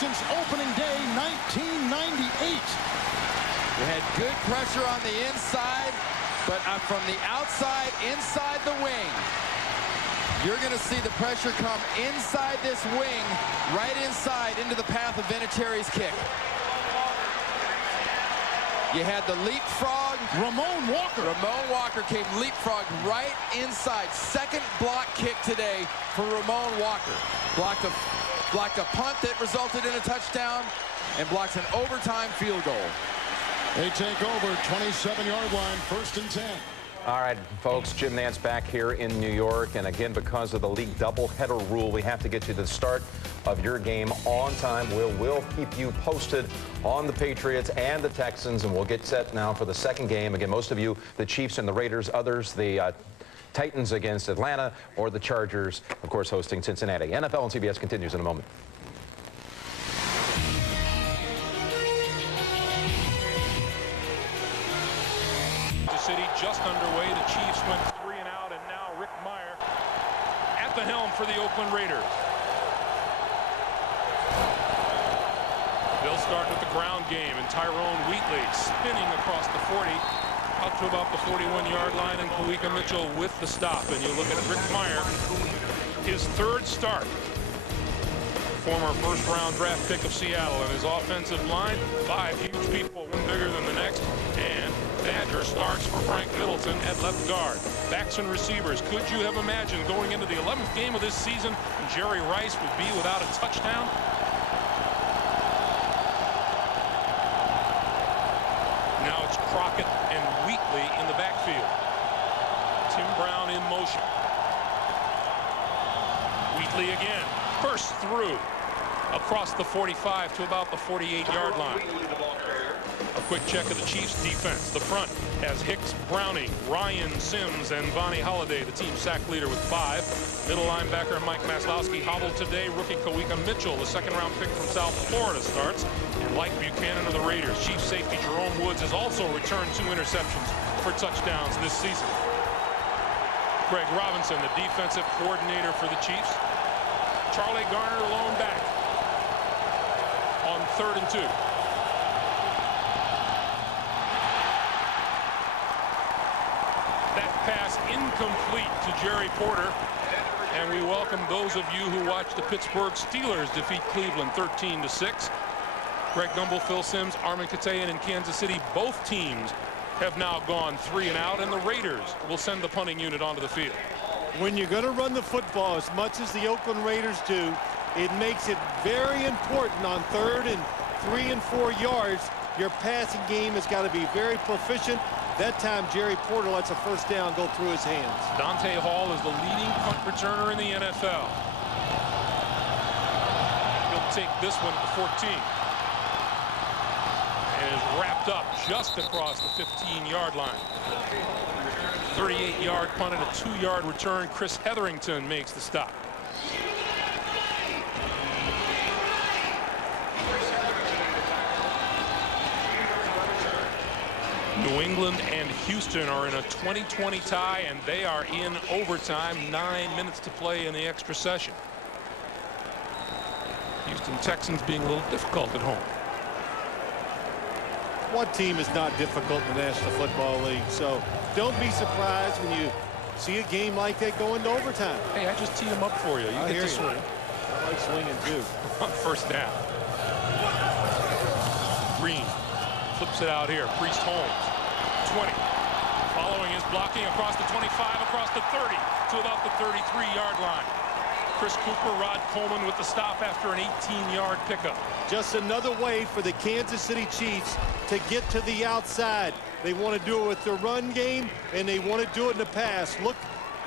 since opening day 1998. They had good pressure on the inside, but from the outside, inside the wing, you're going to see the pressure come inside this wing, right inside into the path of Vinatieri's kick. You had the leapfrog. Ramon Walker came leapfrog right inside. Second block kick today for Ramon Walker. Blocked a punt that resulted in a touchdown and blocked an overtime field goal. They take over 27-yard line, 1st and 10. All right, folks, Jim Nantz back here in New York. And again, because of the league doubleheader rule, we have to get you to the start of your game on time. We'll keep you posted on the Patriots and the Texans, and we'll get set now for the second game. Again, most of you, the Chiefs and the Raiders, others, the Titans against Atlanta, or the Chargers, of course, hosting Cincinnati. NFL and CBS continues in a moment. City just underway. The Chiefs went 3 and out, and now Rick Meyer at the helm for the Oakland Raiders. They'll start with the ground game, and Tyrone Wheatley spinning across the 40 out to about the 41-yard line, and Kawika Mitchell with the stop. And you look at Rick Meyer, his 3rd start. Former first-round draft pick of Seattle, and his offensive line, 5 huge people, one bigger than the next, and Badger starts for Frank Middleton at left guard. Backs and receivers. Could you have imagined going into the 11th game of this season Jerry Rice would be without a touchdown? Now it's Crockett and Wheatley in the backfield. Tim Brown in motion. Wheatley again. Burst through across the 45 to about the 48-yard line. A quick check of the Chiefs defense. The front has Hicks, Browning, Ryan Sims, and Vonnie Holliday, the team sack leader with 5. Middle linebacker Mike Maslowski hobbled today. Rookie Kawika Mitchell, the 2nd-round pick from South Florida, starts. And Mike Buchanan of the Raiders. Chief safety Jerome Woods has also returned 2 interceptions for touchdowns this season. Greg Robinson, the defensive coordinator for the Chiefs. Charlie Garner lone back on 3rd and 2. That pass incomplete to Jerry Porter. And we welcome those of you who watched the Pittsburgh Steelers defeat Cleveland 13-6. Greg Gumbel, Phil Simms, Armin Katayan in Kansas City. Both teams have now gone 3 and out, and the Raiders will send the punting unit onto the field. When you're going to run the football as much as the Oakland Raiders do, it makes it very important on 3rd and 3 and 4 yards. Your passing game has got to be very proficient. That time, Jerry Porter lets a first down go through his hands. Dante Hall is the leading punt returner in the NFL. He'll take this one at the 14. And is wrapped up just across the 15-yard line. 38-yard punt and a 2-yard return. Chris Hetherington makes the stop. New England and Houston are in a 20-20 tie, and they are in overtime. 9 minutes to play in the extra session. Houston Texans being a little difficult at home. What team is not difficult in the National Football League? So don't be surprised when you see a game like that go into overtime. Hey, I just teed him up for you. You get to swing. I like swinging too. On 1st down. Green flips it out here. Priest Holmes. 20. Following his blocking across the 25, across the 30 to about the 33-yard line. Chris Cooper, Rod Coleman with the stop after an 18-yard pickup. Just another way for the Kansas City Chiefs to get to the outside. They want to do it with the run game, and they want to do it in the pass. Look,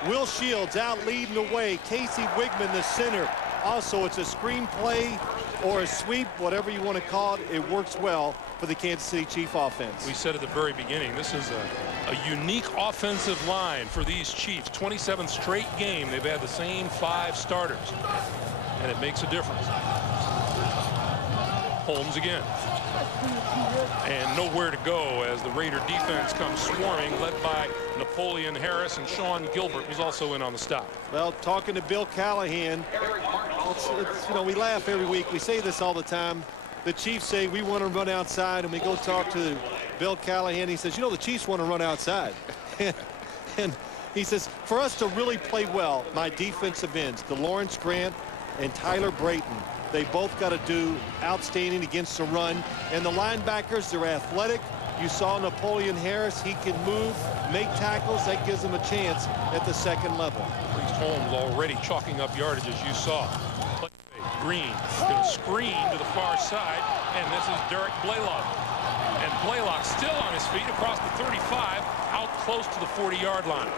Will Shields out leading the way. Casey Wigman, the center. Also, it's a screen play or a sweep, whatever you want to call it. It works well for the Kansas City Chief offense. We said at the very beginning, this is a unique offensive line for these Chiefs. 27th straight game, they've had the same 5 starters, and it makes a difference. Holmes again. And nowhere to go as the Raider defense comes swarming, led by Napoleon Harris, and Sean Gilbert was also in on the stop. Well, talking to Bill Callahan, you know, we laugh every week. We say this all the time. The Chiefs say we want to run outside, and we go talk to Bill Callahan. He says, you know, the Chiefs want to run outside. And he says, for us to really play well, my defensive ends, DeLawrence Grant and Tyler Brayton, they both got to do outstanding against the run. And the linebackers, they're athletic. You saw Napoleon Harris. He can move, make tackles. That gives him a chance at the second level. Priest Holmes already chalking up yardage, as you saw. Green going to screen to the far side, and this is Derek Blaylock. And Blaylock still on his feet across the 35, out close to the 40-yard line.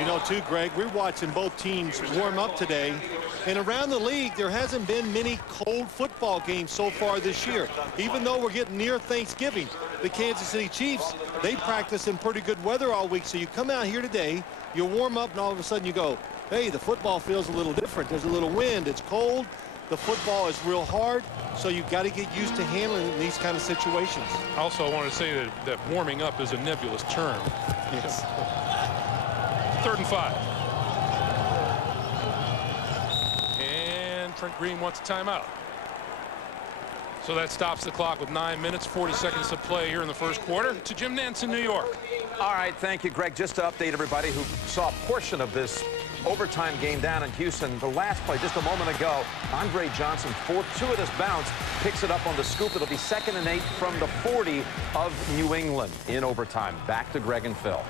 You know, too, Greg, we're watching both teams warm up today. And around the league, there hasn't been many cold football games so far this year. Even though we're getting near Thanksgiving, the Kansas City Chiefs, they practice in pretty good weather all week. So you come out here today, you warm up, and all of a sudden you go, hey, the football feels a little different. There's a little wind. It's cold. The football is real hard. So you've got to get used to handling in these kind of situations. Also, I want to say that warming up is a nebulous term. Yes. 3rd and 5. And Trent Green wants a timeout. So that stops the clock with 9 minutes, 40 seconds to play here in the first quarter. To Jim Nantz in New York. All right, thank you, Greg. Just to update everybody who saw a portion of this overtime game down in Houston, the last play just a moment ago, Andre Johnson, fortuitous bounce, picks it up on the scoop. It'll be 2nd and 8 from the 40 of New England in overtime. Back to Greg and Phil.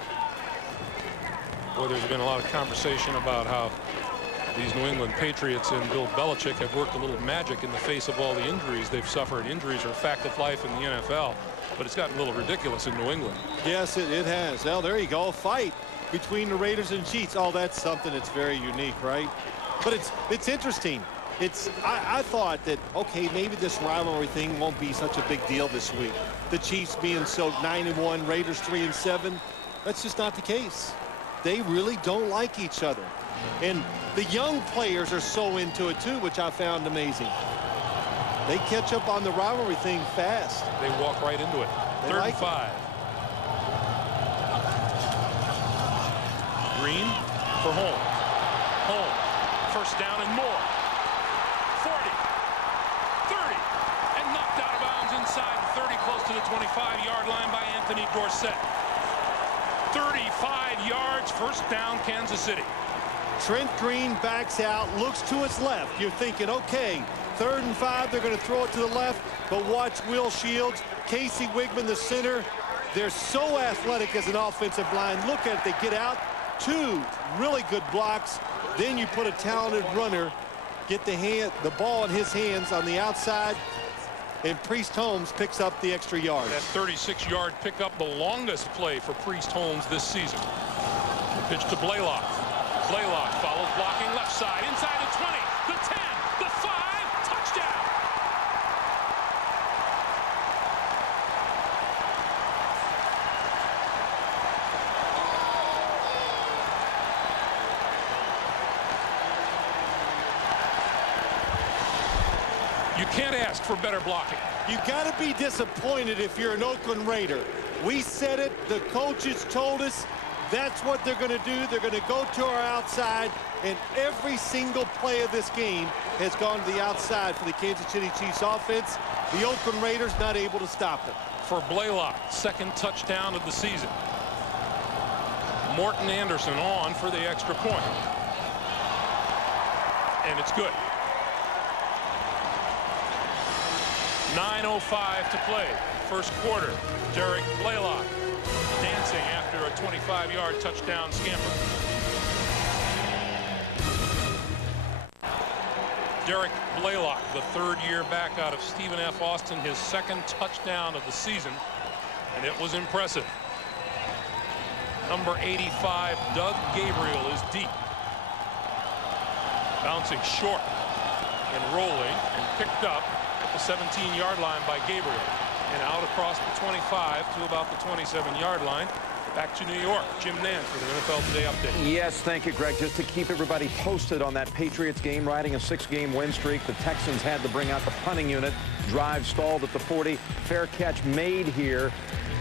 Boy, there's been a lot of conversation about how these New England Patriots and Bill Belichick have worked a little magic in the face of all the injuries they've suffered. Injuries are a fact of life in the NFL, but it's gotten a little ridiculous in New England. Yes, it has. Well, there you go. A fight between the Raiders and Chiefs. Oh, that's something that's very unique, right? But it's interesting. I thought that, okay, maybe this rivalry thing won't be such a big deal this week. The Chiefs being so 9-1, Raiders 3-7. That's just not the case. They really don't like each other. And the young players are so into it, too, which I found amazing. They catch up on the rivalry thing fast. They walk right into it. 3rd and 5. Green for Holmes. Holmes, first down and more. 40, 30, and knocked out of bounds inside the 30, close to the 25-yard line by Anthony Dorsett. 35 yards, first down, Kansas City. Trent Green backs out, looks to his left. You're thinking, okay, 3rd and 5, they're going to throw it to the left, but watch Will Shields, Casey Wigman, the center. They're so athletic as an offensive line. Look at it, they get out. 2 really good blocks. Then you put a talented runner, get the ball in his hands on the outside, and Priest Holmes picks up the extra yard. That 36-yard pickup, the longest play for Priest Holmes this season. Pitch to Blaylock. Blaylock follows, blocking left side, inside the 20, the 10, the 5, touchdown. You can't ask for better blocking. You got to be disappointed if you're an Oakland Raider. We said it, the coaches told us that's what they're going to do. They're going to go to our outside, and every single play of this game has gone to the outside for the Kansas City Chiefs offense. The Oakland Raiders not able to stop it. For Blaylock, 2nd touchdown of the season. Morton Anderson on for the extra point. And it's good. 9:05 to play. First quarter. Derek Blaylock dancing after a 25-yard touchdown scamper. Derek Blaylock, the 3rd-year back out of Stephen F. Austin, his 2nd touchdown of the season, and it was impressive. Number 85, Doug Gabriel, is deep. Bouncing short and rolling and picked up at the 17-yard line by Gabriel. And out across the 25 to about the 27-yard line. Back to New York. Jim Nantz for the NFL Today update. Yes, thank you, Greg. Just to keep everybody posted on that Patriots game, riding a 6-game win streak, the Texans had to bring out the punting unit. Drive stalled at the 40. Fair catch made here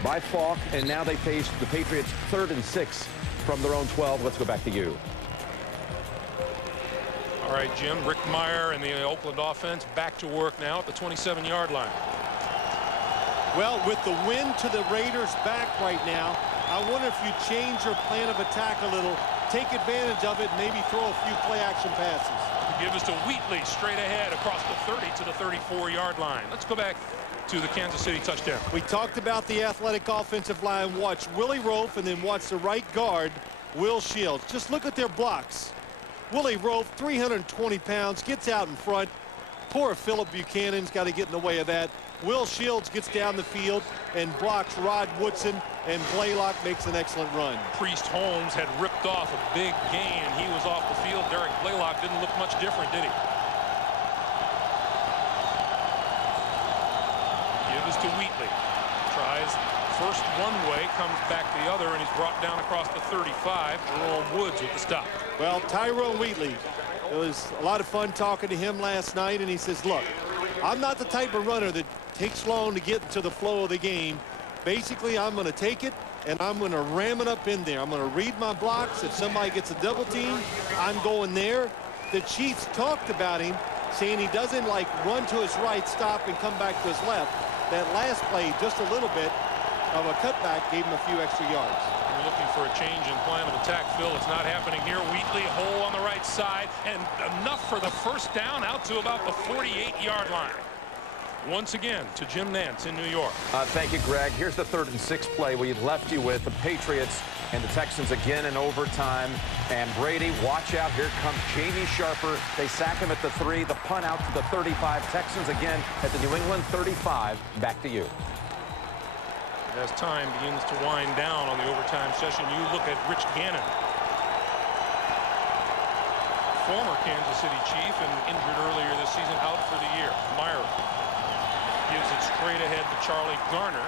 by Falk, and now they face the Patriots 3rd and 6 from their own 12. Let's go back to you. All right, Jim, Rick Meyer and the Oakland offense back to work now at the 27-yard line. Well, with the wind to the Raiders' back right now, I wonder if you change your plan of attack a little, take advantage of it, maybe throw a few play-action passes. Give us to Wheatley straight ahead across the 30 to the 34-yard line. Let's go back to the Kansas City touchdown. We talked about the athletic offensive line. Watch Willie Rofe and then watch the right guard, Will Shields. Just look at their blocks. Willie Rofe, 320 pounds, gets out in front. Poor Philip Buchanan's got to get in the way of that. Will Shields gets down the field and blocks Rod Woodson, and Blaylock makes an excellent run. Priest Holmes had ripped off a big gain, and he was off the field. Derek Blaylock didn't look much different, did he? Give us to Wheatley. Tries first one way, comes back the other, and he's brought down across the 35. Jerome Woods with the stop. Well, Tyrone Wheatley, it was a lot of fun talking to him last night, and he says, look, I'm not the type of runner that takes long to get into the flow of the game. Basically, I'm going to take it, and I'm going to ram it up in there. I'm going to read my blocks. If somebody gets a double team, I'm going there. The Chiefs talked about him, saying he doesn't like run to his right, stop, and come back to his left. That last play, just a little bit of a cutback, gave him a few extra yards. We're looking for a change in plan of attack, Phil. It's not happening here. Wheatley, hole on the right side, and enough for the first down out to about the 48-yard line. Once again to Jim Nantz in New York. Thank you, Greg. Here's the 3rd and 6 play we left you with. The Patriots and the Texans again in overtime. And Brady, watch out. Here comes Jamie Sharper. They sack him at the 3. The punt out to the 35. Texans again at the New England 35. Back to you. As time begins to wind down on the overtime session, you look at Rich Gannon, former Kansas City Chief and injured earlier this season, out for the year. Meyer gives it straight ahead to Charlie Garner,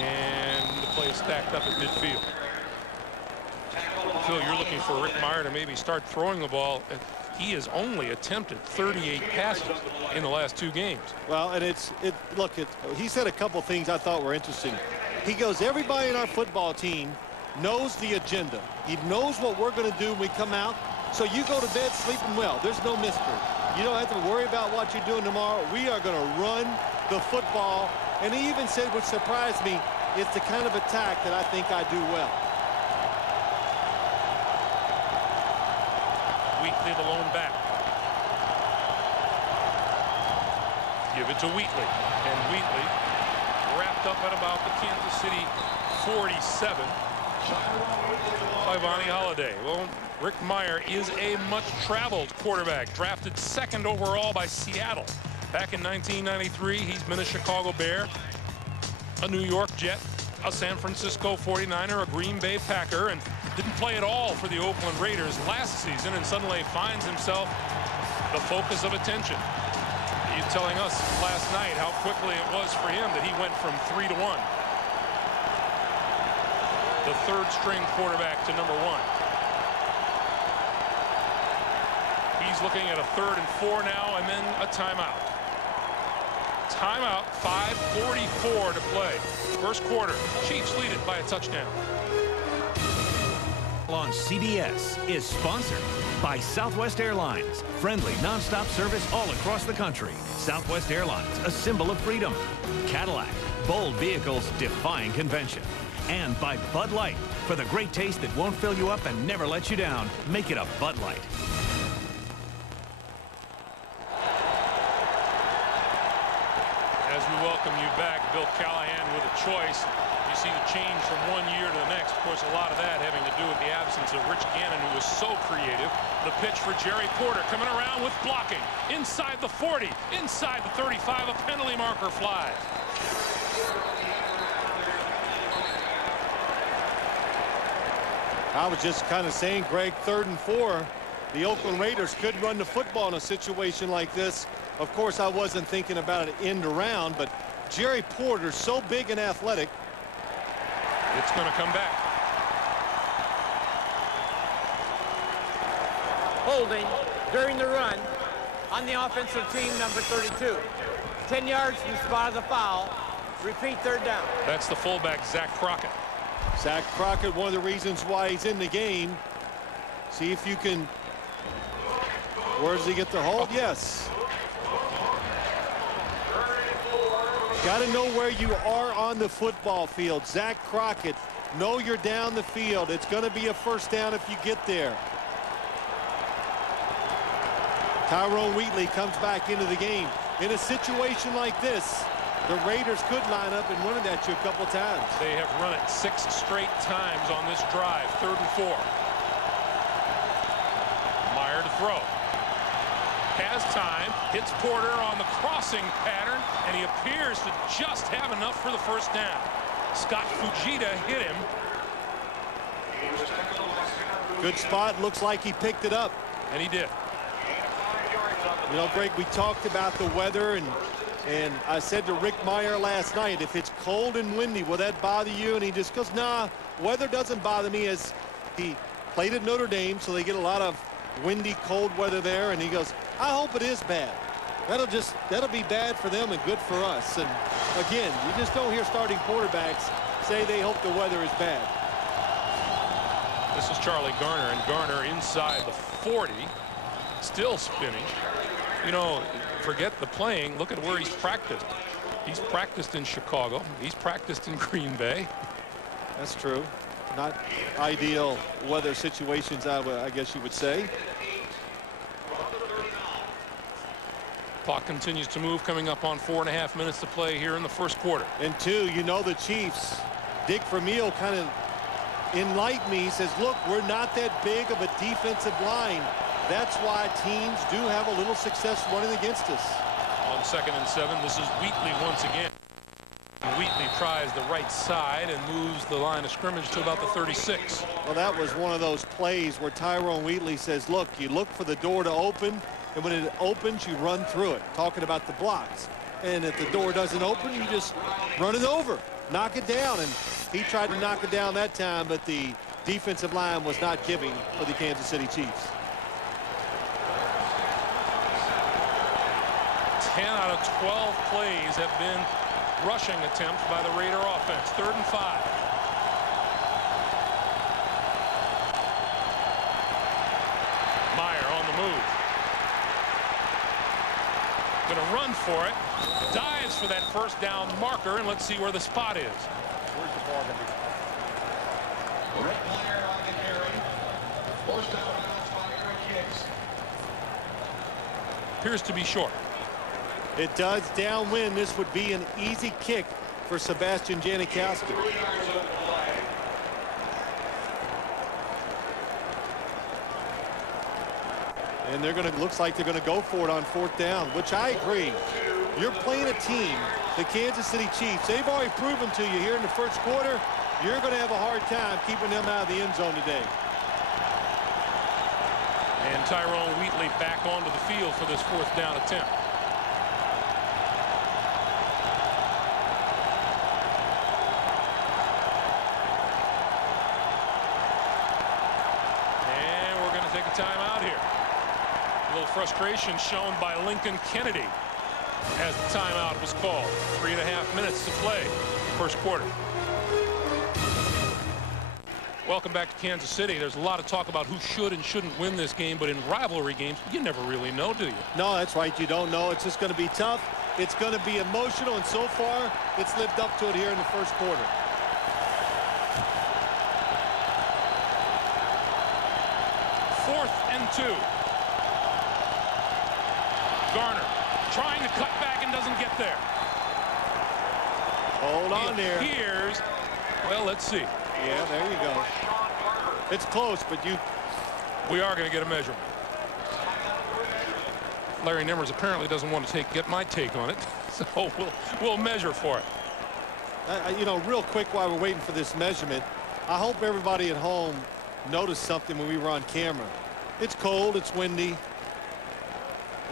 and the play is stacked up at midfield. Phil, you're looking for Rick Meyer to maybe start throwing the ball. He has only attempted 38 passes in the last 2 games. Well, and he said a couple things I thought were interesting. He goes, everybody in our football team knows the agenda. He knows what we're going to do when we come out. So you go to bed sleeping well. There's no mystery. You don't have to worry about what you're doing tomorrow. We are going to run the football. And he even said, which surprised me, it's the kind of attack that I think I do well. Wheatley, the lone back. Give it to Wheatley. And Wheatley wrapped up at about the Kansas City 47 by Vonnie Holliday. Well, Rick Meyer is a much-traveled quarterback, drafted 2nd overall by Seattle. Back in 1993, he's been a Chicago Bear, a New York Jet, a San Francisco 49er, a Green Bay Packer, and didn't play at all for the Oakland Raiders last season, and suddenly finds himself the focus of attention. You're telling us last night how quickly it was for him that he went from 3 to 1. The 3rd-string quarterback to number 1. He's looking at a 3rd and 4 now, and then a timeout. Timeout, 5:44 to play. First quarter, Chiefs lead it by a touchdown. On CBS is sponsored by Southwest Airlines. Friendly, nonstop service all across the country. Southwest Airlines, a symbol of freedom. Cadillac, bold vehicles defying convention. And by Bud Light, for the great taste that won't fill you up and never let you down. Make it a Bud Light. As we welcome you back, Bill Callahan with a choice. You see the change from one year to the next. Of course, a lot of that having to do with the absence of Rich Gannon, who was so creative. The pitch for Jerry Porter coming around with blocking. Inside the 40, inside the 35, a penalty marker flies. I was just kind of saying, Greg, 3rd and 4. The Oakland Raiders could run the football in a situation like this. Of course, I wasn't thinking about an end around, but Jerry Porter, so big and athletic. It's going to come back. Holding during the run on the offensive team, number 32. 10 yards from the spot of the foul. Repeat, 3rd down. That's the fullback, Zach Crockett. Zach Crockett, one of the reasons why he's in the game. See if you can Where does he get the hold? Yes. Got to know where you are on the football field. Zach Crockett, know you're down the field. It's going to be a first down if you get there. Tyrone Wheatley comes back into the game. In a situation like this, the Raiders could line up and run it at you a couple times. They have run it 6 straight times on this drive. 3rd and 4. Meyer to throw. Has time, hits Porter on the crossing pattern, and he appears to just have enough for the first down. Scott Fujita hit him. Good spot. Looks like he picked it up. And he did. You know, Greg, we talked about the weather, and I said to Rick Meyer last night, if it's cold and windy, will that bother you? And he just goes, nah, weather doesn't bother me. As he played at Notre Dame, so they get a lot of windy, cold weather there. And he goes, I hope it is bad. That'll be bad for them and good for us. And again, you just don't hear starting quarterbacks say they hope the weather is bad. This is Charlie Garner, and Garner inside the 40, still spinning. You know, forget the playing. Look at where he's practiced. He's practiced in Chicago. He's practiced in Green Bay. That's true. Not ideal weather situations, I guess you would say. Clock continues to move, coming up on 4.5 minutes to play here in the first quarter. And two, you know, the Chiefs, Dick Vermeil kind of enlightened me. He says, look, we're not that big of a defensive line. That's why teams do have a little success running against us. On 2nd and 7, this is Wheatley once again. Wheatley tries the right side and moves the line of scrimmage to about the 36. Well, that was one of those plays where Tyrone Wheatley says, look, you look for the door to open, and when it opens, you run through it. Talking about the blocks. And if the door doesn't open, you just run it over, knock it down. And he tried to knock it down that time, but the defensive line was not giving for the Kansas City Chiefs. 10 out of 12 plays have been rushing attempts by the Raider offense. 3rd and 5. Meyer on the move. Going to run for it. Dives for that first down marker, and let's see where the spot is. Where's the ball going to be? Rick Meyer on the carry. First down by Eric Hicks. Appears to be short. It does downwind. This would be an easy kick for Sebastian Janikowski. And they're going to, looks like they're going to go for it on 4th down, which I agree. You're playing a team, the Kansas City Chiefs. They've already proven to you here in the first quarter, you're going to have a hard time keeping them out of the end zone today. And Tyrone Wheatley back onto the field for this 4th down attempt. Timeout here. A little frustration shown by Lincoln Kennedy as the timeout was called. 3.5 minutes to play, first quarter. Welcome back to Kansas City. There's a lot of talk about who should and shouldn't win this game, but in rivalry games, you never really know, do you? No, that's right. You don't know. It's just going to be tough. It's going to be emotional, and so far, it's lived up to it here in the first quarter. Fourth and 2. Garner trying to cut back and doesn't get there. Hold on there. Here's, well, let's see. Yeah, there you go. It's close, but we are going to get a measurement. Larry Nimmers apparently doesn't want to get my take on it, so we'll measure for it. You know, real quick while we're waiting for this measurement, I hope everybody at home noticed something when we were on camera. It's cold, it's windy.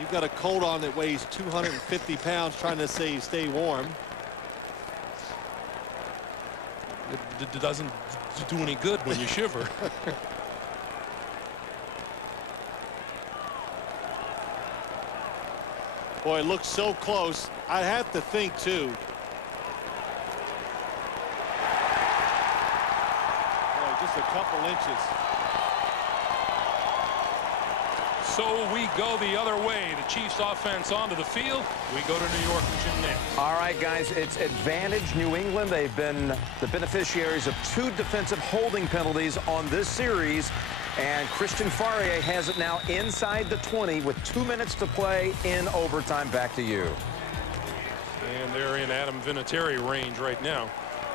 You've got a coat on that weighs 250 pounds trying to say you stay warm. It doesn't do any good when you shiver. Boy, it looks so close. I have to think, too. Boy, just a couple inches. So we go the other way. The Chiefs offense onto the field. We go to New York and Jim Nantz. All right, guys, it's advantage New England. They've been the beneficiaries of 2 defensive holding penalties on this series. And Christian Fauria has it now inside the 20 with 2 minutes to play in overtime. Back to you. And they're in Adam Vinatieri range right now.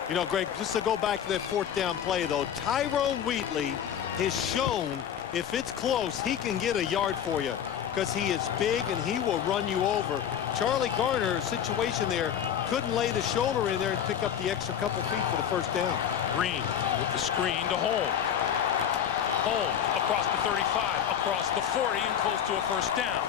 You know, Greg, just to go back to that 4th down play, though, Tyrone Wheatley has shown if it's close, he can get a yard for you because he is big and he will run you over. Charlie Garner, situation there, couldn't lay the shoulder in there and pick up the extra couple feet for the 1st down. Green with the screen to Holmes. Holmes across the 35, across the 40, and close to a 1st down.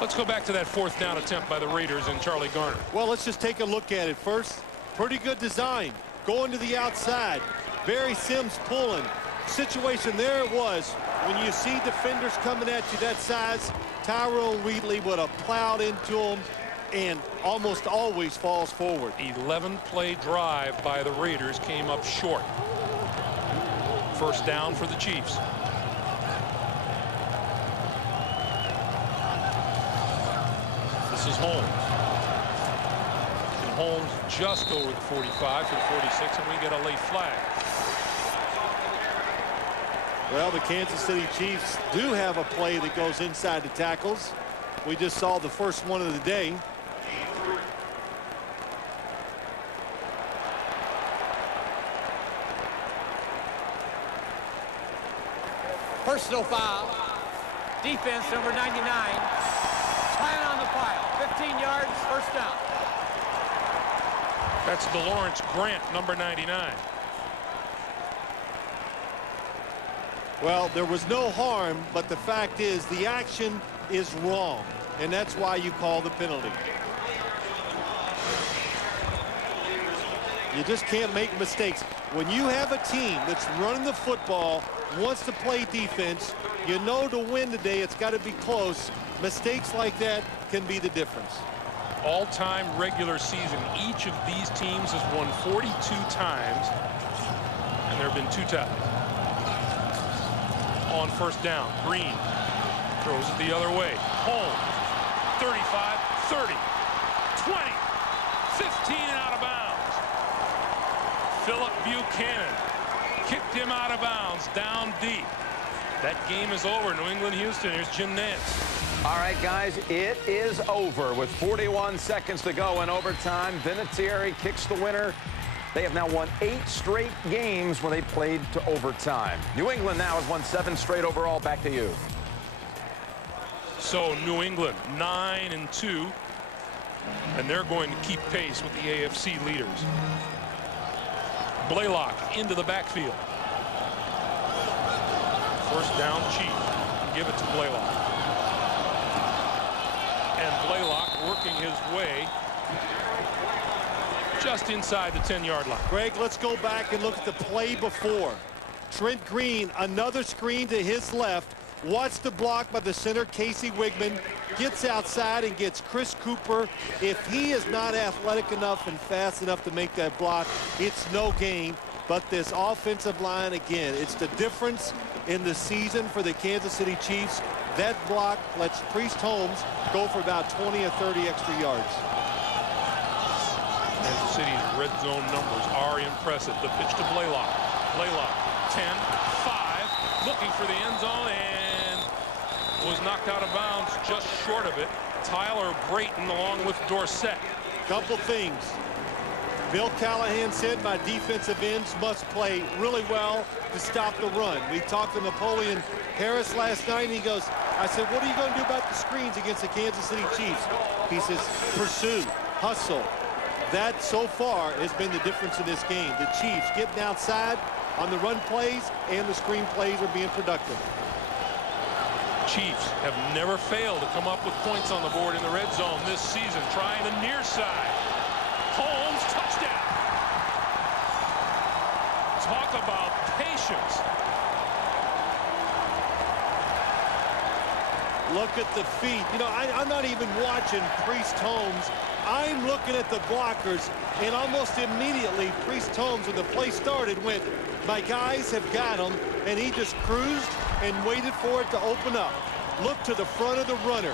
Let's go back to that 4th down attempt by the Raiders and Charlie Garner. Well, let's just take a look at it first. Pretty good design. Going to the outside. Barry Sims pulling. Situation there it was. When you see defenders coming at you that size, Tyrone Wheatley would have plowed into them and almost always falls forward. 11-play drive by the Raiders came up short. 1st down for the Chiefs. This is Holmes. And Holmes just over the 45 to the 46, and we get a late flag. Well, the Kansas City Chiefs do have a play that goes inside the tackles. We just saw the first one of the day. Personal foul. Defense number 99. Plan on the pile. 15 yards, 1st down. That's DeLawrence Grant, number 99. Well, there was no harm, but the fact is the action is wrong, and that's why you call the penalty. You just can't make mistakes. When you have a team that's running the football, wants to play defense, you know to win today it's got to be close. Mistakes like that can be the difference. All-time regular season, each of these teams has won 42 times, and there have been 2 ties. On 1st down, Green throws it the other way. Holmes, 35, 30, 20, 15 and out of bounds. Philip Buchanan kicked him out of bounds down deep. That game is over. New England, Houston. Here's Jim Nantz. All right, guys, it is over with 41 seconds to go in overtime. Vinatieri kicks the winner. They have now won 8 straight games when they played to overtime. New England now has won 7 straight overall. Back to you. So New England 9-2, and they're going to keep pace with the AFC leaders. Blaylock into the backfield. 1st down, Chief. Give it to Blaylock. And Blaylock working his way just inside the 10-yard line. Greg, let's go back and look at the play before. Trent Green, another screen to his left. Watch the block by the center, Casey Wigman. Gets outside and gets Chris Cooper. If he is not athletic enough and fast enough to make that block, it's no gain. But this offensive line, again, it's the difference in the season for the Kansas City Chiefs. That block lets Priest Holmes go for about 20 or 30 extra yards. Kansas City's red zone numbers are impressive. The pitch to Blaylock. Blaylock, 10, 5, looking for the end zone and was knocked out of bounds just short of it. Tyler Brayton along with Dorsett. Couple things. Bill Callahan said my defensive ends must play really well to stop the run. We talked to Napoleon Harris last night, and he goes, I said, what are you going to do about the screens against the Kansas City Chiefs? He says, pursue, hustle. That, so far, has been the difference in this game. The Chiefs getting outside on the run plays, and the screen plays are being productive. Chiefs have never failed to come up with points on the board in the red zone this season. Trying the near side. Holmes, touchdown. Talk about patience. Look at the feet. You know, I'm not even watching Priest Holmes. I'm looking at the blockers, and almost immediately Priest Holmes, when the play started, went My guys have got him, and he just cruised and waited for it to open up. Look to the front of the runner.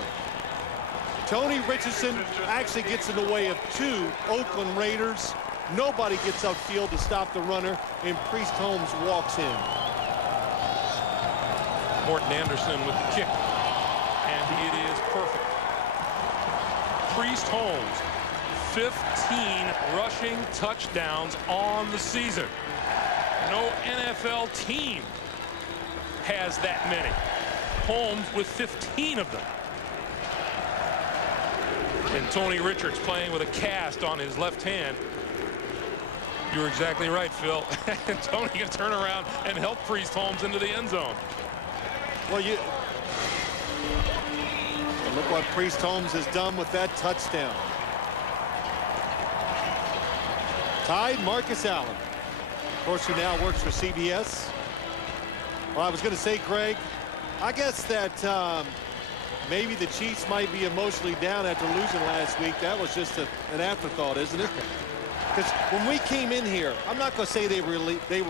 Tony Richardson actually gets in the way of 2 Oakland Raiders. Nobody gets upfield to stop the runner, and Priest Holmes walks in. Morton Anderson with the kick, and it is perfect. Priest Holmes, 15 rushing touchdowns on the season. No NFL team has that many. Holmes with 15 of them. And Tony Richards playing with a cast on his left hand. You're exactly right, Phil. And Tony can turn around and help Priest Holmes into the end zone. Well, look what Priest Holmes has done with that touchdown. Tied Marcus Allen. Of course, who now works for CBS. Well, I was going to say, Greg, I guess that maybe the Chiefs might be emotionally down after losing last week. That was just an afterthought, isn't it? Because when we came in here, I'm not going to say they were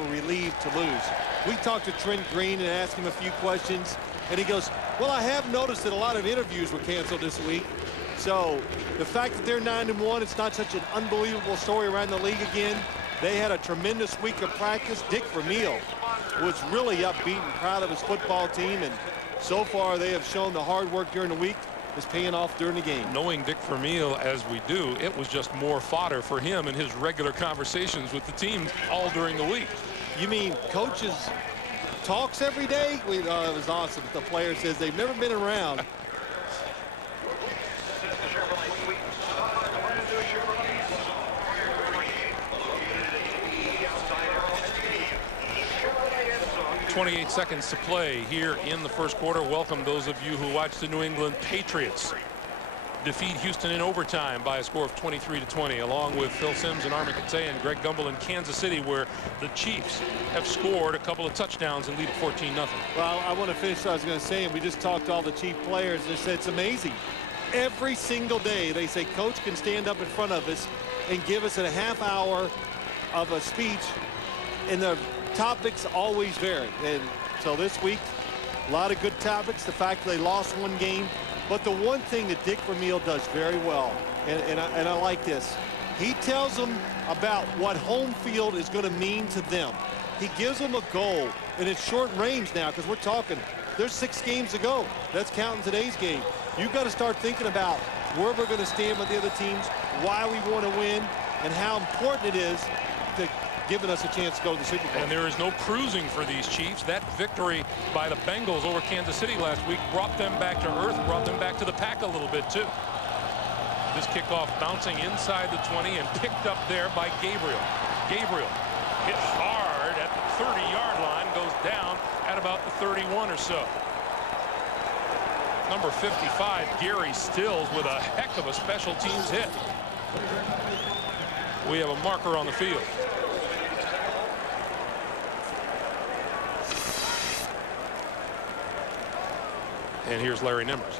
relieved to lose. We talked to Trent Green and asked him a few questions, and he goes, well, I have noticed that a lot of interviews were canceled this week. So the fact that they're 9-1, it's not such an unbelievable story around the league again. They had a tremendous week of practice. Dick Vermeil was really upbeat and proud of his football team, and so far they have shown the hard work during the week is paying off during the game. Knowing Dick Vermeil as we do, it was just more fodder for him in his regular conversations with the team all during the week. You mean coaches talks every day? It was awesome. The player says they've never been around. .28 seconds to play here in the first quarter. Welcome those of you who watched the New England Patriots defeat Houston in overtime by a score of 23-20, along with Phil Simms and Armin Kate and Greg Gumbel in Kansas City, where the Chiefs have scored a couple of touchdowns and lead at 14-0. Well, I want to finish what I was going to say, and we just talked to all the Chief players, and they said it's amazing. Every single day they say coach can stand up in front of us and give us a half hour of a speech, and the topics always vary. And so this week, a lot of good topics. The fact that they lost one game. But the one thing that Dick Vermeil does very well, and I like this, he tells them about what home field is going to mean to them. He gives them a goal, and it's short range now, because we're talking, there's 6 games to go. That's counting today's game. You've got to start thinking about where we're going to stand with the other teams, why we want to win, and how important it is to giving us a chance to go to the Super Bowl. And there is no cruising for these Chiefs. That victory by the Bengals over Kansas City last week brought them back to earth, brought them back to the pack a little bit too. This kickoff bouncing inside the 20 and picked up there by Gabriel. Gabriel hit hard at the 30-yard line, goes down at about the 31 or so. Number 55, Gary Stills, with a heck of a special teams hit. We have a marker on the field. And here's Larry Nimmers.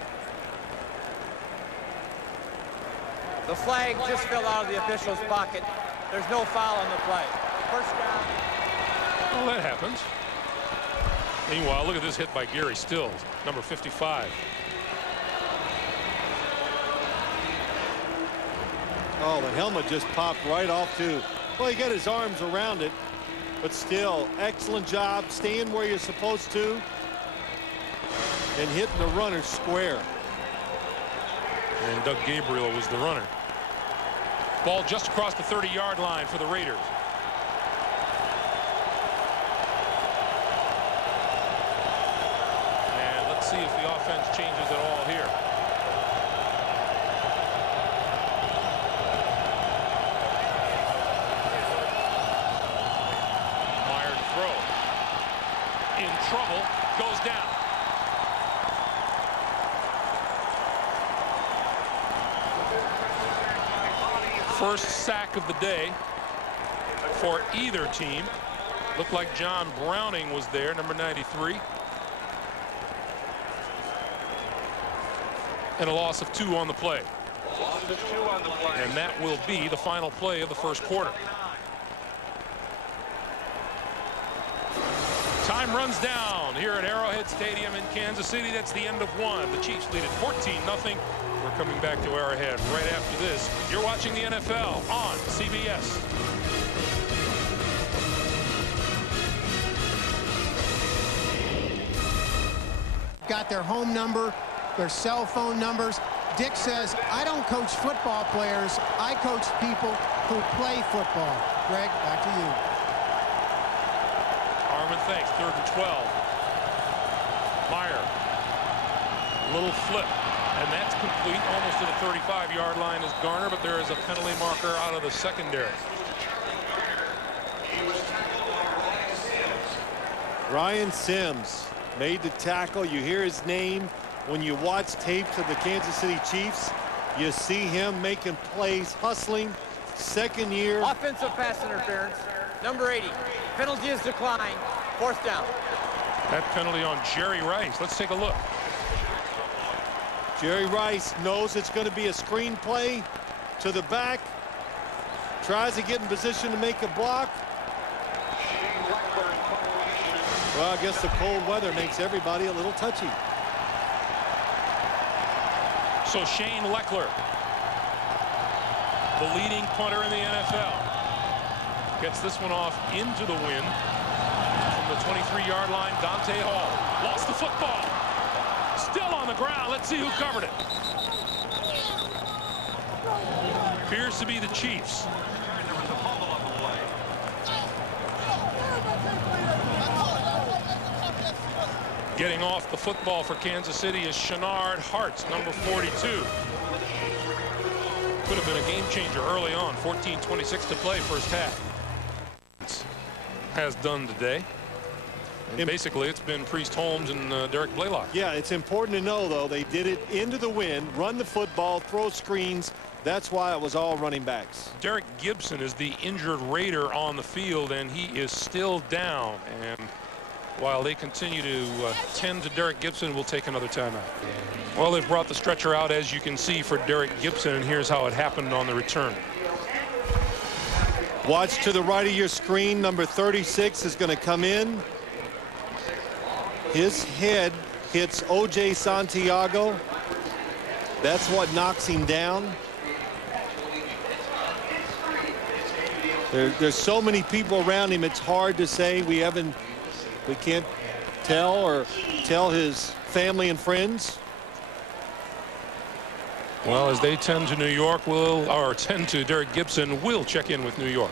The flag just fell out of the official's pocket. There's no foul on the play. First down. Well, that happens. Meanwhile, look at this hit by Gary Stills, number 55. Oh, the helmet just popped right off too. Well, he got his arms around it, but still, excellent job staying where you're supposed to and hitting the runner square. And Doug Gabriel was the runner. Ball just across the 30-yard line for the Raiders. And let's see if the offense changes at all here. Meyer to throw. In trouble, goes down. First sack of the day for either team. Looked like John Browning was there, number 93. And a loss of 2 on the play. And that will be the final play of the first quarter. Time runs down here at Arrowhead Stadium in Kansas City. That's the end of one. The Chiefs lead it 14-0. We're coming back to Arrowhead right after this. You're watching the NFL on CBS. Got their home number, their cell phone numbers. Dick says, I don't coach football players. I coach people who play football. Greg, back to you. Harmon thanks. 3rd and 12. Meyer. Little flip. And that's complete almost to the 35-yard line is Garner, but there is a penalty marker out of the secondary. Ryan Sims made the tackle. You hear his name when you watch tapes of the Kansas City Chiefs. You see him making plays, hustling. Second year. Offensive pass interference. Number 80. Penalty is declined. 4th down. That penalty on Jerry Rice. Let's take a look. Jerry Rice knows it's going to be a screen play to the back. Tries to get in position to make a block. Well, I guess the cold weather makes everybody a little touchy. So Shane Leckler, the leading punter in the NFL, gets this one off into the wind from the 23-yard line. Dante Hall lost the football. Still on the ground. Let's see who covered it. Appears to be the Chiefs. Getting off the football for Kansas City is Shenard Hartz, number 42. Could have been a game changer early on. 14:26 to play, first half. Has done today. And basically, it's been Priest Holmes and Derek Blaylock. Yeah, it's important to know, though, they did it into the wind, run the football, throw screens. That's why it was all running backs. Derek Gibson is the injured Raider on the field, and he is still down. And while they continue to tend to Derek Gibson, we'll take another timeout. Well, they've brought the stretcher out, as you can see, for Derek Gibson, and here's how it happened on the return. Watch to the right of your screen. Number 36 is going to come in. His head hits O.J. Santiago. That's what knocks him down. There's so many people around him, it's hard to say. We can't tell his family and friends. Well, as they tend to New York, tend to Derek Gibson, will check in with New York.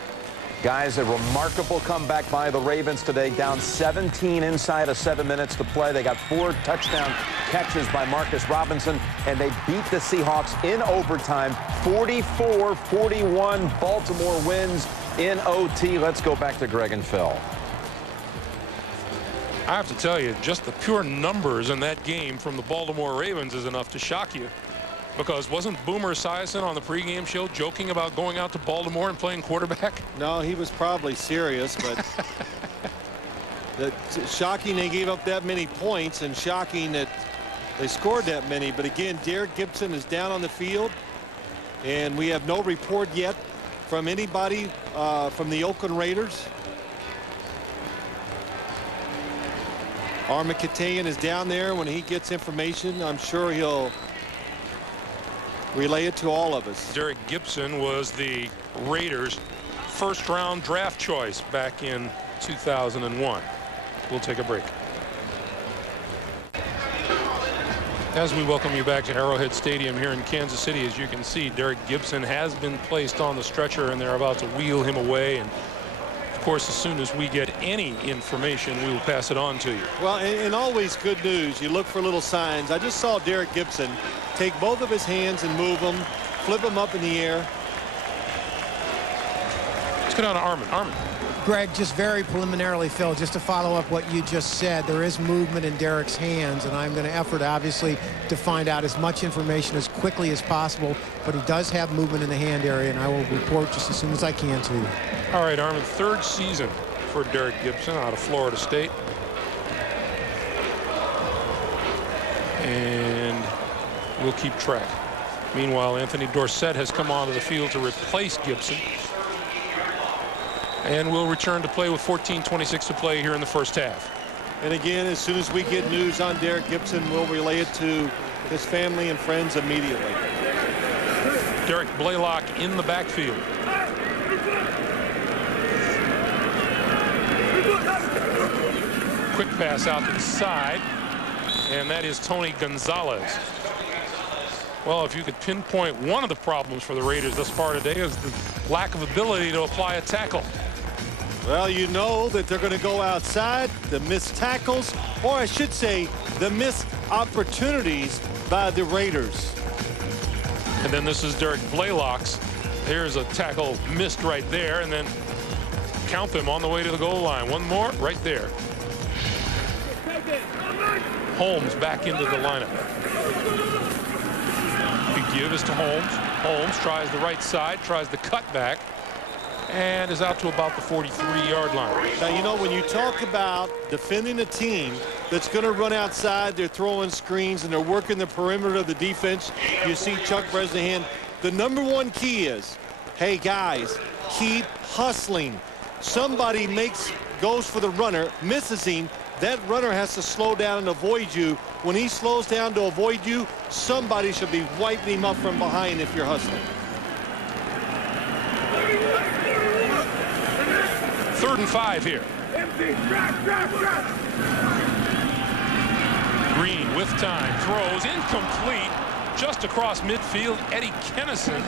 Guys, a remarkable comeback by the Ravens today, down 17 inside of 7 minutes to play. They got 4 touchdown catches by Marcus Robinson, and they beat the Seahawks in overtime. 44-41, Baltimore wins in OT. Let's go back to Greg and Phil. I have to tell you, just the pure numbers in that game from the Baltimore Ravens is enough to shock you. Because wasn't Boomer Esiason on the pregame show joking about going out to Baltimore and playing quarterback? No, he was probably serious, but shocking they gave up that many points, and shocking that they scored that many. But again, Derek Gibson is down on the field, and we have no report yet from anybody from the Oakland Raiders. Armin Katayan is down there. When he gets information, I'm sure he'll relay it to all of us. Derek Gibson was the Raiders' first-round draft choice back in 2001. We'll take a break. As we welcome you back to Arrowhead Stadium here in Kansas City, as you can see, Derek Gibson has been placed on the stretcher, and they're about to wheel him away. And of course, as soon as we get any information, we will pass it on to you. Well, and always good news. You look for little signs. I just saw Derek Gibson take both of his hands and move them, flip them up in the air. Let's go down to Armin. Armin. Greg, just very preliminarily, Phil, just to follow up what you just said, there is movement in Derek's hands, and I'm going to effort, obviously, to find out as much information as quickly as possible, but he does have movement in the hand area, and I will report just as soon as I can to you. All right, Armin, 3rd season for Derek Gibson out of Florida State. And we'll keep track. Meanwhile, Anthony Dorsett has come onto the field to replace Gibson. And we'll return to play with 14:26 to play here in the first half. And again, as soon as we get news on Derek Gibson, we'll relay it to his family and friends immediately. Derek Blaylock in the backfield. Quick pass out to the side, and that is Tony Gonzalez. Well, if you could pinpoint one of the problems for the Raiders thus far today is the lack of ability to apply a tackle. Well, you know that they're going to go outside, the missed tackles, or I should say the missed opportunities by the Raiders. And then this is Derek Blaylock's. There's a tackle missed right there, and then count them on the way to the goal line. One more right there. Holmes back into the lineup. Big give is to Holmes. Holmes tries the right side, tries the cutback, and is out to about the 43-yard line. Now, you know, when you talk about defending a team that's going to run outside, they're throwing screens, and they're working the perimeter of the defense, you see Chuck Bresnahan. The #1 key is, hey, guys, keep hustling. Somebody goes for the runner, misses him. That runner has to slow down and avoid you. When he slows down to avoid you, somebody should be wiping him up from behind if you're hustling. 3rd and 5 here. Green with time, throws incomplete just across midfield. Eddie Kennison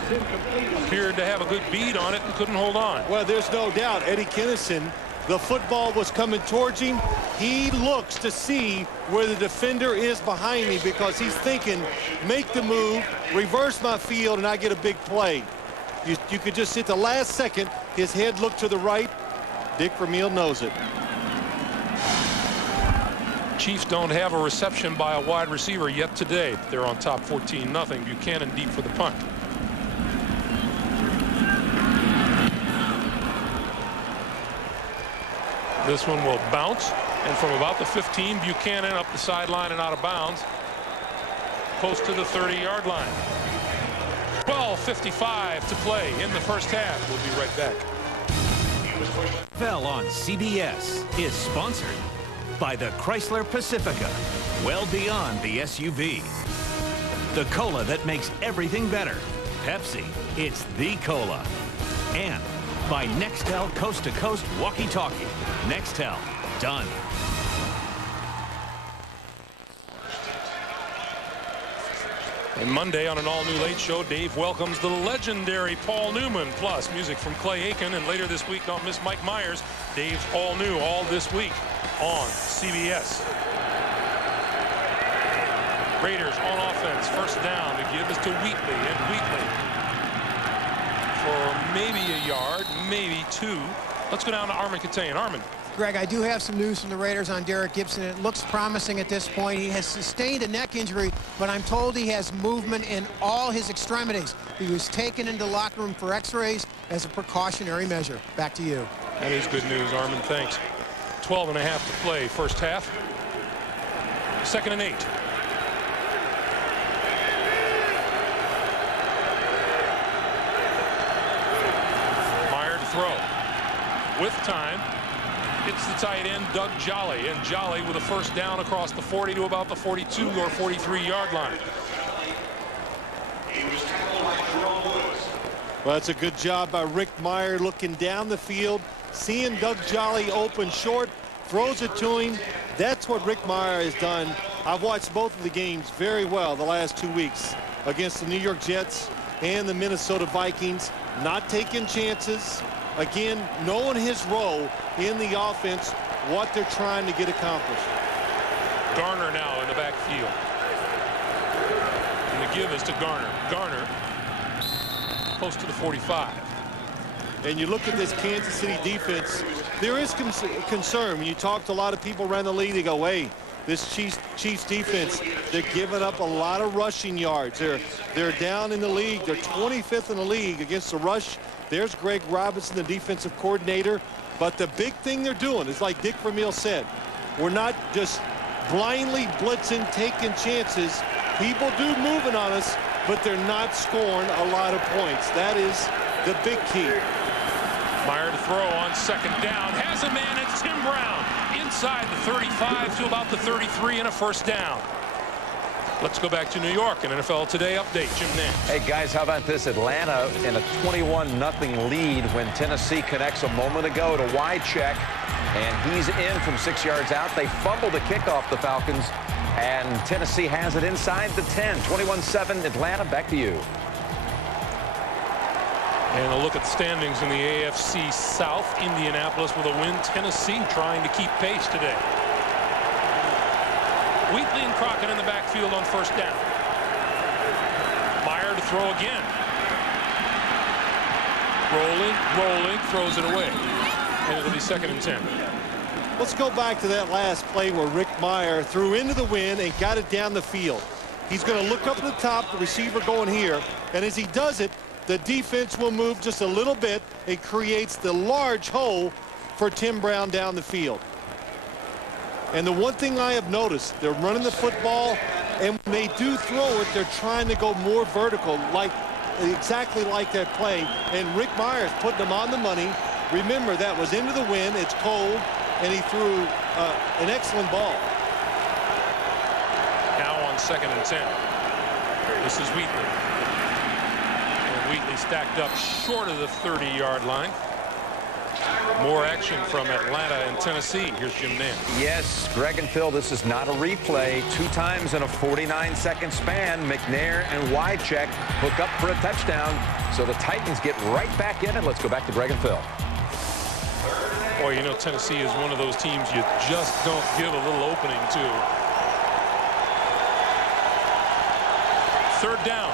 appeared to have a good bead on it and couldn't hold on. Well, there's no doubt Eddie Kennison, the football was coming towards him. He looks to see where the defender is behind me because he's thinking, make the move, reverse my field, and I get a big play. You could just hit the last second. His head looked to the right. Dick Vermeil knows it. Chiefs don't have a reception by a wide receiver yet today. They're on top 14-0. Buchanan deep for the punt. This one will bounce, and from about the 15, Buchanan up the sideline and out of bounds, close to the 30-yard line. 12:55 to play in the first half. We'll be right back. NFL on CBS is sponsored by the Chrysler Pacifica, well beyond the SUV. The cola that makes everything better. Pepsi, it's the cola. And by Nextel Coast to Coast walkie-talkie. Nextel, done. And Monday on an all-new Late Show, Dave welcomes the legendary Paul Newman, plus music from Clay Aiken. And later this week, don't miss Mike Myers. Dave's all new all this week on CBS. Raiders on offense, first down. The give is to Wheatley, and Wheatley for maybe a yard, maybe 2. Let's go down to Armin Katayan. Armin. Greg, I do have some news from the Raiders on Derek Gibson. It looks promising at this point. He has sustained a neck injury, but I'm told he has movement in all his extremities. He was taken into the locker room for x-rays as a precautionary measure. Back to you. That is good news, Armin. Thanks. 12.5 to play, first half. 2nd and 8. Meyer to throw. With time. It's the tight end, Doug Jolly, and Jolly with a first down across the 40 to about the 42 or 43-yard line. Well, that's a good job by Rick Meyer looking down the field, seeing Doug Jolly open short, throws it to him. That's what Rick Meyer has done. I've watched both of the games very well the last 2 weeks against the New York Jets and the Minnesota Vikings, not taking chances. Again, knowing his role in the offense, what they're trying to get accomplished. Garner now in the backfield. And the give is to Garner. Garner close to the 45. And you look at this Kansas City defense, there is concern. When you talk to a lot of people around the league, they go, hey, this Chiefs defense, they're giving up a lot of rushing yards. They're down in the league. They're 25th in the league against the rush. There's Greg Robinson, the defensive coordinator. But the big thing they're doing is, like Dick Vermeil said, we're not just blindly blitzing, taking chances. People do moving on us, but they're not scoring a lot of points. That is the big key. Meyer to throw on 2nd down. Has a man. It's Tim Brown inside the 35 to about the 33 and a first down. Let's go back to New York. An NFL Today update. Jim Nantz. Hey, guys, how about this? Atlanta in a 21-0 lead when Tennessee connects a moment ago to Wycheck, and he's in from 6 yards out. They fumbled the kickoff, the Falcons, and Tennessee has it inside the 10. 21-7 Atlanta. Back to you. And a look at the standings in the AFC South. Indianapolis with a win. Tennessee trying to keep pace today. Wheatley and Crockett in the backfield on first down. Meyer to throw again. Rolling, throws it away. And it'll be 2nd and 10. Let's go back to that last play where Rick Meyer threw into the wind and got it down the field. He's going to look up at the top, the receiver going here, and as he does it, the defense will move just a little bit. It creates the large hole for Tim Brown down the field. And the one thing I have noticed, they're running the football, and when they do throw it, they're trying to go more vertical, exactly like that play. And Rick Myers putting them on the money. Remember, that was into the wind, it's cold, and he threw an excellent ball. Now on 2nd and 10. This is Wheatley. And Wheatley stacked up short of the 30-yard line. More action from Atlanta and Tennessee. Here's Jim Nantz. Yes, Greg and Phil, this is not a replay. 2 times in a 49-second span, McNair and Wycheck hook up for a touchdown. So the Titans get right back in it. Let's go back to Greg and Phil. Boy, you know, Tennessee is one of those teams you just don't give a little opening to. 3rd down.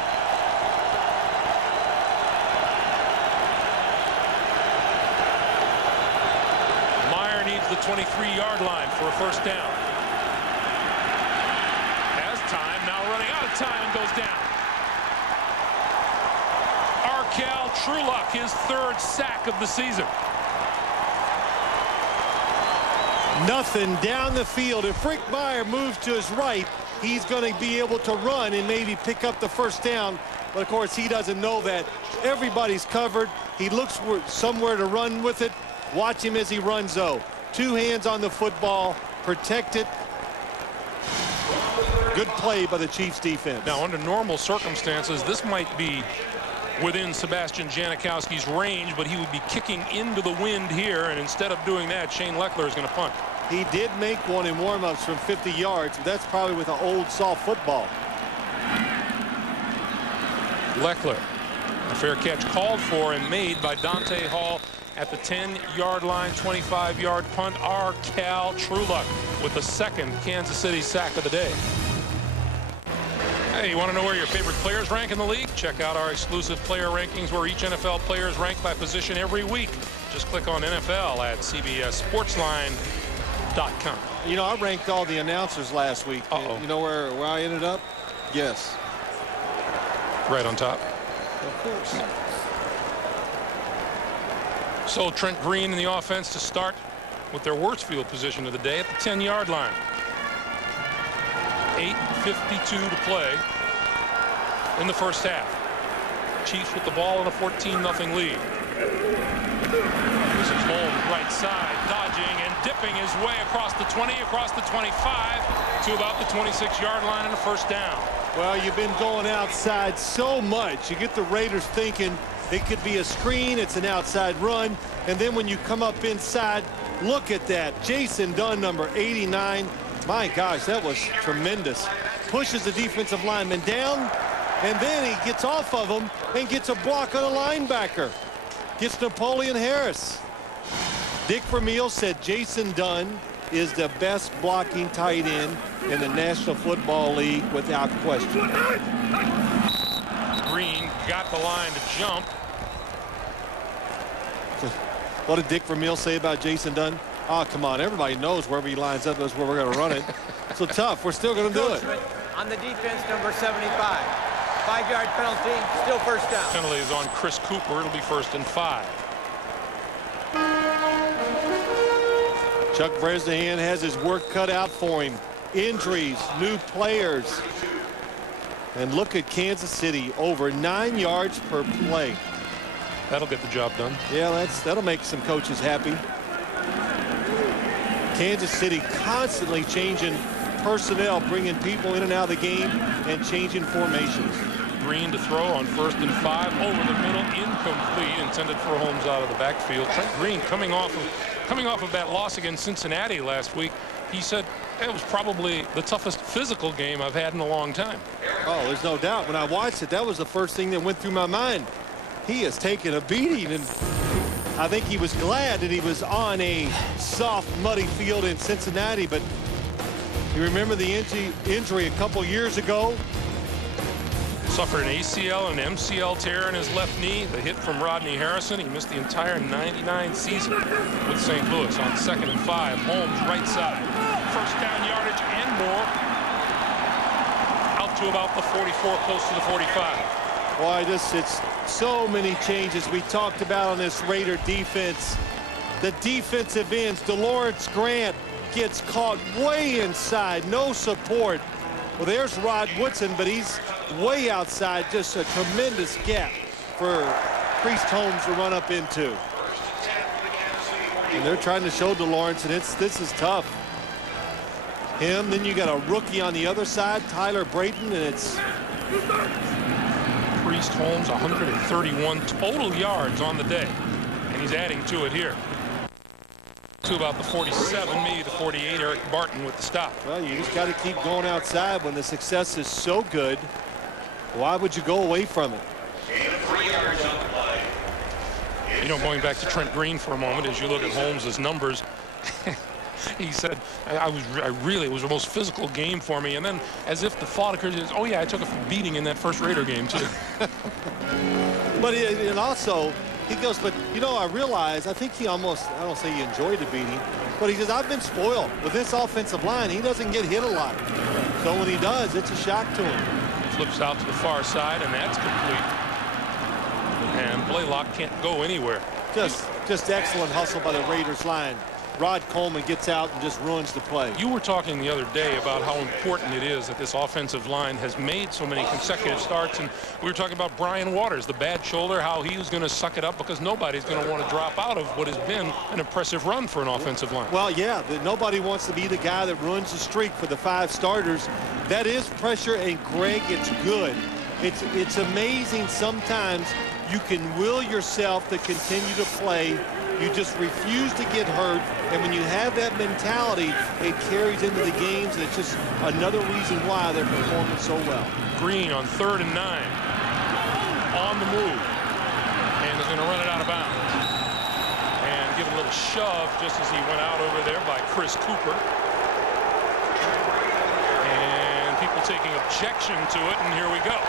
The 23-yard line for a first down. Has time, now running out of time and goes down. Arkel Trueluck, his 3rd sack of the season. Nothing down the field. If Rick Meyer moves to his right, he's going to be able to run and maybe pick up the first down. But of course, he doesn't know that. Everybody's covered. He looks somewhere to run with it. Watch him as he runs, though. 2 hands on the football, protected. Good play by the Chiefs defense. Now, under normal circumstances, this might be within Sebastian Janikowski's range, but he would be kicking into the wind here, and instead of doing that, Shane Leckler is going to punt. He did make one in warm-ups from 50 yards, but that's probably with an old soft football. Leckler, a fair catch called for and made by Dante Hall at the 10-yard line. 25-yard punt. Arkel Trueluck with the 2nd Kansas City sack of the day. Hey, you want to know where your favorite players rank in the league? Check out our exclusive player rankings where each NFL player is ranked by position every week. Just click on NFL at CBSSportsline.com. You know, I ranked all the announcers last week. You know where I ended up? Yes. Right on top. Of course. So Trent Green in the offense to start with their worst field position of the day at the 10-yard line. 8:52 to play in the first half. Chiefs with the ball in a 14-0 lead. This is Holmes right side, dodging and dipping his way across the 20, across the 25 to about the 26-yard line and a first down. Well, you've been going outside so much. You get the Raiders thinking it could be a screen, it's an outside run, and then when you come up inside, look at that. Jason Dunn, number 89. My gosh, that was tremendous. Pushes the defensive lineman down, and then he gets off of him and gets a block on a linebacker. Gets Napoleon Harris. Dick Vermeil said Jason Dunn is the best blocking tight end in the National Football League without question. Green got the line to jump. What did Dick Vermeil say about Jason Dunn? Oh, come on. Everybody knows wherever he lines up, that's where we're going to run it. So tough. We're still going to do it. On the defense, number 75. 5-yard penalty, still first down. Penalty is on Chris Cooper. It'll be 1st and 5. Chuck Bresnahan has his work cut out for him. Injuries, new players. And look at Kansas City, over 9 yards per play. That'll get the job done. Yeah, that'll make some coaches happy. Kansas City constantly changing personnel, bringing people in and out of the game and changing formations. Green to throw on 1st and 5 over the middle, incomplete, intended for Holmes out of the backfield. Trent Green coming off of that loss against Cincinnati last week. He said it was probably the toughest physical game I've had in a long time. Oh, there's no doubt. When I watched it, that was the first thing that went through my mind. He has taken a beating, and I think he was glad that he was on a soft, muddy field in Cincinnati. But you remember the injury a couple years ago? Suffered an ACL and MCL tear in his left knee. The hit from Rodney Harrison. He missed the entire '99 season with St. Louis on 2nd and 5. Holmes right side. First down yardage and more. Out to about the 44, close to the 45. Boy, it's so many changes we talked about on this Raider defense. The defensive ends, DeLawrence Grant gets caught way inside, no support. Well, there's Rod Woodson, but he's way outside. Just a tremendous gap for Priest Holmes to run up into. And they're trying to show DeLawrence, and this is tough. Him, then you got a rookie on the other side, Tyler Brayton, and it's Priest Holmes, 131 total yards on the day, and he's adding to it here. To about the 47, maybe the 48. Eric Barton with the stop. Well, you just got to keep going outside when the success is so good. Why would you go away from it? You know, going back to Trent Green for a moment, as you look at Holmes's numbers, he said, it was the most physical game for me. And then, as if the thought occurs, oh yeah, I took a beating in that first Raider game too. But and also, he goes, but you know, I realize, I think he almost, I don't say he enjoyed the beating, but he says, I've been spoiled with this offensive line. He doesn't get hit a lot. So when he does, it's a shock to him. Flips out to the far side, and that's complete. And Blaylock can't go anywhere. Just excellent hustle by the Raiders line. Rod Coleman gets out and just ruins the play. You were talking the other day about how important it is that this offensive line has made so many consecutive starts, and we were talking about Brian Waters, the bad shoulder, how he was going to suck it up because nobody's going to want to drop out of what has been an impressive run for an offensive line. Well, yeah, nobody wants to be the guy that runs the streak for the 5 starters. That is pressure, and Greg, it's good. It's amazing sometimes you can will yourself to continue to play. You just refuse to get hurt, and when you have that mentality, it carries into the games, and it's just another reason why they're performing so well. Green on 3rd and 9, on the move, and is going to run it out of bounds. And give it a little shove just as he went out over there by Chris Cooper. And people taking objection to it, and here we go.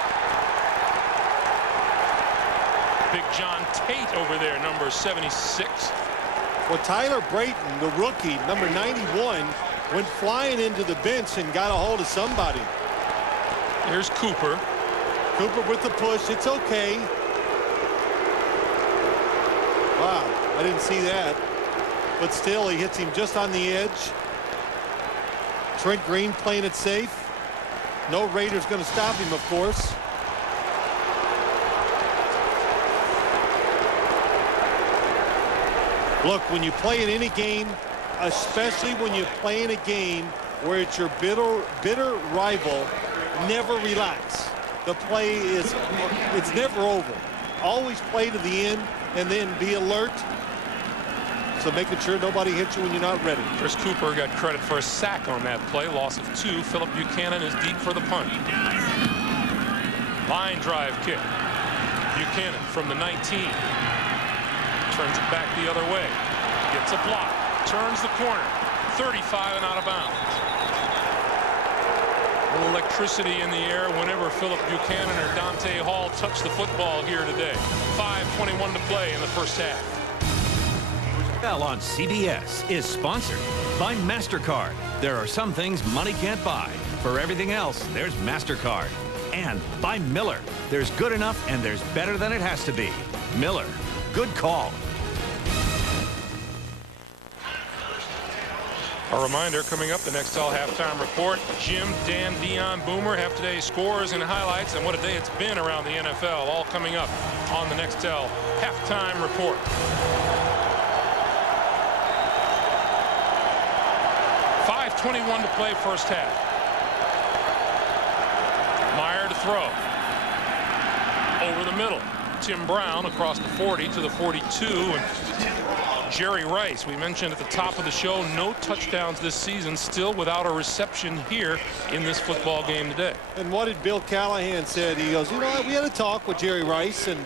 Big John Tate over there, number 76. Well, Tyler Brayton, the rookie, number 91, went flying into the bench and got a hold of somebody. Here's Cooper. Cooper with the push. It's okay. Wow, I didn't see that. But still, he hits him just on the edge. Trent Green playing it safe. No Raider's going to stop him, of course. Look, when you play in any game, especially when you play in a game where it's your bitter rival, never relax. The play it's never over. Always play to the end and then be alert. So making sure nobody hits you when you're not ready. Chris Cooper got credit for a sack on that play. Loss of 2. Philip Buchanan is deep for the punt. Line drive kick. Buchanan from the 19. Turns it back the other way. Gets a block. Turns the corner. 35 and out of bounds. A little electricity in the air whenever Philip Buchanan or Dante Hall touch the football here today. 5:21 to play in the first half. NFL on CBS is sponsored by MasterCard. There are some things money can't buy. For everything else, there's MasterCard. And by Miller. There's good enough and there's better than it has to be. Miller. Good call. A reminder, coming up, the Nextel halftime report. Jim, Dan, Dion, Boomer have today's scores and highlights, and what a day it's been around the NFL, all coming up on the Nextel halftime report. 5:21 to play first half. Meyer to throw. Over the middle. Tim Brown across the 40 to the 42. And Jerry Rice, we mentioned at the top of the show, no touchdowns this season, still without a reception here in this football game today. And what did Bill Callahan said? He goes, you know, we had a talk with Jerry Rice and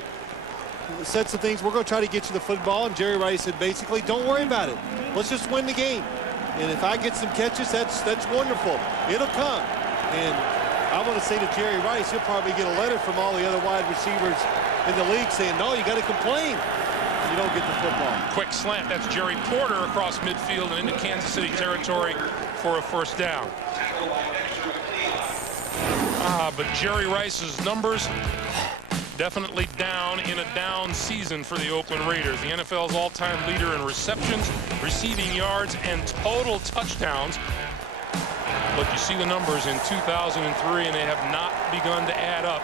said some things. We're going to try to get you the football. And Jerry Rice said, basically, don't worry about it. Let's just win the game. And if I get some catches, that's wonderful. It'll come. And I want to say to Jerry Rice, he'll probably get a letter from all the other wide receivers in the league saying, no, you got to complain. You don't get the football. Quick slant. That's Jerry Porter across midfield and into Kansas City territory for a first down. But Jerry Rice's numbers definitely down in a down season for the Oakland Raiders. The NFL's all-time leader in receptions, receiving yards, and total touchdowns. But you see the numbers in 2003, and they have not begun to add up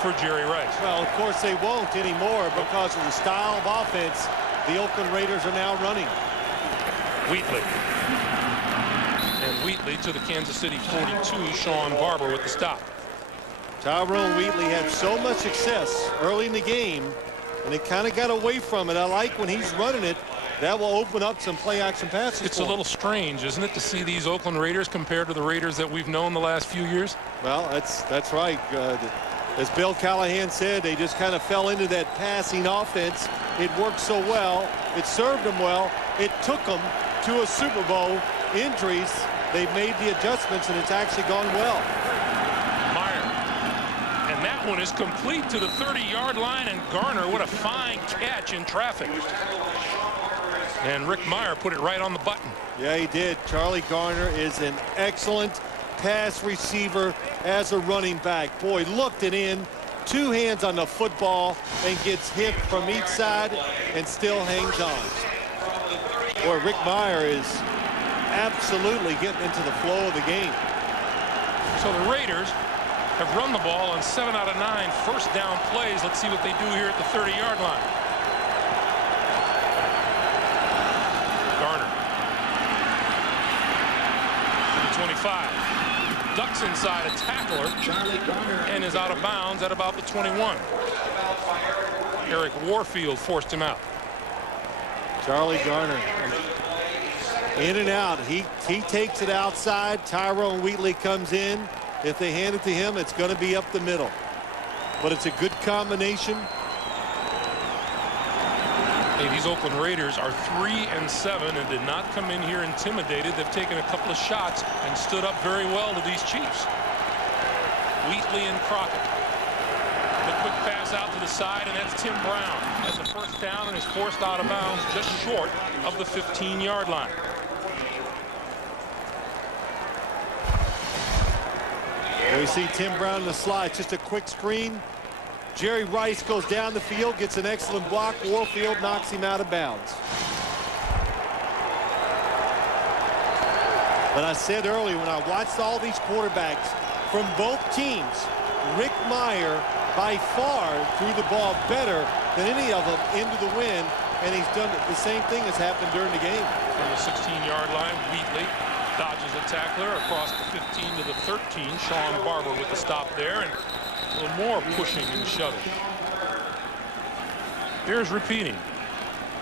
for Jerry Rice. Well, of course they won't anymore because of the style of offense the Oakland Raiders are now running. Wheatley. And Wheatley to the Kansas City 42, Sean Barber with the stop. Tyrone Wheatley had so much success early in the game, and they kind of got away from it. I like when he's running it. That will open up some play-action passes. It's a little strange, isn't it, to see these Oakland Raiders compared to the Raiders that we've known the last few years? Well, that's right. As Bill Callahan said, they just kind of fell into that passing offense. It worked so well. It served them well. It took them to a Super Bowl. Injuries, they've made the adjustments, and it's actually gone well. Meyer. And that one is complete to the 30-yard line, and Garner, what a fine catch in traffic. And Rick Meyer put it right on the button. Yeah, he did. Charlie Garner is an excellent pass receiver as a running back. Boy, looked it in, two hands on the football, and gets hit from each side and still hangs on. Boy, Rick Meyer is absolutely getting into the flow of the game. So the Raiders have run the ball on 7 out of 9 first down plays. Let's see what they do here at the 30-yard line. Garner. 25. Ducks inside a tackler and is out of bounds at about the 21. Eric Warfield forced him out. Charlie Garner in and out. He takes it outside. Tyrone Wheatley comes in. If they hand it to him, it's going to be up the middle. But it's a good combination. Hey, these Oakland Raiders are 3-7 and did not come in here intimidated. They've taken a couple of shots and stood up very well to these Chiefs. Wheatley and Crockett. The quick pass out to the side, and that's Tim Brown at the first down and is forced out of bounds just short of the 15-yard line. We see Tim Brown in the slide. Just a quick screen. Jerry Rice goes down the field, gets an excellent block. Warfield knocks him out of bounds. But I said earlier, when I watched all these quarterbacks from both teams, Rick Meyer by far threw the ball better than any of them into the wind, and he's done the same thing has happened during the game. From the 16-yard line, Wheatley dodges a tackler across the 15 to the 13. Sean Barber with the stop there, and a little more pushing and shoving. Here's repeating.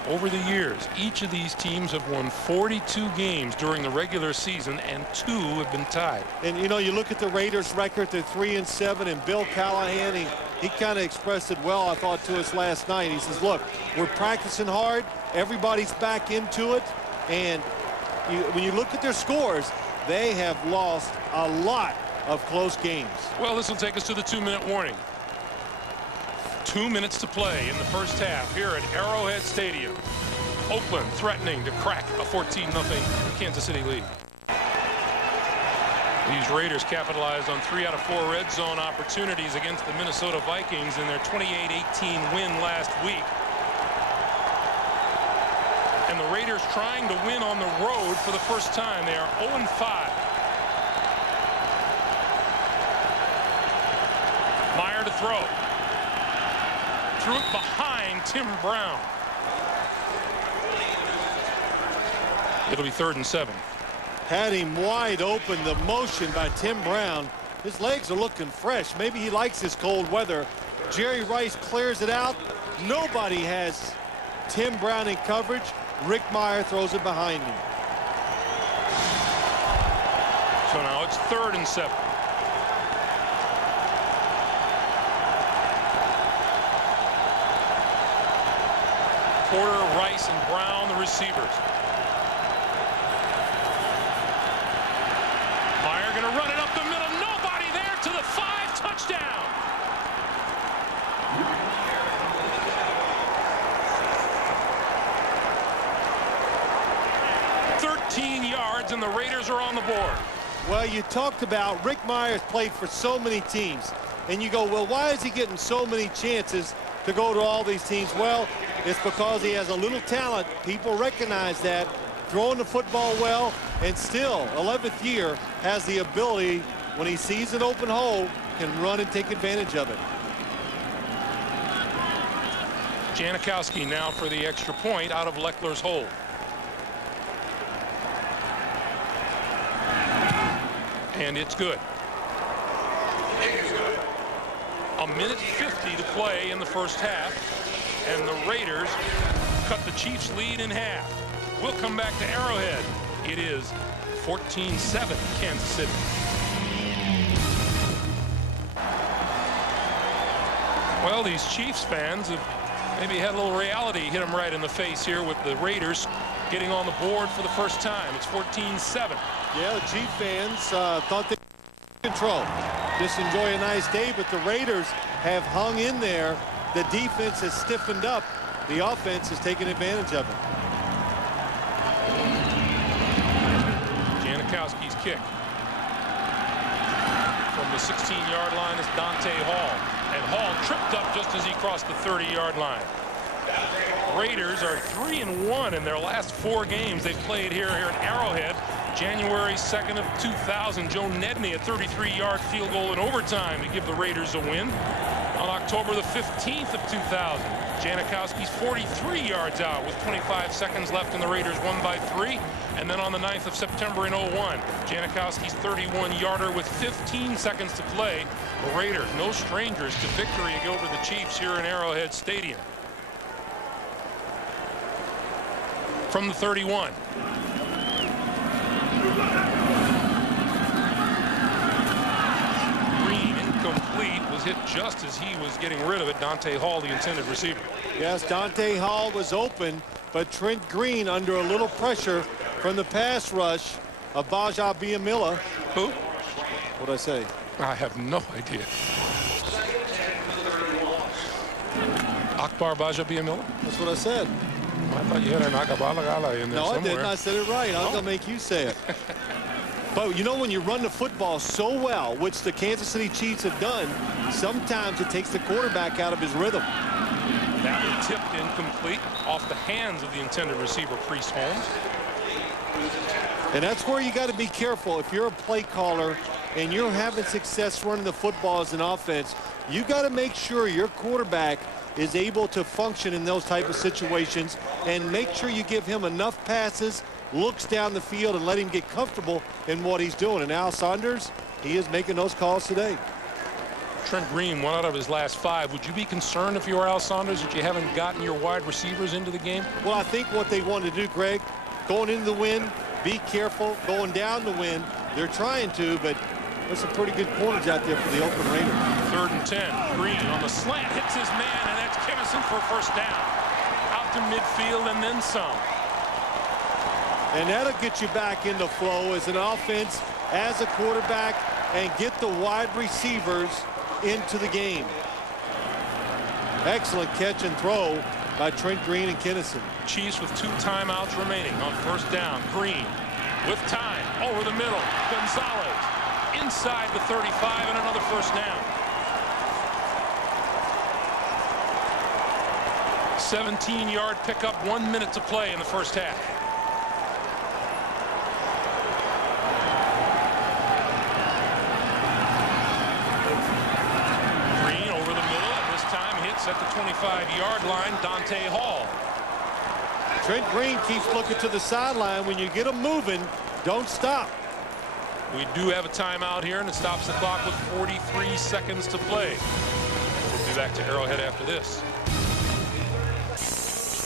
Over the years, each of these teams have won 42 games during the regular season, and 2 have been tied. And, you know, you look at the Raiders' record, they're 3-7, and Bill Callahan, he kind of expressed it well, I thought, to us last night. He says, look, we're practicing hard. Everybody's back into it. And when you look at their scores, they have lost a lot of close games. Well, this will take us to the 2-minute warning. 2 minutes to play in the first half here at Arrowhead Stadium. Oakland threatening to crack a 14-0 Kansas City lead. These Raiders capitalized on 3 out of 4 red zone opportunities against the Minnesota Vikings in their 28-18 win last week. And the Raiders trying to win on the road for the first time. They are 0-5. Meyer to throw. Threw it behind Tim Brown. It'll be 3rd and 7. Had him wide open. The motion by Tim Brown. His legs are looking fresh. Maybe he likes this cold weather. Jerry Rice clears it out. Nobody has Tim Brown in coverage. Rick Meyer throws it behind him. So now it's 3rd and 7. Porter, Rice, and Brown, the receivers. Meyer going to run it up the middle. Nobody there to the 5. Touchdown. Yards and the Raiders are on the board. Well, you talked about Rick Myers played for so many teams, and you go, well, why is he getting so many chances to go to all these teams? Well, it's because he has a little talent. People recognize that, throwing the football well, and still 11th year has the ability, when he sees an open hole, can run and take advantage of it. Janikowski now for the extra point out of Leckler's hold. And it's good. A minute 50 to play in the first half, and the Raiders cut the Chiefs' lead in half. We'll come back to Arrowhead. It is 14-7 Kansas City. Well, these Chiefs fans have maybe had a little reality hit them right in the face here with the Raiders getting on the board for the first time. It's 14-7. Yeah, the Chief fans thought they could control. Just enjoy a nice day, but the Raiders have hung in there. The defense has stiffened up. The offense has taken advantage of it. Janikowski's kick. From the 16-yard line is Dante Hall. And Hall tripped up just as he crossed the 30-yard line. Raiders are 3-1 in their last 4 games they've played here at Arrowhead. January 2nd of 2000, Joe Nedney, a 33-yard field goal in overtime to give the Raiders a win. On October the 15th of 2000, Janikowski's 43 yards out with 25 seconds left, and the Raiders won by 3. And then on the 9th of September in 01, Janikowski's 31-yarder with 15 seconds to play. The Raiders, no strangers to victory over the Chiefs here in Arrowhead Stadium. From the 31. Green incomplete, was hit just as he was getting rid of it. Dante Hall, the intended receiver. Yes, Dante Hall was open, but Trent Green under a little pressure from the pass rush of Baja Biamila. Who? What'd I say? I have no idea. Akbar Baja Biamila? That's what I said. I thought you had an Akabalagala in there somewhere. No, I didn't. I said it right. I was going to make you say it. But, you know, when you run the football so well, which the Kansas City Chiefs have done, sometimes it takes the quarterback out of his rhythm. That one tipped incomplete off the hands of the intended receiver, Priest Holmes. And that's where you got to be careful. If you're a play caller and you're having success running the football as an offense, you got to make sure your quarterback is able to function in those type of situations, and make sure you give him enough passes, looks down the field, and let him get comfortable in what he's doing. And Al Saunders, he is making those calls today. Trent Green, 1 out of his last 5. Would you be concerned if you were Al Saunders that you haven't gotten your wide receivers into the game? Well, I think what they want to do, Greg, going into the wind, be careful. Going down the wind, they're trying to, but there's some pretty good corners out there for the Oakland Raiders. 3rd and 10. Green on the slant, hits his man, and that's Kinnison for a first down. Out to midfield and then some. And that'll get you back into flow as an offense, as a quarterback, and get the wide receivers into the game. Excellent catch and throw by Trent Green and Kinnison. Chiefs with 2 timeouts remaining on first down. Green with time over the middle. Gonzalez inside the 35 and another first down. 17-yard pickup, 1 minute to play in the first half. Green over the middle, and this time hits at the 25-yard line, Dante Hall. Trent Green keeps looking to the sideline. When you get him moving, don't stop. We do have a timeout here, and it stops the clock with 43 seconds to play. We'll be back to Arrowhead after this.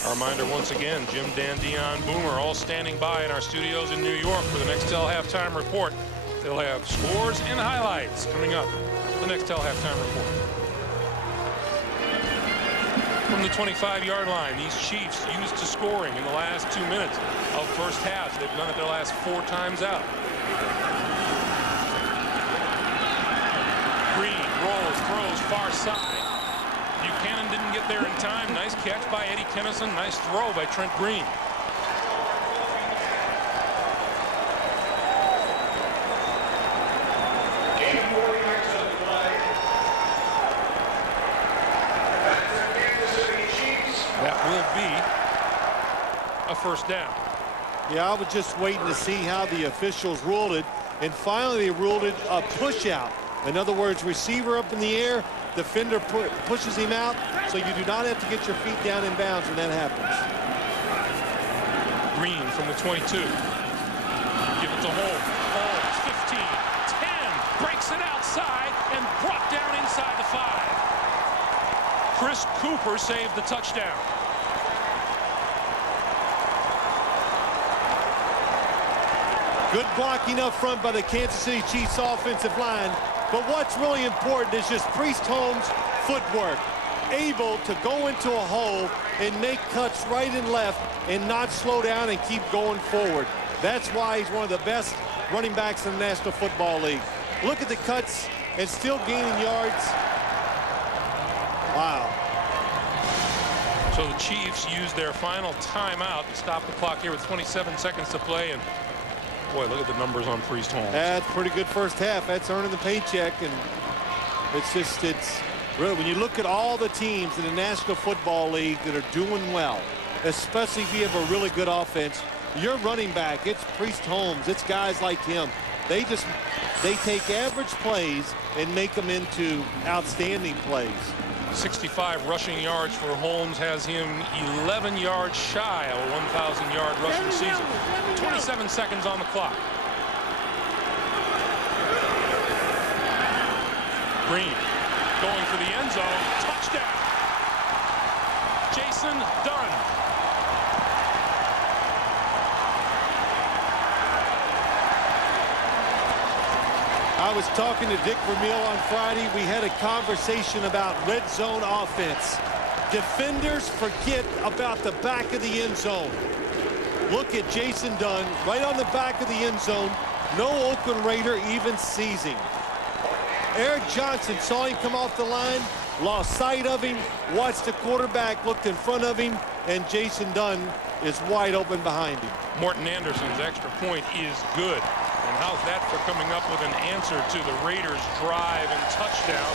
A reminder once again, Jim, Dan, Dion, Boomer all standing by in our studios in New York for the Nextel halftime report. They'll have scores and highlights coming up. The Nextel halftime report. From the 25-yard line, these Chiefs used to scoring in the last 2 minutes of first half. They've done it their last 4 times out. Green rolls, throws far side. Buchanan didn't get there in time. Nice catch by Eddie Kennison. Nice throw by Trent Green. That will be a first down. Yeah, I was just waiting to see how the officials ruled it, and finally they ruled it a push out. In other words, receiver up in the air, defender pushes him out, so you do not have to get your feet down in bounds when that happens. Green from the 22. Give it to Holmes. Holmes, 15, 10, breaks it outside and brought down inside the 5. Chris Cooper saved the touchdown. Good blocking up front by the Kansas City Chiefs offensive line. But what's really important is just Priest Holmes' footwork. Able to go into a hole and make cuts right and left and not slow down and keep going forward. That's why he's one of the best running backs in the National Football League. Look at the cuts and still gaining yards. Wow. So the Chiefs used their final timeout to stop the clock here with 27 seconds to play. And boy, look at the numbers on Priest Holmes. That's pretty good first half. That's earning the paycheck. And it's really, when you look at all the teams in the National Football League that are doing well, especially if you have a really good offense, your running back, it's Priest Holmes. It's guys like him. They take average plays and make them into outstanding plays. 65 rushing yards for Holmes has him 11 yards shy of a 1,000-yard rushing season. 27 seconds on the clock. Green going for the end zone. Touchdown. Jason Dunn. I was talking to Dick Vermeil on Friday. We had a conversation about red zone offense. Defenders forget about the back of the end zone. Look at Jason Dunn right on the back of the end zone. No Oakland Raider even sees him. Eric Johnson saw him come off the line, lost sight of him, watched the quarterback, looked in front of him, and Jason Dunn is wide open behind him. Morton Anderson's extra point is good. And how's that for coming up with an answer to the Raiders' drive and touchdown?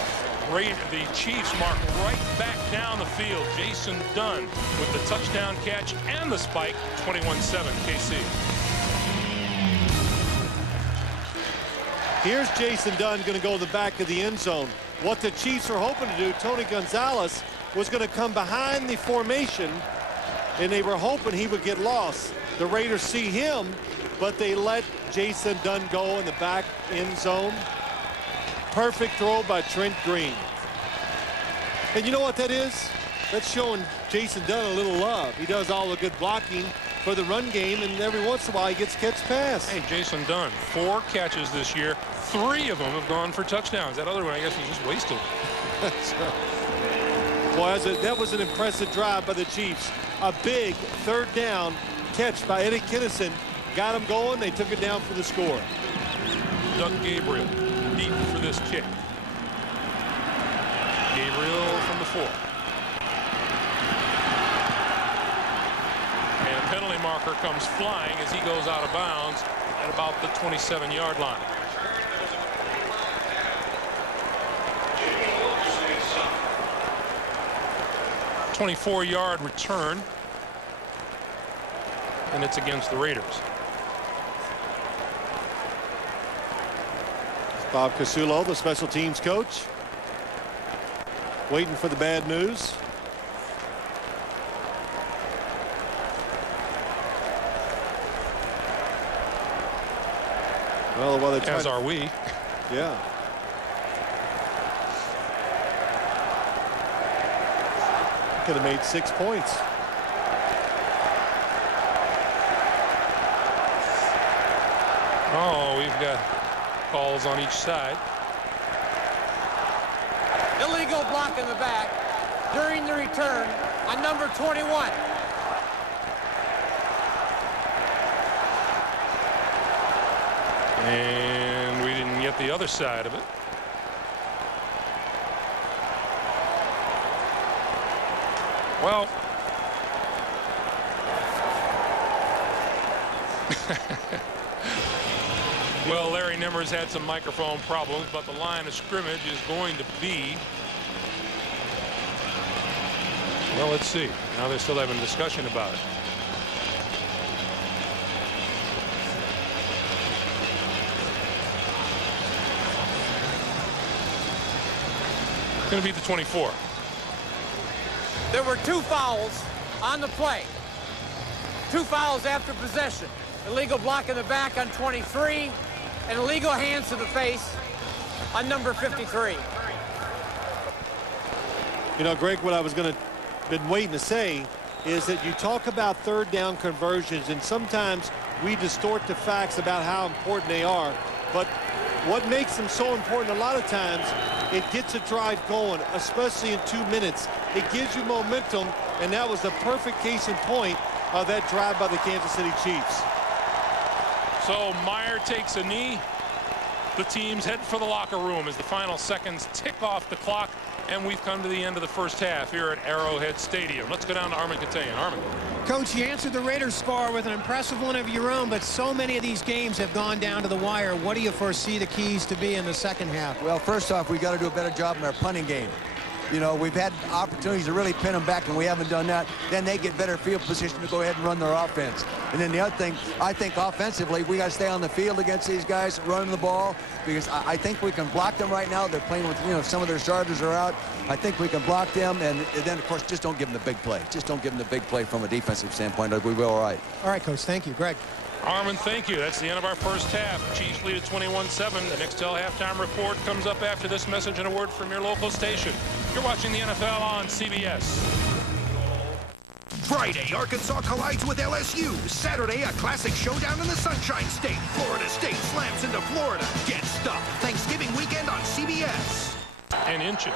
The Chiefs mark right back down the field. Jason Dunn with the touchdown catch and the spike. 21-7 KC. Here's Jason Dunn going to go to the back of the end zone. What the Chiefs are hoping to do, Tony Gonzalez was going to come behind the formation, and they were hoping he would get lost. The Raiders see him, but they let Jason Dunn go in the back end zone. Perfect throw by Trent Green. And you know what that is? That's showing Jason Dunn a little love. He does all the good blocking for the run game, and every once in a while he gets catch pass. Hey, Jason Dunn, 4 catches this year. 3 of them have gone for touchdowns. That other one, I guess, was just wasted. That's right. Boy, that was an impressive drive by the Chiefs. A big third down catch by Eddie Kennison. Got him going. They took it down for the score. Doug Gabriel deep for this kick. Gabriel from the 4. And a penalty marker comes flying as he goes out of bounds at about the 27-yard line. A 24-yard return, and it's against the Raiders. Bob Casulo, the special teams coach, waiting for the bad news. Well, as are we. Yeah. Could have made 6 points. Oh, we've got calls on each side. Illegal block in the back during the return on number 21. And we didn't get the other side of it. Well, well, Larry Nimmer's had some microphone problems, but the line of scrimmage is going to be, well, let's see. Now they're still having a discussion about it. It's going to be the 24. There were 2 fouls on the play. 2 fouls after possession. Illegal block in the back on 23 and illegal hands to the face on number 53. You know, Greg, what I was been waiting to say is that you talk about third down conversions, and sometimes we distort the facts about how important they are. But what makes them so important a lot of times, it gets a drive going, especially in 2 minutes. It gives you momentum, and that was the perfect case in point of that drive by the Kansas City Chiefs. So Meyer takes a knee. The teams head for the locker room as the final seconds tick off the clock, and we've come to the end of the first half here at Arrowhead Stadium. Let's go down to Armin Katayan. Armin. Coach, you answered the Raiders score with an impressive one of your own, but so many of these games have gone down to the wire. What do you foresee the keys to be in the second half? Well, first off, we got to do a better job in our punting game. You know, we've had opportunities to really pin them back, and we haven't done that. Then they get better field position to go ahead and run their offense. And then the other thing, I think offensively, we got to stay on the field against these guys, running the ball, because I think we can block them right now. They're playing with, you know, some of their starters are out. I think we can block them, and then, of course, just don't give them the big play. Just don't give them the big play from a defensive standpoint. We will all right. All right, Coach. Thank you. Greg. Armin, thank you. That's the end of our first half. Chiefs lead at 21-7. The Nextel halftime report comes up after this message and a word from your local station. You're watching the NFL on CBS. Friday, Arkansas collides with LSU. Saturday, a classic showdown in the Sunshine State. Florida State slams into Florida. Get stuffed. Thanksgiving weekend on CBS. And inches.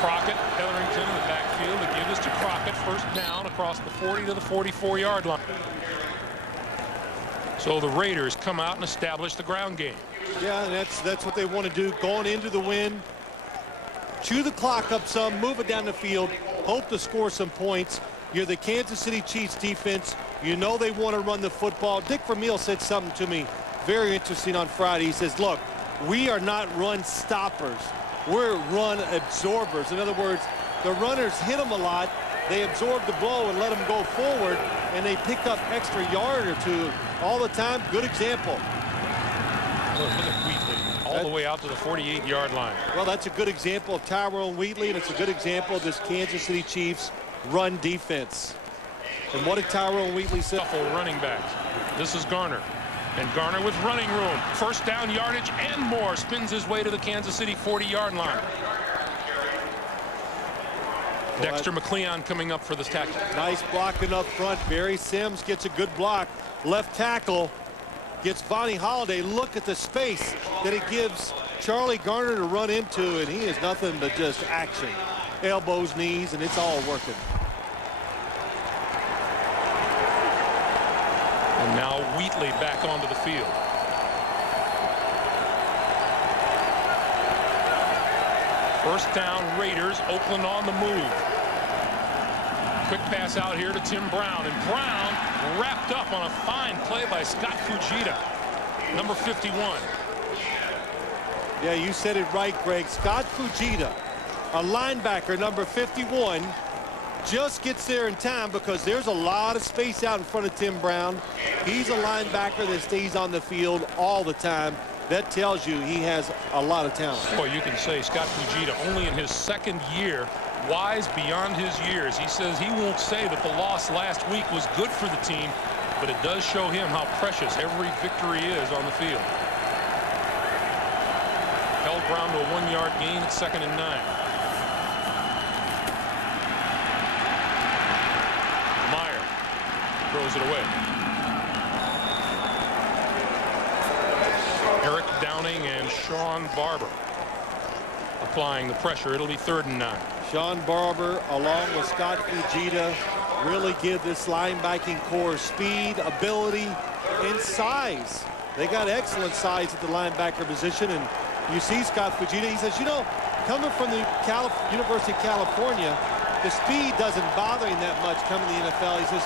Crockett, Hetherington in the backfield. The give is to Crockett. First down across the 40 to the 44-yard line. So the Raiders come out and establish the ground game. Yeah, and that's what they want to do going into the win. Chew the clock up some, move it down the field, hope to score some points. You're the Kansas City Chiefs defense. You know they want to run the football. Dick Vermeil said something to me very interesting on Friday. He says, look, we are not run stoppers. We're run absorbers. In other words, the runners hit them a lot. They absorb the blow and let them go forward, and they pick up extra yard or two all the time. Good example. Look at Wheatley all the way out to the 48-yard line. Well, that's a good example of Tyrone Wheatley, and it's a good example of this Kansas City Chiefs run defense. And what did Tyrone Wheatley say? Couple running backs. This is Garner. And Garner with running room. First down yardage and more. Spins his way to the Kansas City 40-yard line. Well, Dexter McCleon coming up for this tackle. Nice blocking up front. Barry Sims gets a good block. Left tackle gets Vonnie Holiday. Look at the space that it gives Charlie Garner to run into, and he is nothing but just action. Elbows, knees, and it's all working. And now Wheatley back onto the field. First down, Raiders. Oakland on the move. Quick pass out here to Tim Brown. And Brown wrapped up on a fine play by Scott Fujita, number 51. Yeah, you said it right, Greg. Scott Fujita, a linebacker, number 51, just gets there in time because there's a lot of space out in front of Tim Brown. He's a linebacker that stays on the field all the time. That tells you he has a lot of talent. Boy, you can say Scott Fujita only in his second year, wise beyond his years. He says he won't say that the loss last week was good for the team. but it does show him how precious every victory is on the field. Held ground to a 1-yard gain at 2nd and 9. Meyer throws it away. Eric Downing and Sean Barber applying the pressure. It'll be 3rd and 9. Sean Barber along with Scott Fujita really give this linebacking core speed, ability, and size. They got excellent size at the linebacker position, and you see Scott Fujita, he says, you know, coming from the University of California, the speed doesn't bother him that much coming to the NFL. He says,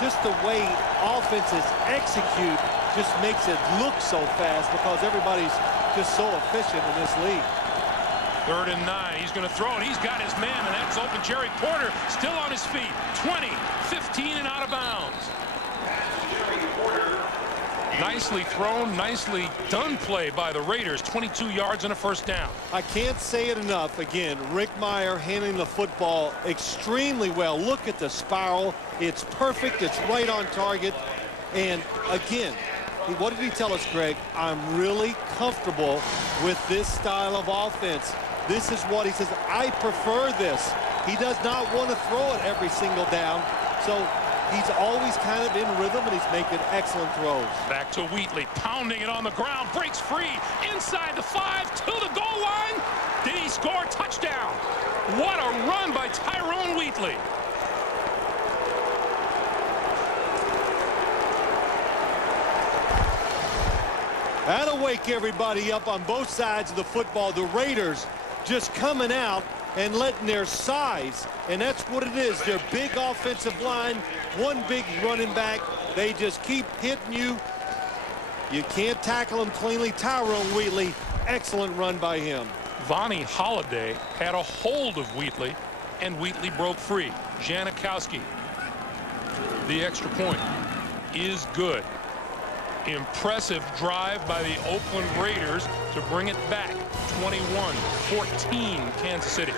just the way offenses execute just makes it look so fast because everybody's just so efficient in this league. 3rd and 9. He's going to throw it. He's got his man, and that's open. Jerry Porter still on his feet. 20, 15, and out of bounds. Nicely thrown, nicely done play by the Raiders. 22 yards and a 1st down. I can't say it enough. Again, Rick Meyer handling the football extremely well. Look at the spiral. It's perfect. It's right on target. And again, what did he tell us, Greg? I'm really comfortable with this style of offense. This is what he says. I prefer this. He does not want to throw it every single down. So he's always kind of in rhythm, and he's making excellent throws. Back to Wheatley, pounding it on the ground, breaks free, inside the 5, to the goal line. Did he score? Touchdown. What a run by Tyrone Wheatley. That'll wake everybody up on both sides of the football. The Raiders just coming out and letting their size, and that's what it is. Their big offensive line, one big running back. They just keep hitting you. You can't tackle them cleanly. Tyrone Wheatley, excellent run by him. Vonnie Holliday had a hold of Wheatley, and Wheatley broke free. Janikowski, the extra point is good. Impressive drive by the Oakland Raiders to bring it back. 21-14 Kansas City.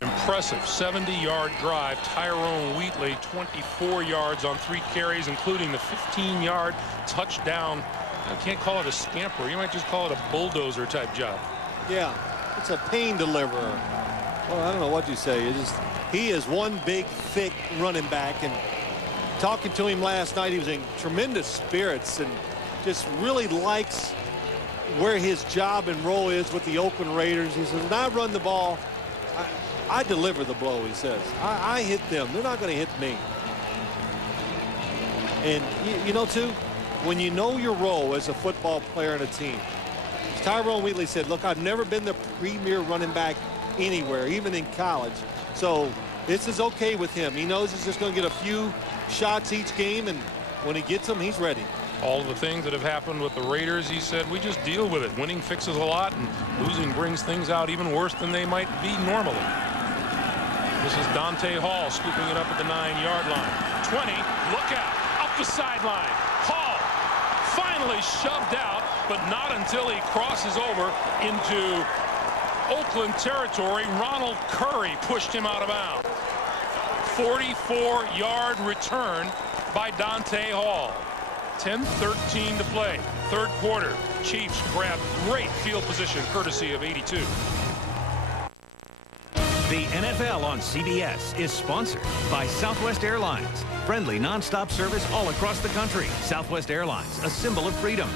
Impressive 70-yard drive. Tyrone Wheatley 24 yards on 3 carries, including the 15-yard touchdown. I can't call it a scamper. You might just call it a bulldozer type job. Yeah, it's a pain deliverer. Well, I don't know what you say. He is one big, thick running back, and talking to him last night, he was in tremendous spirits and just really likes where his job and role is with the Oakland Raiders. He says, when I run the ball, I deliver the blow, he says. I hit them. They're not going to hit me. And, you know, too, when you know your role as a football player in a team, Tyrone Wheatley said, look, I've never been the premier running back anywhere, even in college. So this is okay with him. He knows he's just going to get a few shots each game, and when he gets them, he's ready. All of the things that have happened with the Raiders, he said, we just deal with it. Winning fixes a lot, and losing brings things out even worse than they might be normally. This is Dante Hall scooping it up at the 9-yard line. 20, look out, up the sideline. Hall finally shoved out, but not until he crosses over into Oakland territory. Ronald Curry pushed him out of bounds. 44-yard return by Dante Hall. 10:13 to play. 3rd quarter. Chiefs grab great field position courtesy of 82. The NFL on CBS is sponsored by Southwest Airlines. Friendly nonstop service all across the country. Southwest Airlines, a symbol of freedom.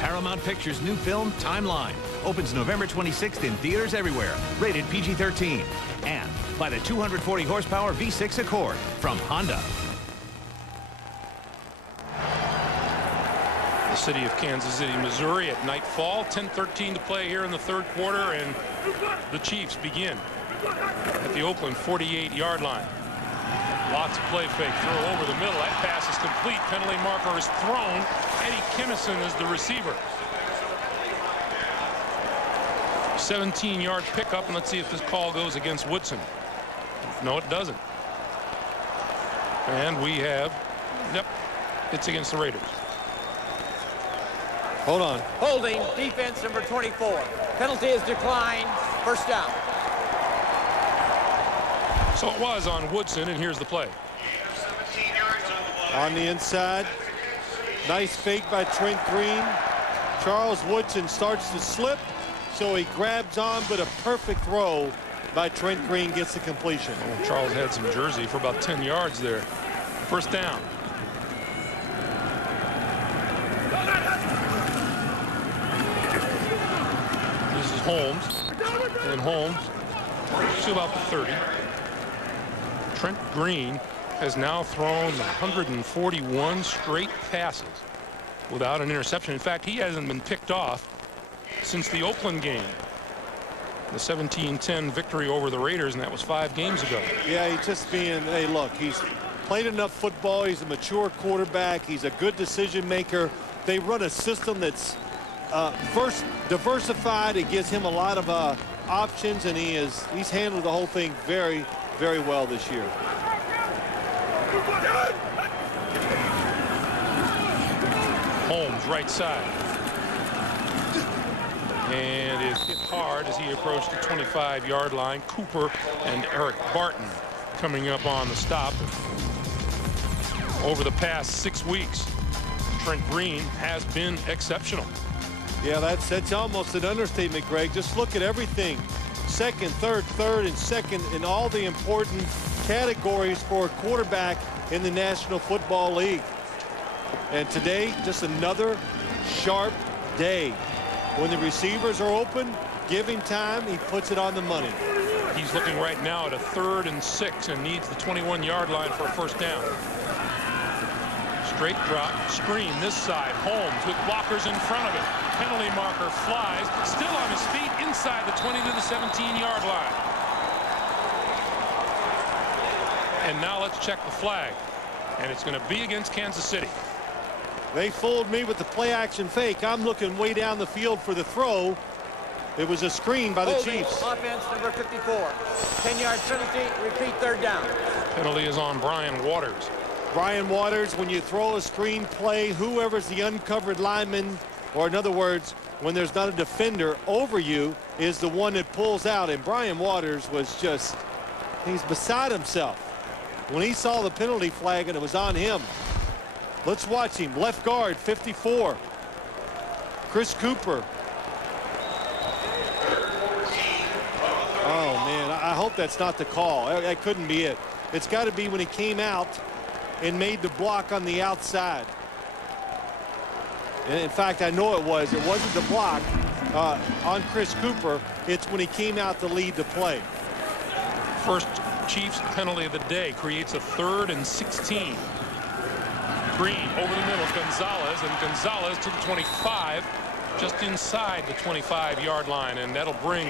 Paramount Pictures' new film, Timeline, opens November 26th in theaters everywhere. Rated PG-13. And by the 240 horsepower V6 Accord from Honda. The city of Kansas City, Missouri at nightfall. 10:13 to play here in the 3rd quarter, and the Chiefs begin at the Oakland 48-yard line. Lots of play fake. Throw over the middle. That pass is complete. Penalty marker is thrown. Eddie Kinnison is the receiver. 17-yard pickup, and let's see if this call goes against Woodson. No, it doesn't. And we have, yep, it's against the Raiders. Hold on. Holding, defense number 24. Penalty is declined. 1st down. So it was on Woodson, and here's the play. On the inside. Nice fake by Trent Green. Charles Woodson starts to slip, so he grabs on, but a perfect throw by Trent Green gets the completion. Oh, Charles had some jersey for about 10 yards there. First down. This is Holmes. And Holmes to about the 30. Trent Green has now thrown 141 straight passes without an interception. In fact, he hasn't been picked off since the Oakland game. The 17-10 victory over the Raiders, and that was 5 games ago. Yeah, he's just being, hey, look, he's played enough football. He's a mature quarterback. He's a good decision maker. They run a system that's first diversified. It gives him a lot of options, and he's handled the whole thing very, very well this year. Holmes, right side. And is hit hard as he approached the 25-yard line. Cooper and Eric Barton coming up on the stop. Over the past 6 weeks, Trent Green has been exceptional. Yeah, that's almost an understatement, Greg. Just look at everything. Second, third, and second in all the important categories for a quarterback in the National Football League. And today, just another sharp day. When the receivers are open, give him time, he puts it on the money. He's looking right now at a 3rd and 6 and needs the 21-yard line for a first down. Straight drop, screen this side. Holmes with blockers in front of it. Penalty marker flies, still on his feet inside the 20 to the 17-yard line. And now let's check the flag. And it's going to be against Kansas City. They fooled me with the play-action fake. I'm looking way down the field for the throw. It was a screen by the Chiefs. Offense number 54. 10-yard penalty. Repeat, 3rd down. Penalty is on Brian Waters. Brian Waters, when you throw a screen play, whoever's the uncovered lineman, or in other words, when there's not a defender over you, is the one that pulls out. And Brian Waters was just, he's beside himself when he saw the penalty flag and it was on him. Let's watch him. Left guard, 54. Chris Cooper. Oh, man, I hope that's not the call. That couldn't be it. It's got to be when he came out and made the block on the outside. And in fact, I know it was. It wasn't the block on Chris Cooper. It's when he came out to lead the play. First Chiefs penalty of the day creates a 3rd and 16. Green over the middle, Gonzalez, and Gonzalez to the 25, just inside the 25-yard line, and that'll bring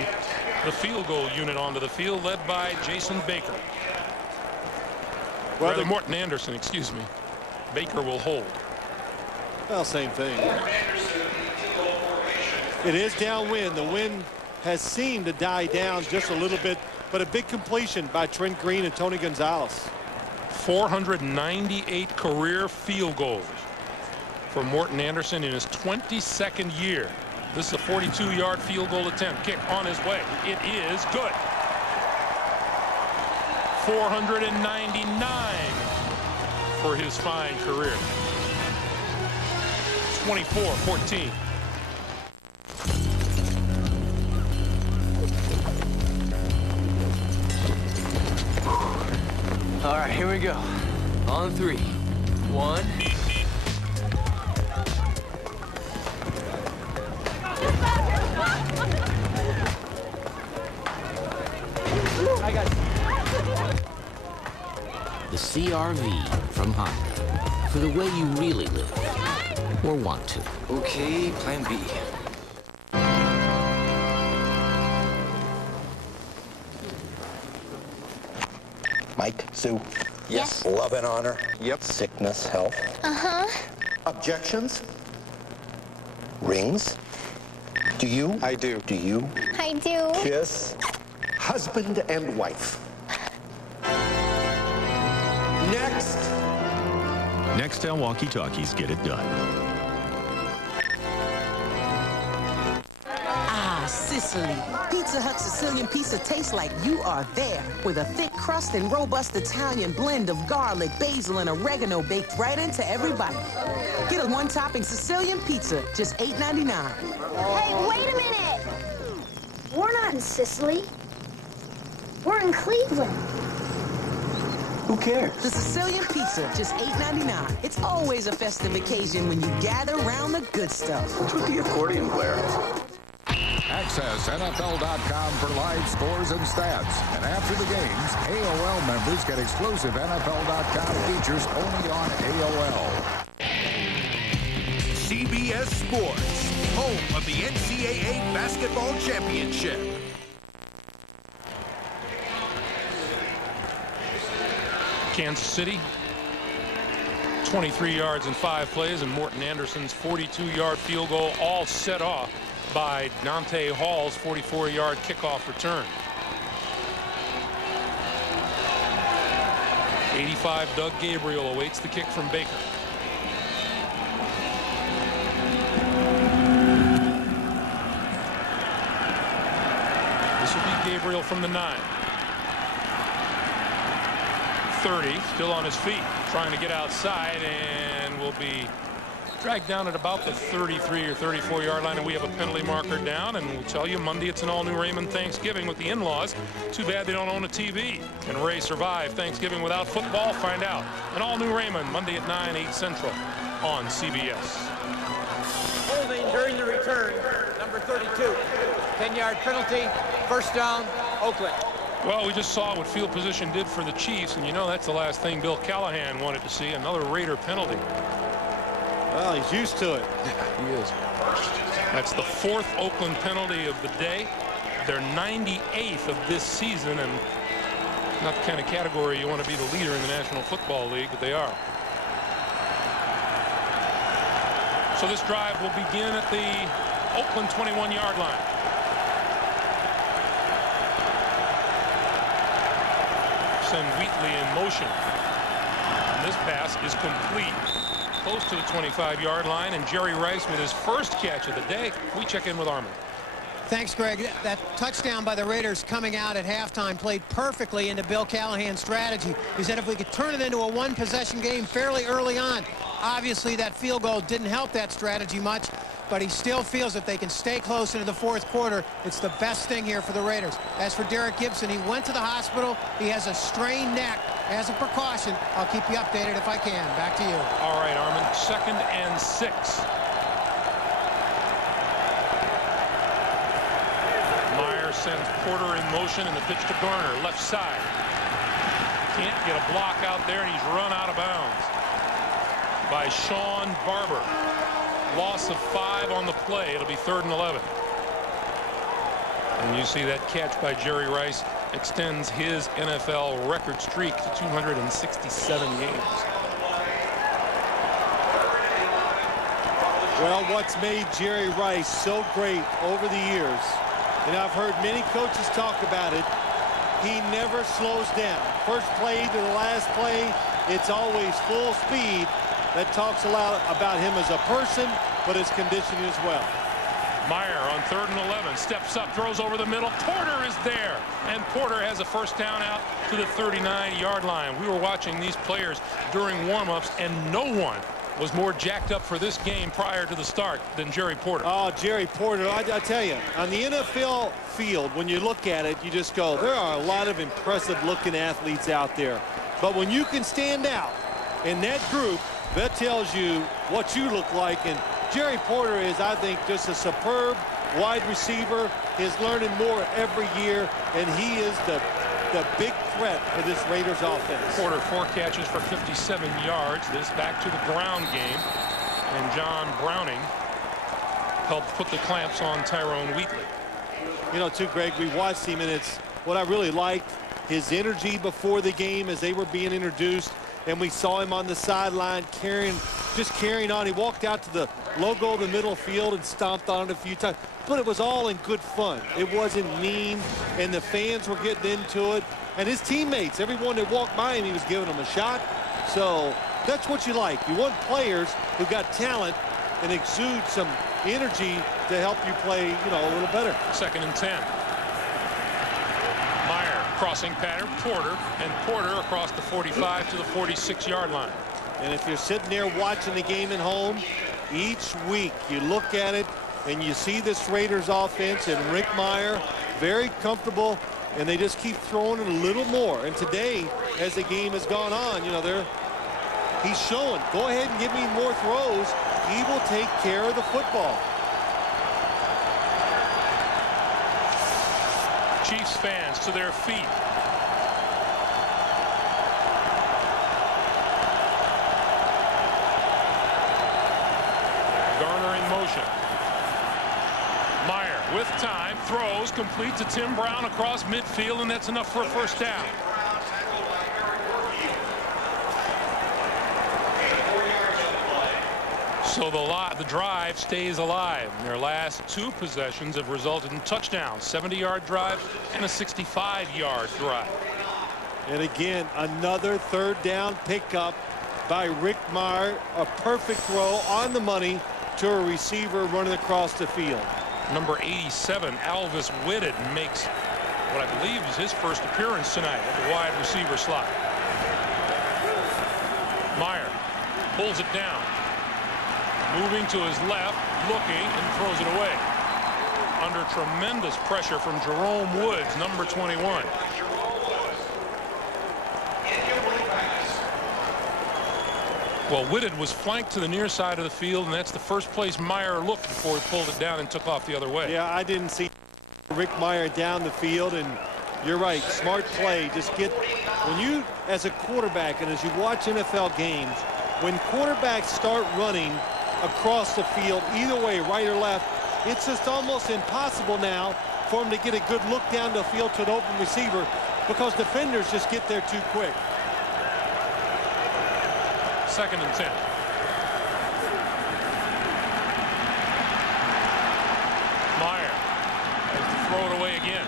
the field goal unit onto the field, led by Jason Baker. Well, Rather, Morton Anderson, excuse me. Baker will hold. Well, same thing. It is downwind. The wind has seemed to die down just a little bit, but a big completion by Trent Green and Tony Gonzalez. 498 career field goals for Morton Anderson in his 22nd year. This is a 42-yard field goal attempt. Kick on his way. It is good. 499 for his fine career. 24-14. All right, here we go. On 3. 1. I got it. The CR-V from Honda. For the way you really live. Or want to. Okay, plan B. Mike, Sue. Yes. Love and honor. Yep. Sickness, health. Uh-huh. Objections? Rings? Do you? I do. Do you? I do. Kiss? Husband and wife. Next. Nextel walkie-talkies get it done. Ah, Sicily. Pizza Hut Sicilian pizza tastes like you are there, with a thick crust and robust Italian blend of garlic, basil, and oregano baked right into every bite. Get a one-topping Sicilian pizza, just $8.99. Hey, wait a minute! We're not in Sicily. We're in Cleveland. Who cares? The Sicilian pizza, just $8.99. It's always a festive occasion when you gather around the good stuff. What's with the accordion player? Access NFL.com for live scores and stats. And after the games, AOL members get exclusive NFL.com features only on AOL. CBS Sports, home of the NCAA Basketball Championship. Kansas City, 23 yards in 5 plays, and Morton Anderson's 42-yard field goal, all set off by Dante Hall's 44-yard kickoff return. 85, Doug Gabriel awaits the kick from Baker. This will be Gabriel from the 9. 30, still on his feet, trying to get outside, and will be dragged down at about the 33 or 34-yard line, and we have a penalty marker down. And we'll tell you, Monday it's an all-new Raymond Thanksgiving with the in-laws. Too bad they don't own a TV. Can Ray survive Thanksgiving without football? Find out. An all-new Raymond, Monday at 9, 8 Central on CBS. Holding during the return, number 32. 10-yard penalty, first down, Oakland. Well, we just saw what field position did for the Chiefs, and you know that's the last thing Bill Callahan wanted to see, another Raider penalty. Well, he's used to it. Yeah, he is. That's the 4th Oakland penalty of the day. Their 98th of this season, and not the kind of category you want to be the leader in the National Football League, but they are. So this drive will begin at the Oakland 21-yard line. Send Wheatley in motion. And this pass is complete. Close to the 25-yard line, and Jerry Rice with his first catch of the day. We check in with Armin. Thanks, Greg. That touchdown by the Raiders coming out at halftime played perfectly into Bill Callahan's strategy. He said if we could turn it into a one-possession game fairly early on. Obviously, that field goal didn't help that strategy much, but he still feels that they can stay close into the 4th quarter. It's the best thing here for the Raiders. As for Derek Gibson, he went to the hospital. He has a strained neck. As a precaution, I'll keep you updated if I can. Back to you. All right, Armin. 2nd and 6. Meyer sends Porter in motion, and the pitch to Garner, left side. Can't get a block out there, and he's run out of bounds by Sean Barber. Loss of 5 on the play. It'll be 3rd and 11. And you see that catch by Jerry Rice extends his NFL record streak to 267 games. Well, what's made Jerry Rice so great over the years, and I've heard many coaches talk about it, he never slows down. First play to the last play, it's always full speed. That talks a lot about him as a person, but his conditioning as well. Meyer on 3rd and 11, steps up, throws over the middle. Porter is there, and Porter has a first down out to the 39-yard line. We were watching these players during warm-ups, and no one was more jacked up for this game prior to the start than Jerry Porter. Oh, Jerry Porter, I tell you, on the NFL field, when you look at it, you just go, there are a lot of impressive-looking athletes out there. But when you can stand out in that group, that tells you what you look like. And Jerry Porter is, I think, just a superb wide receiver. He's learning more every year, and he is the big threat for this Raiders offense. Porter 4 catches for 57 yards. This back to the ground game. And John Browning helped put the clamps on Tyrone Wheatley. You know, too, Greg, we watched him, and it's what I really liked, his energy before the game as they were being introduced. And we saw him on the sideline just carrying on. He walked out to the logo of the middle field and stomped on it a few times. But it was all in good fun. It wasn't mean, and the fans were getting into it. And his teammates, everyone that walked by him, he was giving them a shot. So that's what you like. You want players who got talent and exude some energy to help you play, you know, a little better. 2nd and 10. Meyer crossing pattern, Porter, and Porter across the 45 to the 46-yard line. And if you're sitting there watching the game at home, each week you look at it and you see this Raiders offense and Rick Meyer very comfortable, and they just keep throwing it a little more. And today, as the game has gone on, you know, he's showing, go ahead and give me more throws. He will take care of the football. Chiefs fans to their feet. Garner in motion. Meyer with time, throws, complete to Tim Brown across midfield, and that's enough for a first down. So the drive stays alive. Their last 2 possessions have resulted in touchdowns, 70-yard drive and a 65-yard drive. And again, another 3rd down pickup by Rick Meyer. A perfect throw on the money to a receiver running across the field. Number 87, Alvis Whitted, makes what I believe is his first appearance tonight at the wide receiver slot. Meyer pulls it down. Moving to his left, looking, and throws it away. Under tremendous pressure from Jerome Woods, number 21. Well, Whitted was flanked to the near side of the field, and that's the first place Meyer looked before he pulled it down and took off the other way. Yeah, I didn't see Rick Meyer down the field, and you're right, smart play. Just get, when you, as a quarterback, and as you watch NFL games, when quarterbacks start running across the field, either way, right or left, it's just almost impossible now for him to get a good look down the field to an open receiver because defenders just get there too quick. 2nd and 10. Meyer has to throw it away again.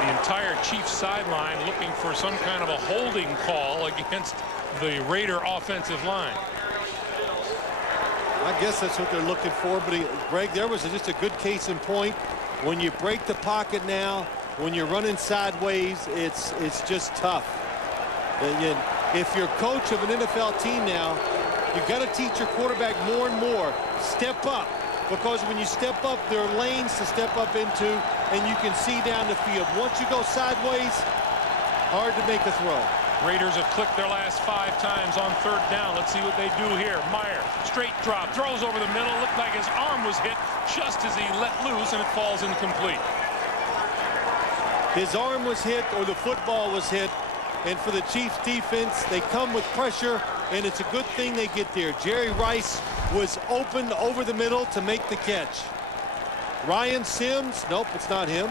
The entire Chiefs sideline looking for some kind of a holding call against the Raider offensive line. I guess that's what they're looking for, but Greg, there was just a good case in point. When you break the pocket now, when you're running sideways, it's just tough. And if you're coach of an NFL team now, you've got to teach your quarterback more and more. Step up, because when you step up, there are lanes to step up into, and you can see down the field. Once you go sideways, hard to make a throw. Raiders have clicked their last 5 times on 3rd down. Let's see what they do here. Meyer, straight drop, throws over the middle. Looked like his arm was hit just as he let loose, and it falls incomplete. His arm was hit, or the football was hit. And for the Chiefs defense, they come with pressure, and it's a good thing they get there. Jerry Rice was open over the middle to make the catch. Ryan Sims, nope, it's not him.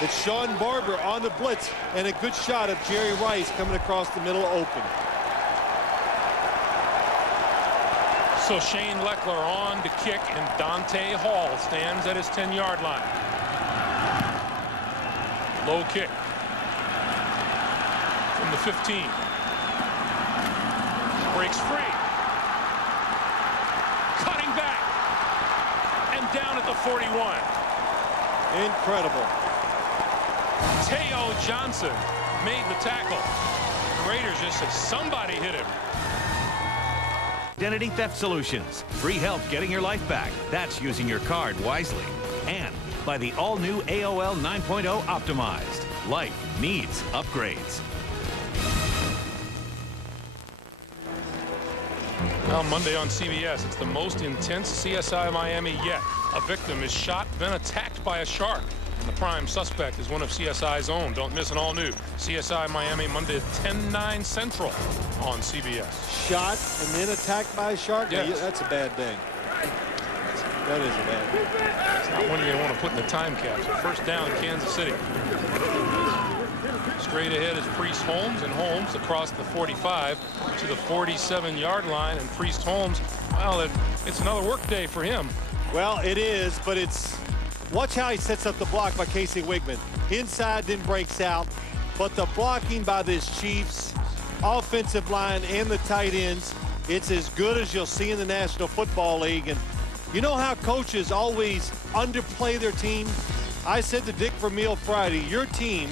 It's Sean Barber on the blitz, and a good shot of Jerry Rice coming across the middle open. So Shane Leckler on to kick, and Dante Hall stands at his 10-yard line. Low kick. From the 15. Breaks free. Cutting back. And down at the 41. Incredible. Teo Johnson made the tackle. The Raiders just said somebody hit him. Identity Theft Solutions. Free help getting your life back. That's using your card wisely. And by the all-new AOL 9.0 Optimized. Life needs upgrades. Well, Monday on CBS, it's the most intense CSI Miami yet. A victim is shot, then attacked by a shark. The prime suspect is one of CSI's own. Don't miss an all-new CSI Miami Monday at 10/9 Central on CBS. Shot and then attacked by a shark? Yes. Yeah, that's a bad day. That is a bad day. It's not one you're going to want to put in the time capsule. First down, Kansas City. Straight ahead is Priest Holmes, and Holmes across the 45 to the 47-yard line. And Priest Holmes, well, it's another work day for him. Well, it is, but it's... Watch how he sets up the block by Casey Wigman. Inside, then breaks out. But the blocking by this Chiefs offensive line and the tight ends, it's as good as you'll see in the National Football League. And you know how coaches always underplay their team? I said to Dick Vermeil Friday, your team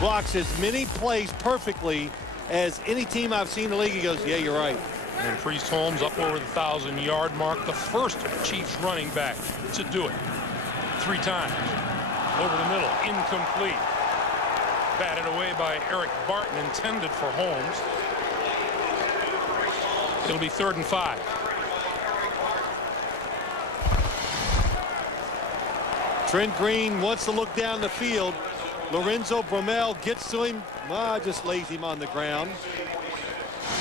blocks as many plays perfectly as any team I've seen in the league. He goes, yeah, you're right. And Priest Holmes up over the 1,000-yard mark, the first Chiefs running back to do it 3 times. Over the middle, incomplete. Batted away by Eric Barton, intended for Holmes. It'll be 3rd and 5. Trent Green wants to look down the field. Lorenzo Bromell gets to him. Just lays him on the ground.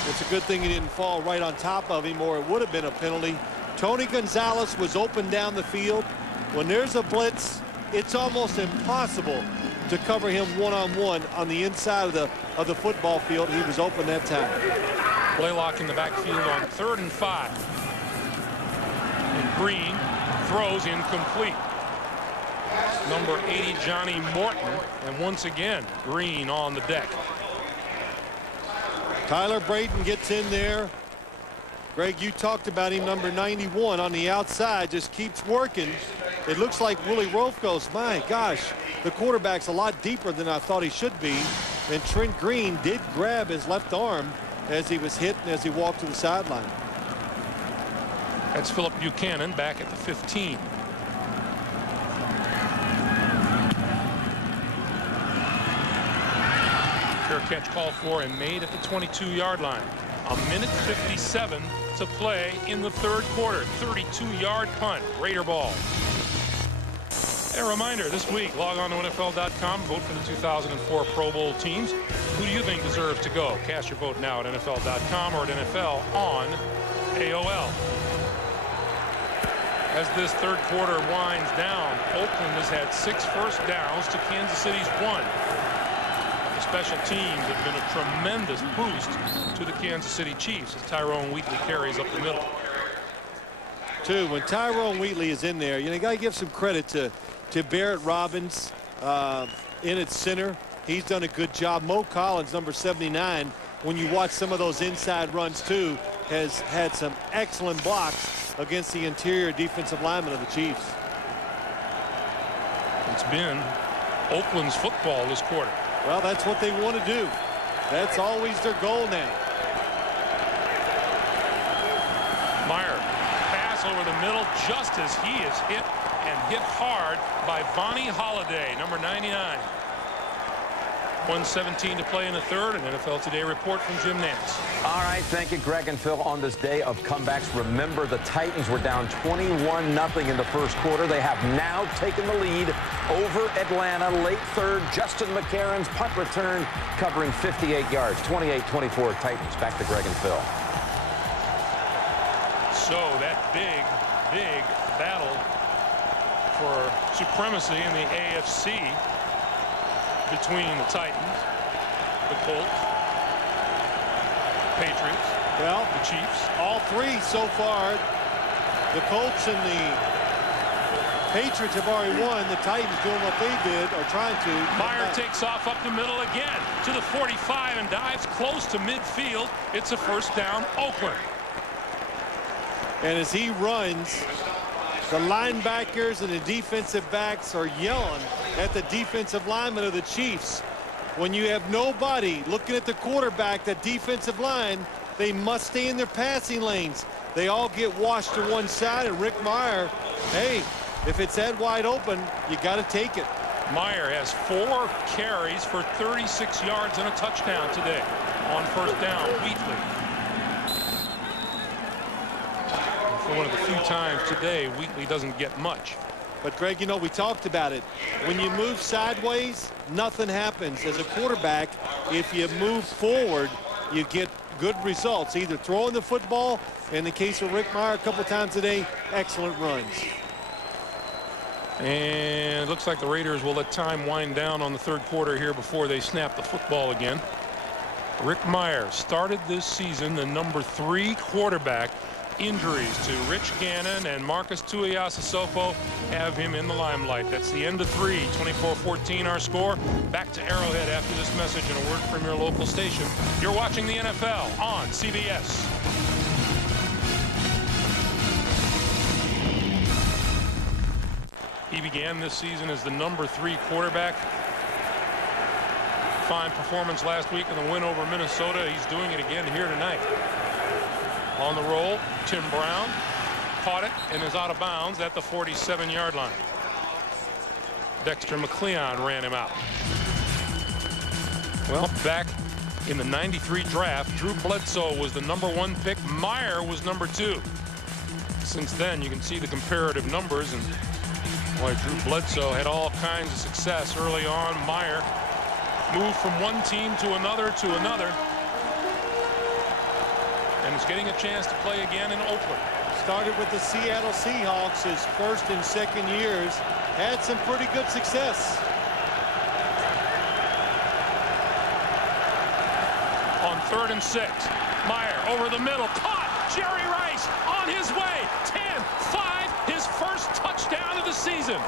It's a good thing he didn't fall right on top of him, or it would have been a penalty. Tony Gonzalez was open down the field. When there's a blitz, it's almost impossible to cover him one-on-one on the inside of the football field. He was open that time. Blaylock in the backfield on 3rd and 5. And Green throws incomplete. Number 80, Johnny Morton, and once again, Green on the deck. Tyler Braden gets in there. Greg, you talked about him, number 91 on the outside, just keeps working. It looks like Willie Rofe goes, my gosh, the quarterback's a lot deeper than I thought he should be. And Trent Green did grab his left arm as he was hit and as he walked to the sideline. That's Philip Buchanan back at the 15. Fair catch called for and made at the 22-yard line. 1:57 to play in the 3rd quarter. 32-yard punt. Raider ball. And a reminder, this week, log on to NFL.com, vote for the 2004 Pro Bowl teams. Who do you think deserves to go? Cast your vote now at NFL.com or at NFL on AOL. As this 3rd quarter winds down, Oakland has had 6 first downs to Kansas City's 1. The special teams have been a tremendous boost to the Kansas City Chiefs as Tyrone Wheatley carries up the middle. When Tyrone Wheatley is in there, you got to give some credit to Barrett Robbins in its center. He's done a good job. Mo Collins, number 79, when you watch some of those inside runs too, has had some excellent blocks against the interior defensive linemen of the Chiefs. It's been Oakland's football this quarter. Well, that's what they want to do. That's always their goal now. Meyer, pass over the middle just as he is hit and hit hard by Vonnie Holliday, number 99. 1:17 to play in the 3rd. An NFL Today report from Jim Nantz. All right, thank you, Greg and Phil. On this day of comebacks, remember the Titans were down 21-0 in the 1st quarter. They have now taken the lead over Atlanta. Late 3rd, Justin McCarron's punt return covering 58 yards. 28-24 Titans. Back to Greg and Phil. So that big battle for supremacy in the AFC between the Titans, the Colts, Patriots, well, the Chiefs. All 3 so far. The Colts and the Patriots have already won. The Titans doing what they did, or trying to. Meyer takes off up the middle again to the 45 and dives close to midfield. It's a 1st down, Oakland. And as he runs, the linebackers and the defensive backs are yelling at the defensive linemen of the Chiefs. When you have nobody looking at the quarterback, the defensive line, they must stay in their passing lanes. They all get washed to one side, and Rick Meyer, hey, if it's that wide open, you got to take it. Meyer has 4 carries for 36 yards and a touchdown today on 1st down. Wheatley. For one of the few times today, Wheatley doesn't get much. But Greg, we talked about it. When you move sideways, nothing happens. As a quarterback, if you move forward, you get good results. Either throwing the football, in the case of Rick Meyer a couple times today, excellent runs. And it looks like the Raiders will let time wind down on the 3rd quarter here before they snap the football again. Rick Meyer started this season the number 3 quarterback injuries to Rich Gannon and Marcus Tuiasosopo have him in the limelight. That's the end of 3. 24-14 our score. Back to Arrowhead after this message and a word from your local station. You're watching the NFL on CBS. He began this season as the number 3 quarterback. Fine performance last week in the win over Minnesota. He's doing it again here tonight. On the roll, Tim Brown caught it and is out of bounds at the 47-yard line. Dexter McCleon ran him out. Well, back in the 93 draft, Drew Bledsoe was the number 1 pick. Meyer was number 2. Since then, you can see the comparative numbers, and boy, Drew Bledsoe had all kinds of success early on. Meyer moved from one team to another and is getting a chance to play again in Oakland. Started with the Seattle Seahawks his first and second years. Had some pretty good success. On 3rd and 6, Meyer over the middle, caught. Jerry Rice on his way. 10-5, his first touchdown of the season.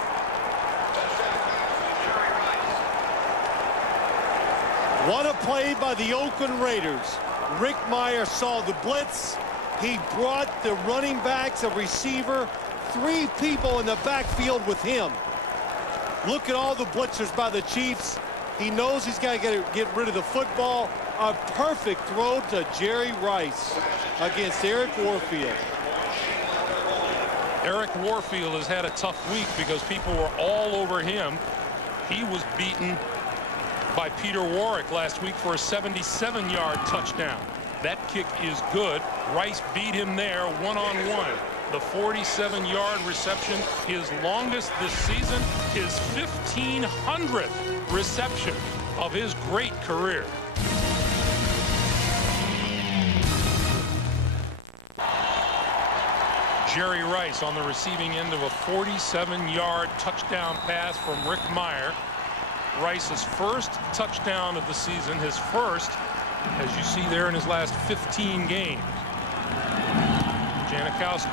What a play by the Oakland Raiders. Rick Meyer saw the blitz. He brought the running backs, a receiver, 3 people in the backfield with him. Look at all the blitzers by the Chiefs. He knows he's got to get rid of the football. A perfect throw to Jerry Rice against Eric Warfield. Eric Warfield has had a tough week because people were all over him. He was beaten by Peter Warrick last week for a 77-yard touchdown. That kick is good. Rice beat him there one-on-one. The 47-yard reception, his longest this season, his 1,500th reception of his great career. Jerry Rice on the receiving end of a 47-yard touchdown pass from Rick Meyer. Rice's first touchdown of the season, his first, as you see there, in his last 15 games. Janikowski,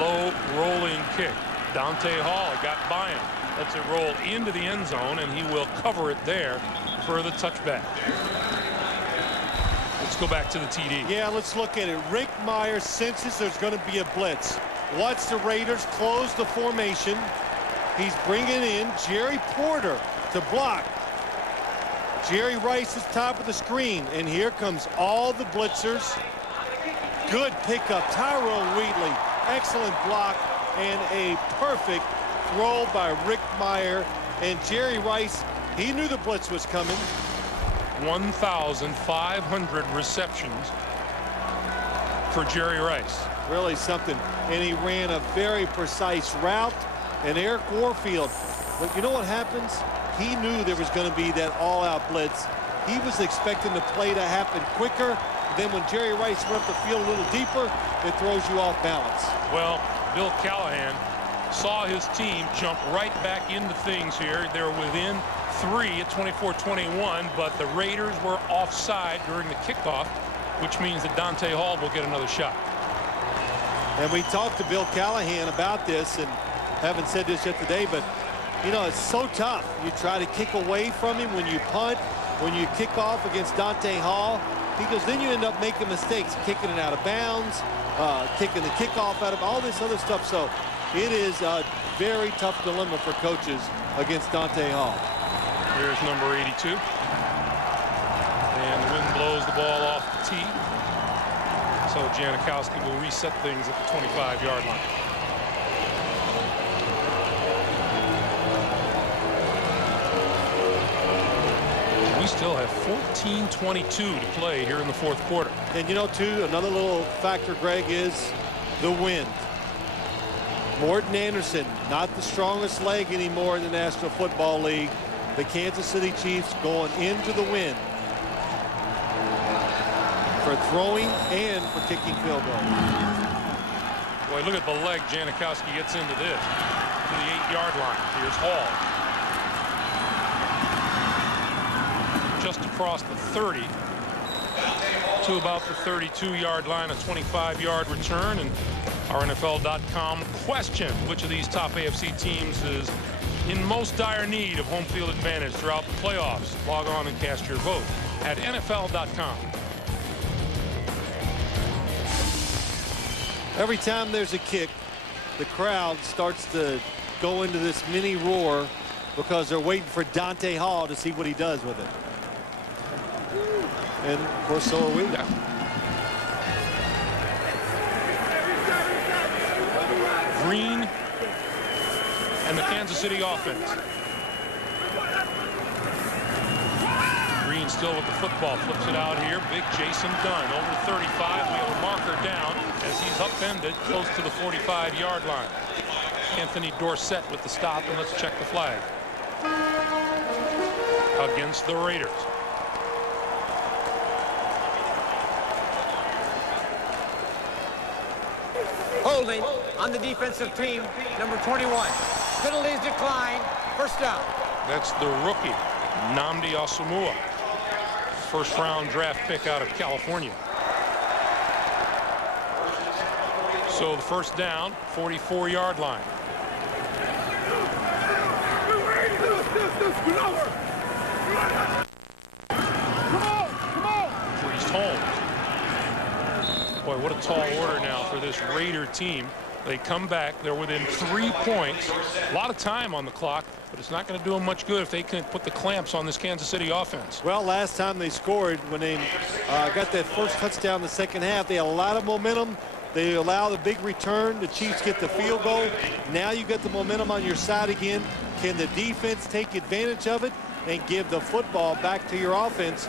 low rolling kick. Dante Hall got by him. Lets it roll into the end zone, and he will cover it there for the touchback. Let's go back to the TD. Yeah, let's look at it. Rick Meyer senses there's going to be a blitz. Watch the Raiders close the formation. He's bringing in Jerry Porter to block. Jerry Rice is top of the screen, and here comes all the blitzers. Good pickup. Tyrone Wheatley, excellent block, and a perfect throw by Rick Meyer. And Jerry Rice, he knew the blitz was coming. 1,500 receptions for Jerry Rice. Really something. And he ran a very precise route. And Eric Warfield, but you know what happens? He knew there was going to be that all-out blitz. He was expecting the play to happen quicker. Then when Jerry Rice went up the field a little deeper, it throws you off balance. Well, Bill Callahan saw his team jump right back into things here. They're within 3 at 24-21, but the Raiders were offside during the kickoff, which means that Dante Hall will get another shot. And we talked to Bill Callahan about this, and haven't said this yet today, but you know, it's so tough. You try to kick away from him when you punt, when you kick off against Dante Hall. He goes, then you end up making mistakes, kicking it out of bounds, kicking the kickoff out of all this other stuff. So it is a very tough dilemma for coaches against Dante Hall. Here's number 82. And the wind blows the ball off the tee. So Janikowski will reset things at the 25-yard line. We still have 14:22 to play here in the fourth quarter. And you know, too, another little factor, Greg, is the wind. Morton Anderson, not the strongest leg anymore in the National Football League. The Kansas City Chiefs going into the wind for throwing and for kicking field goals. Boy, look at the leg Janikowski gets into this. To the 8-yard line. Here's Hall. Just across the 30. to about the 32-yard line, a 25-yard return. And our NFL.com question, which of these top AFC teams is in most dire need of home field advantage throughout the playoffs? Log on and cast your vote at NFL.com. Every time there's a kick, the crowd starts to go into this mini roar because they're waiting for Dante Hall to see what he does with it. And of course, so are we. Yeah. Green and the Kansas City offense. Green still with the football, flips it out here. Big Jason Dunn over 35. We have a marker down as he's upended close to the 45-yard line. Anthony Dorsett with the stop, and let's check the flag. Against the Raiders. Holding on the defensive team, number 21. Penalties decline. First down. That's the rookie, Nnamdi Asomugha. First-round draft pick out of California. So the first down, 44-yard line. Priest Holmes. Boy, what a tall order now for this Raider team. They come back. They're within 3 points. A lot of time on the clock, but it's not going to do them much good if they can put the clamps on this Kansas City offense. Well, last time they scored, when they got that first touchdown in the second half, they had a lot of momentum. They allow the big return. The Chiefs get the field goal. Now you get the momentum on your side again. Can the defense take advantage of it and give the football back to your offense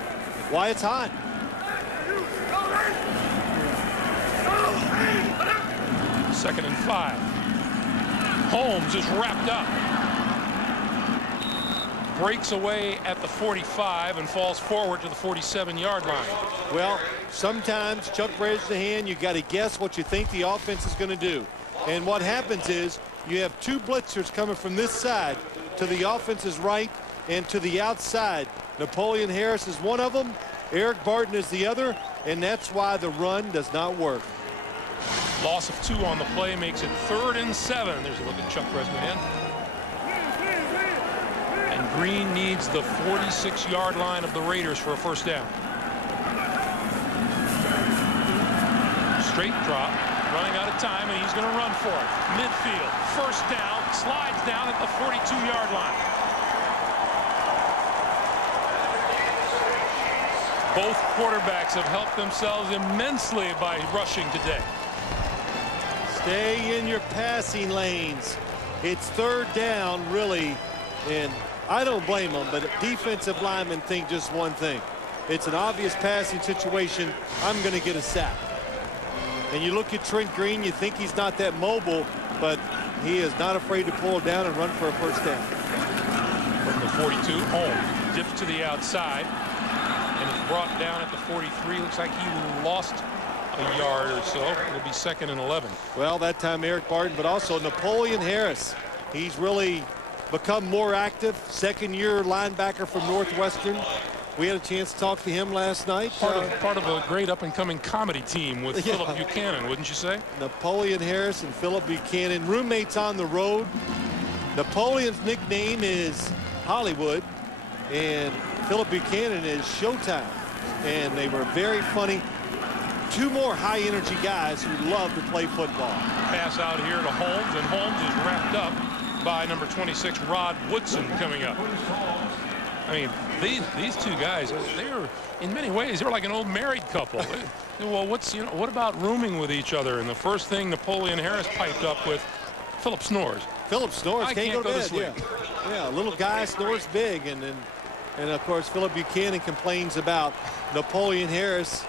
while it's hot? Second and 5. Holmes is wrapped up. Breaks away at the 45 and falls forward to the 47-yard line. Well, sometimes Chuck raises the hand. You got to guess what you think the offense is going to do. And what happens is you have two blitzers coming from this side to the offense's right and to the outside. Napoleon Harris is one of them. Eric Barton is the other. And that's why the run does not work. Loss of 2 on the play makes it 3rd and 7. There's a look at Chuck Bresnahan. And Green needs the 46-yard line of the Raiders for a first down. Straight drop, running out of time, and he's going to run for it. Midfield, first down, slides down at the 42-yard line. Both quarterbacks have helped themselves immensely by rushing today. Stay in your passing lanes. It's 3rd down, really, and I don't blame them, but defensive linemen think just one thing. It's an obvious passing situation. I'm going to get a sack. And you look at Trent Green, you think he's not that mobile, but he is not afraid to pull down and run for a first down. From the 42, Holmes dips to the outside and is brought down at the 43. Looks like he lost a yard or so. It'll be 2nd and 11. Well, that time Eric Barton, but also Napoleon Harris. He's really become more active. Second-year linebacker from Northwestern. We had a chance to talk to him last night. Part of a great up-and-coming comedy team with Philip Buchanan, wouldn't you say? Napoleon Harris and Philip Buchanan, roommates on the road. Napoleon's nickname is Hollywood, and Philip Buchanan is Showtime. And they were very funny. 2 more high-energy guys who love to play football. Pass out here to Holmes, and Holmes is wrapped up by number 26, Rod Woodson, coming up. I mean, these two guys, they're in many ways they're like an old married couple. Well, what about rooming with each other? And the first thing Napoleon Harris piped up with, Philip snores. Philip snores. Can't go to bed. sleep. Yeah, little guy snores big, and of course Philip Buchanan complains about Napoleon Harris.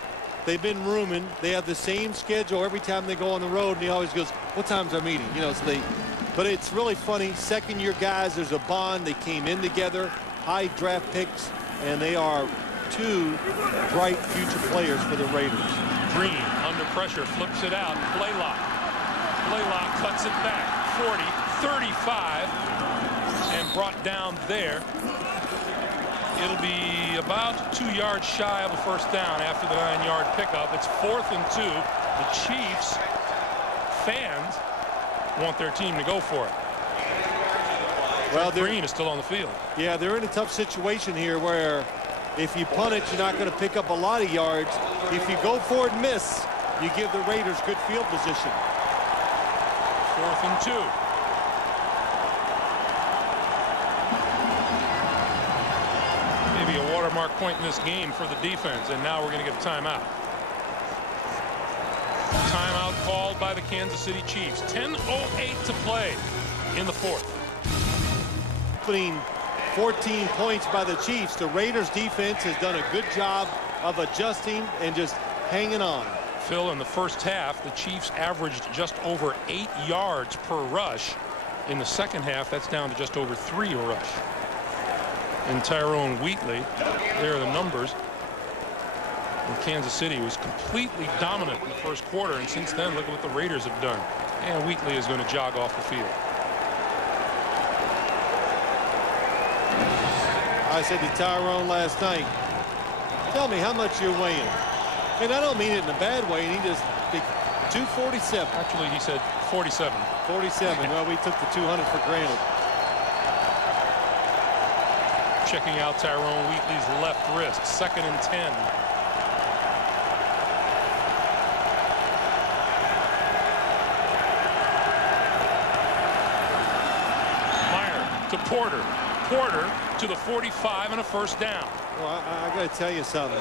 They've been rooming. They have the same schedule every time they go on the road, and he always goes, "What time's our meeting?" You know, but it's really funny. Second-year guys, there's a bond. They came in together, high draft picks, and they are 2 bright future players for the Raiders. Green under pressure, flips it out. Blaylock. Blaylock cuts it back. 40, 35, and brought down there It'll be about 2 yards shy of a first down after the 9-yard pickup. It's 4th and 2. The Chiefs fans want their team to go for it. Well, Green is still on the field. Yeah, they're in a tough situation here where if you punt it, you're not going to pick up a lot of yards. If you go for it and miss, you give the Raiders good field position. 4th and 2. Maybe a watermark point in this game for the defense, and now we're going to get a timeout. Timeout called by the Kansas City Chiefs. 10:08 to play in the 4th. Opening 14 points by the Chiefs. The Raiders defense has done a good job of adjusting and just hanging on. Phil, in the first half, the Chiefs averaged just over 8 yards per rush. In the second half, that's down to just over 3 a rush. And Tyrone Wheatley, there are the numbers. And Kansas City was completely dominant in the first quarter, and since then, look at what the Raiders have done. And Wheatley is going to jog off the field. I said to Tyrone last night, tell me how much you're weighing. And I don't mean it in a bad way. And he just 247. Actually, he said 47. 47. Well, we took the 200 for granted. Checking out Tyrone Wheatley's left wrist. 2nd and 10. Meyer to Porter. Porter to the 45 and a first down. Well, I got to tell you something.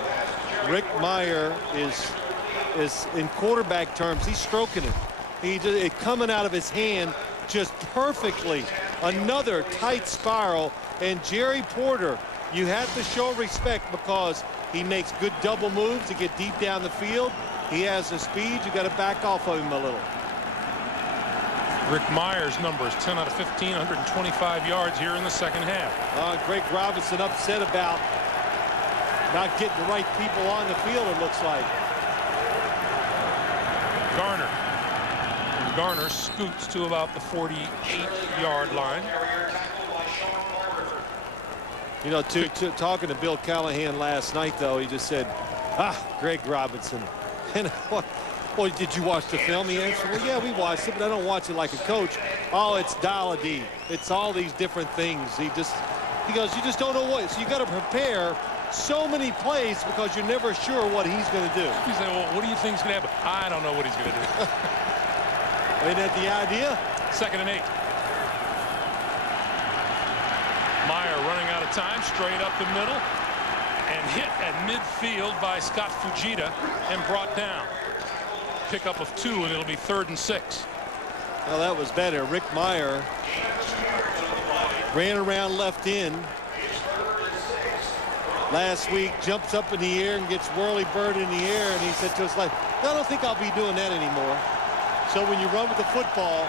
Rick Meyer is in quarterback terms, he's stroking it. It coming out of his hand just perfectly. Another tight spiral. And Jerry Porter, you have to show respect because he makes good double moves to get deep down the field. He has the speed. You got to back off of him a little. Rick Meyer's numbers, 10 out of 15, 125 yards here in the second half. Greg Robinson upset about not getting the right people on the field, it looks like. Garner. And Garner scoots to about the 48-yard line. You know, talking to Bill Callahan last night, though, he just said, Greg Robinson. And well, did you watch the film? He answered, well, yeah, we watched it, but I don't watch it like a coach. Oh, it's Dalla-D. It's all these different things. He goes, you just don't know what. So you got to prepare so many plays because you're never sure what he's going to do. He said, well, what do you think is going to happen? I don't know what he's going to do. Ain't that the idea? 2nd and 8. Meyer running out of time, straight up the middle, and hit at midfield by Scott Fujita and brought down. Pickup of 2, and it'll be 3rd and 6. Well, that was better. Rick Meyer ran around left in last week, jumps up in the air and gets whirly bird in the air, and he said to us, like, I don't think I'll be doing that anymore. So when you run with the football,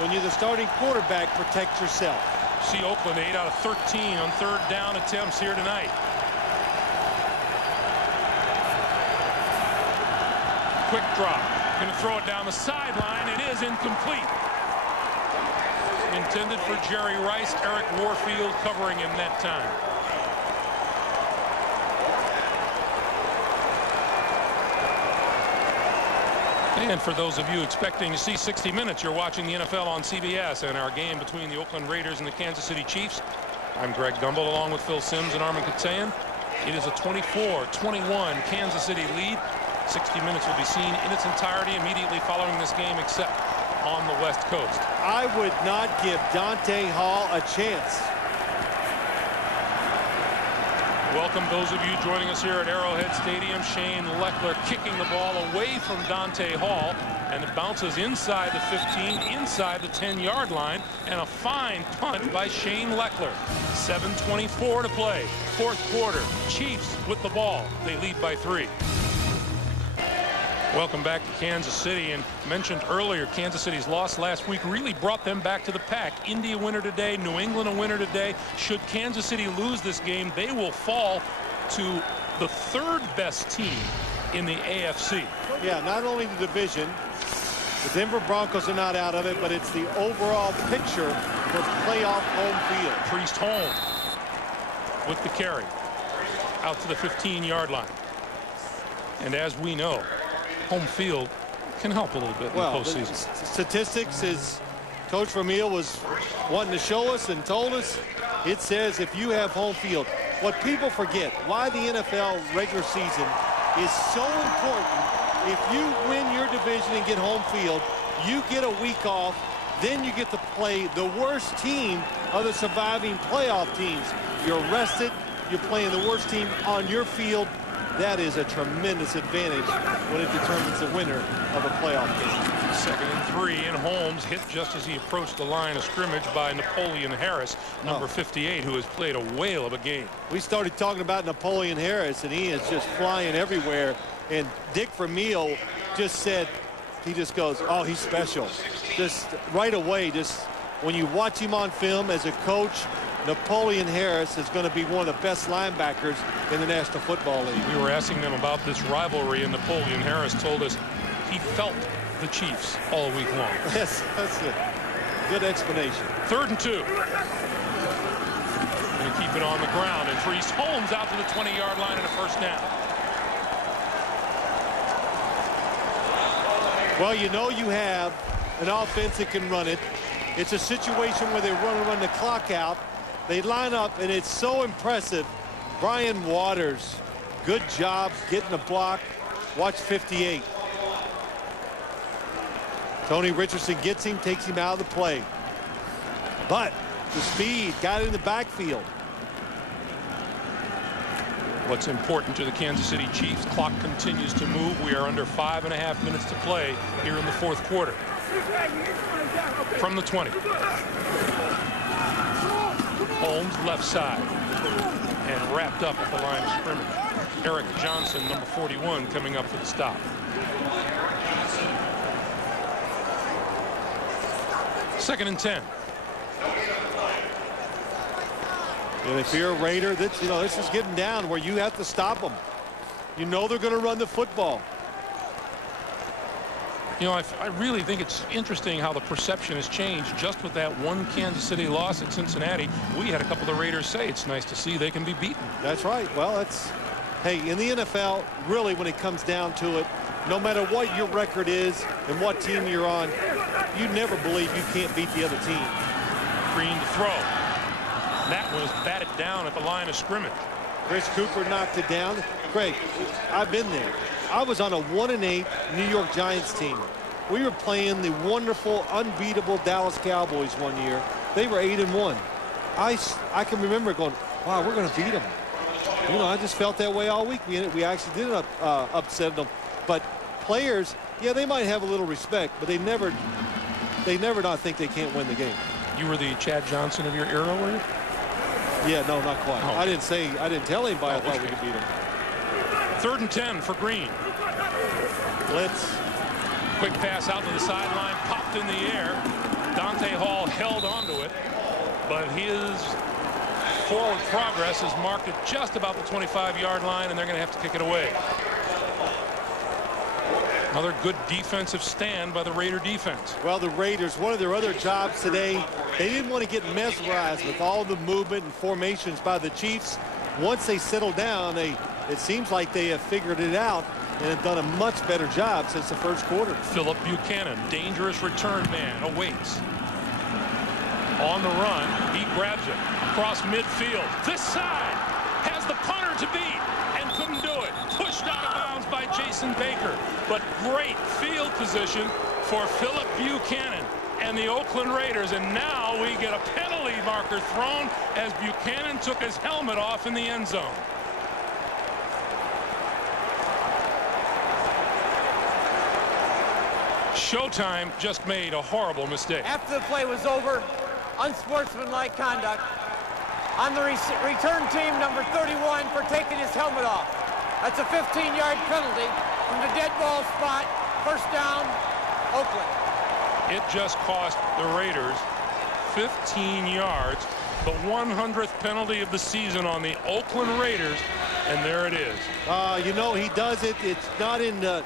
when you're the starting quarterback, protect yourself. See Oakland 8 out of 13 on 3rd down attempts here tonight. Quick drop. Going to throw it down the sideline. It is incomplete. Intended for Jerry Rice. Eric Warfield covering him that time. And for those of you expecting to see 60 Minutes, you're watching the NFL on CBS and our game between the Oakland Raiders and the Kansas City Chiefs. I'm Greg Gumbel along with Phil Simms and Armin Katayan. It is a 24-21 Kansas City lead. 60 Minutes will be seen in its entirety immediately following this game, except on the West Coast. I would not give Dante Hall a chance. Welcome those of you joining us here at Arrowhead Stadium. Shane Leckler kicking the ball away from Dante Hall, and it bounces inside the 15, inside the 10-yard line, and a fine punt by Shane Leckler. 7:24 to play, 4th quarter. Chiefs with the ball. They lead by 3. Welcome back to Kansas City, and mentioned earlier Kansas City's loss last week really brought them back to the pack. Indy a winner today, New England a winner today. Should Kansas City lose this game, they will fall to the 3rd best team in the AFC. Yeah, not only the division, the Denver Broncos are not out of it, but it's the overall picture for playoff home field. Priest home. with the carry out to the 15-yard line. And as we know, home field can help a little bit in the postseason. Statistics is Coach Vermeil was wanting to show us and told us. It says if you have home field, what people forget, why the NFL regular season is so important. If you win your division and get home field, you get a week off, then you get to play the worst team of the surviving playoff teams. You're rested, you're playing the worst team on your field. That is a tremendous advantage when it determines the winner of a playoff game. 2nd and 3, and Holmes hit just as he approached the line of scrimmage by Napoleon Harris, number 58, who has played a whale of a game. We started talking about Napoleon Harris, and he is just flying everywhere. And Dick Vermeil just said, he just goes, oh, he's special. Just right away, just when you watch him on film as a coach, Napoleon Harris is going to be one of the best linebackers in the National Football League. We were asking them about this rivalry, and Napoleon Harris told us he felt the Chiefs all week long. Yes, that's a good explanation. 3rd and 2. Going to keep it on the ground, and Priest Holmes out to the 20-yard line and a first down. Well, you know you have an offense that can run it. It's a situation where they run the clock out. They line up, and it's so impressive. Brian Waters, good job getting the block. Watch 58. Tony Richardson gets him, takes him out of the play. But the speed got in the backfield. What's important to the Kansas City Chiefs, clock continues to move. We are under 5.5 minutes to play here in the 4th quarter. From the 20. Holmes left side and wrapped up at the line of scrimmage. Eric Johnson, number 41, coming up for the stop. Second and 10. And if you're a Raider, this is getting down where you have to stop them. You know they're going to run the football. You know, I really think it's interesting how the perception has changed just with that one Kansas City loss at Cincinnati. We had a couple of Raiders say it's nice to see they can be beaten. That's right. Well, hey, in the NFL, really, when it comes down to it, no matter what your record is and what team you're on, you never believe you can't beat the other team. Green to throw. That was batted down at the line of scrimmage. Chris Cooper knocked it down. Craig, I've been there. I was on a 1-8 New York Giants team. We were playing the wonderful, unbeatable Dallas Cowboys one year. They were 8-1. I can remember going, wow, we're going to beat them. You know, I just felt that way all week. We actually did upset them. But players, yeah, they might have a little respect, but they never not think they can't win the game. You were the Chad Johnson of your era, were you? Yeah, no, not quite. Oh. I didn't tell anybody I thought we could beat him. 3rd and 10 for Green. Blitz. Quick pass out to the sideline, popped in the air. Dante Hall held onto it, but his forward progress is marked at just about the 25-yard line, and they're going to have to kick it away. Another good defensive stand by the Raider defense. Well, the Raiders, one of their other jobs today, they didn't want to get mesmerized with all the movement and formations by the Chiefs. Once they settled down, it seems like they have figured it out and have done a much better job since the 1st quarter. Philip Buchanan, dangerous return man, awaits. On the run, he grabs it across midfield. This side has the punter to beat and couldn't do it. Pushed out of bounds by Jason Baker. But great field position for Philip Buchanan and the Oakland Raiders. And now we get a penalty marker thrown as Buchanan took his helmet off in the end zone. Showtime just made a horrible mistake. After the play was over, unsportsmanlike conduct on the return team, number 31, for taking his helmet off. That's a 15-yard penalty from the dead ball spot. First down, Oakland. It just cost the Raiders 15 yards, the 100th penalty of the season on the Oakland Raiders, and there it is. You know, he does it. It's not in a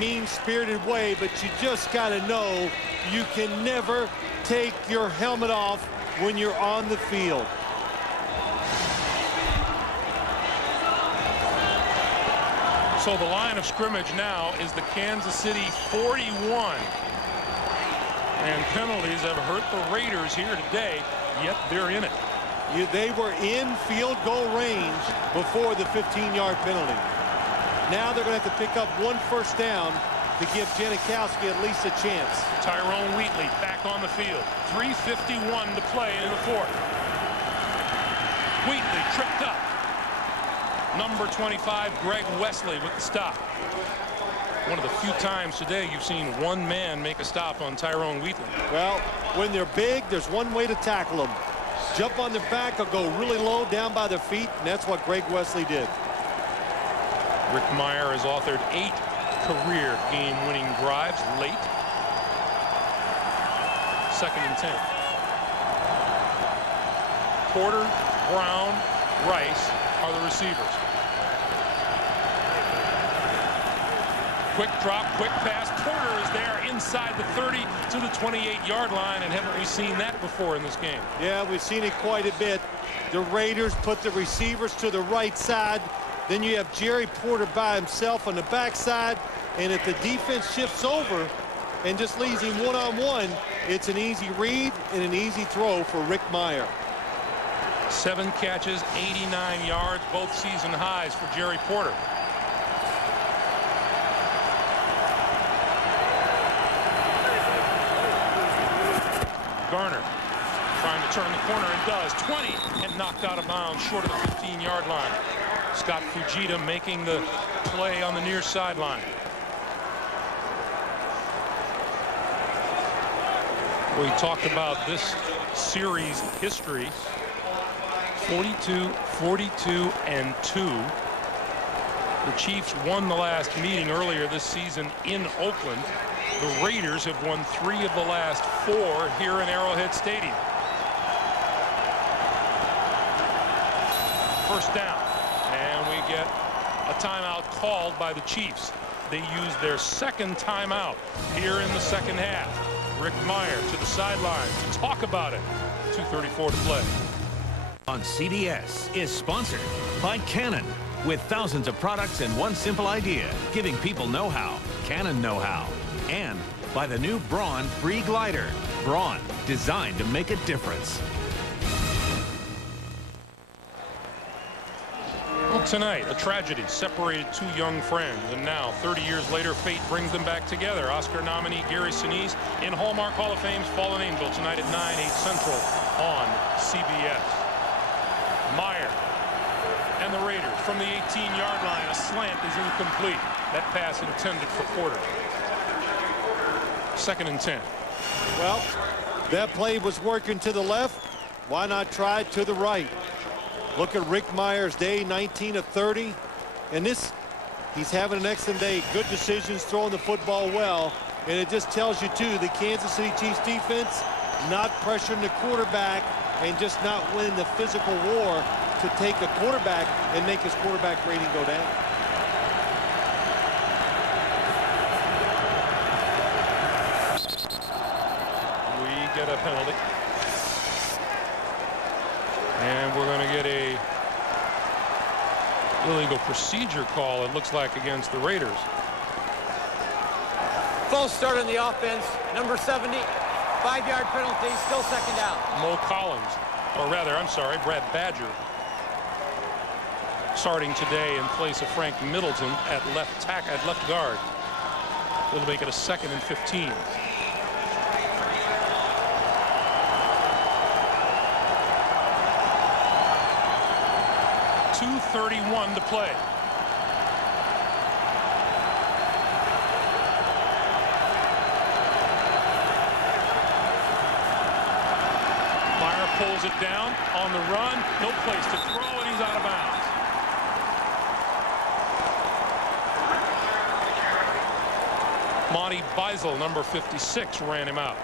mean-spirited way, but you just got to know you can never take your helmet off when you're on the field. So the line of scrimmage now is the Kansas City 41. And penalties have hurt the Raiders here today, yet they're in it. They were in field goal range before the 15-yard penalty. Now they're going to have to pick up 1 first down to give Janikowski at least a chance. Tyrone Wheatley back on the field. 3:51 to play in the fourth. Wheatley tripped up. Number 25, Greg Wesley with the stop. One of the few times today you've seen one man make a stop on Tyrone Wheatley. Well, when they're big, there's one way to tackle them. Jump on their back or go really low down by their feet, and that's what Greg Wesley did. Rick Meyer has authored 8 career game-winning drives late. 2nd and 10. Porter, Brown, Rice are the receivers. Quick drop, quick pass. Porter is there inside the 30 to the 28-yard line, and haven't we seen that before in this game? Yeah, we've seen it quite a bit. The Raiders put the receivers to the right side. Then you have Jerry Porter by himself on the backside, and if the defense shifts over and just leaves him one-on-one, it's an easy read and an easy throw for Rick Meyer. 7 catches, 89 yards, both season highs for Jerry Porter. Garner trying to turn the corner and does. 20 and knocked out of bounds short of the 15-yard line. Scott Fujita making the play on the near sideline. We talked about this series history. 42, 42, and 2. The Chiefs won the last meeting earlier this season in Oakland. The Raiders have won 3 of the last 4 here in Arrowhead Stadium. First down, and we get a timeout called by the Chiefs. They use their 2nd timeout here in the 2nd half. Rick Meyer to the sideline to talk about it. 2:34 to play. On CBS is sponsored by Canon. With thousands of products and one simple idea, giving people know-how, Canon know-how. And by the new Braun Free Glider. Braun, designed to make a difference. Well, tonight, a tragedy separated 2 young friends, and now, 30 years later, fate brings them back together. Oscar nominee Gary Sinise in Hallmark Hall of Fame's Fallen Angel tonight at 9, 8 Central on CBS. Meyer and the Raiders from the 18-yard line. A slant is incomplete. That pass intended for Porter. 2nd and 10. Well, that play was working to the left. Why not try it to the right? Look at Rick Meyer's day, 19 of 30. And he's having an excellent day. Good decisions, throwing the football well. And it just tells you, too, the Kansas City Chiefs defense not pressuring the quarterback and just not winning the physical war to take a quarterback and make his quarterback rating go down. We get a penalty. And we're going to get a illegal procedure call, it looks like, against the Raiders. False start on the offense. Number 70, 5-yard penalty, still 2nd down. Mo Collins, or rather, I'm sorry, Brad Badger, starting today in place of Frank Middleton at left guard. It'll make it a 2nd and 15. .231 to play. Meyer pulls it down on the run. No place to throw, and he's out of bounds. Monty Beisel, number 56, ran him out.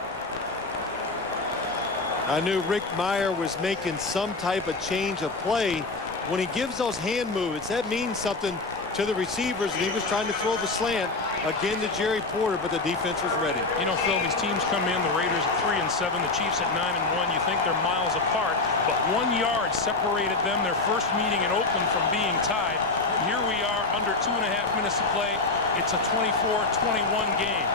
I knew Rick Meyer was making some type of change of play. When he gives those hand moves, that means something to the receivers, and he was trying to throw the slant again to Jerry Porter, but the defense was ready. You know, Phil, these teams come in, the Raiders at 3-7, the Chiefs at 9-1. You think they're miles apart, but 1 yard separated them their first meeting in Oakland from being tied. Here we are under 2.5 minutes to play. It's a 24-21 game.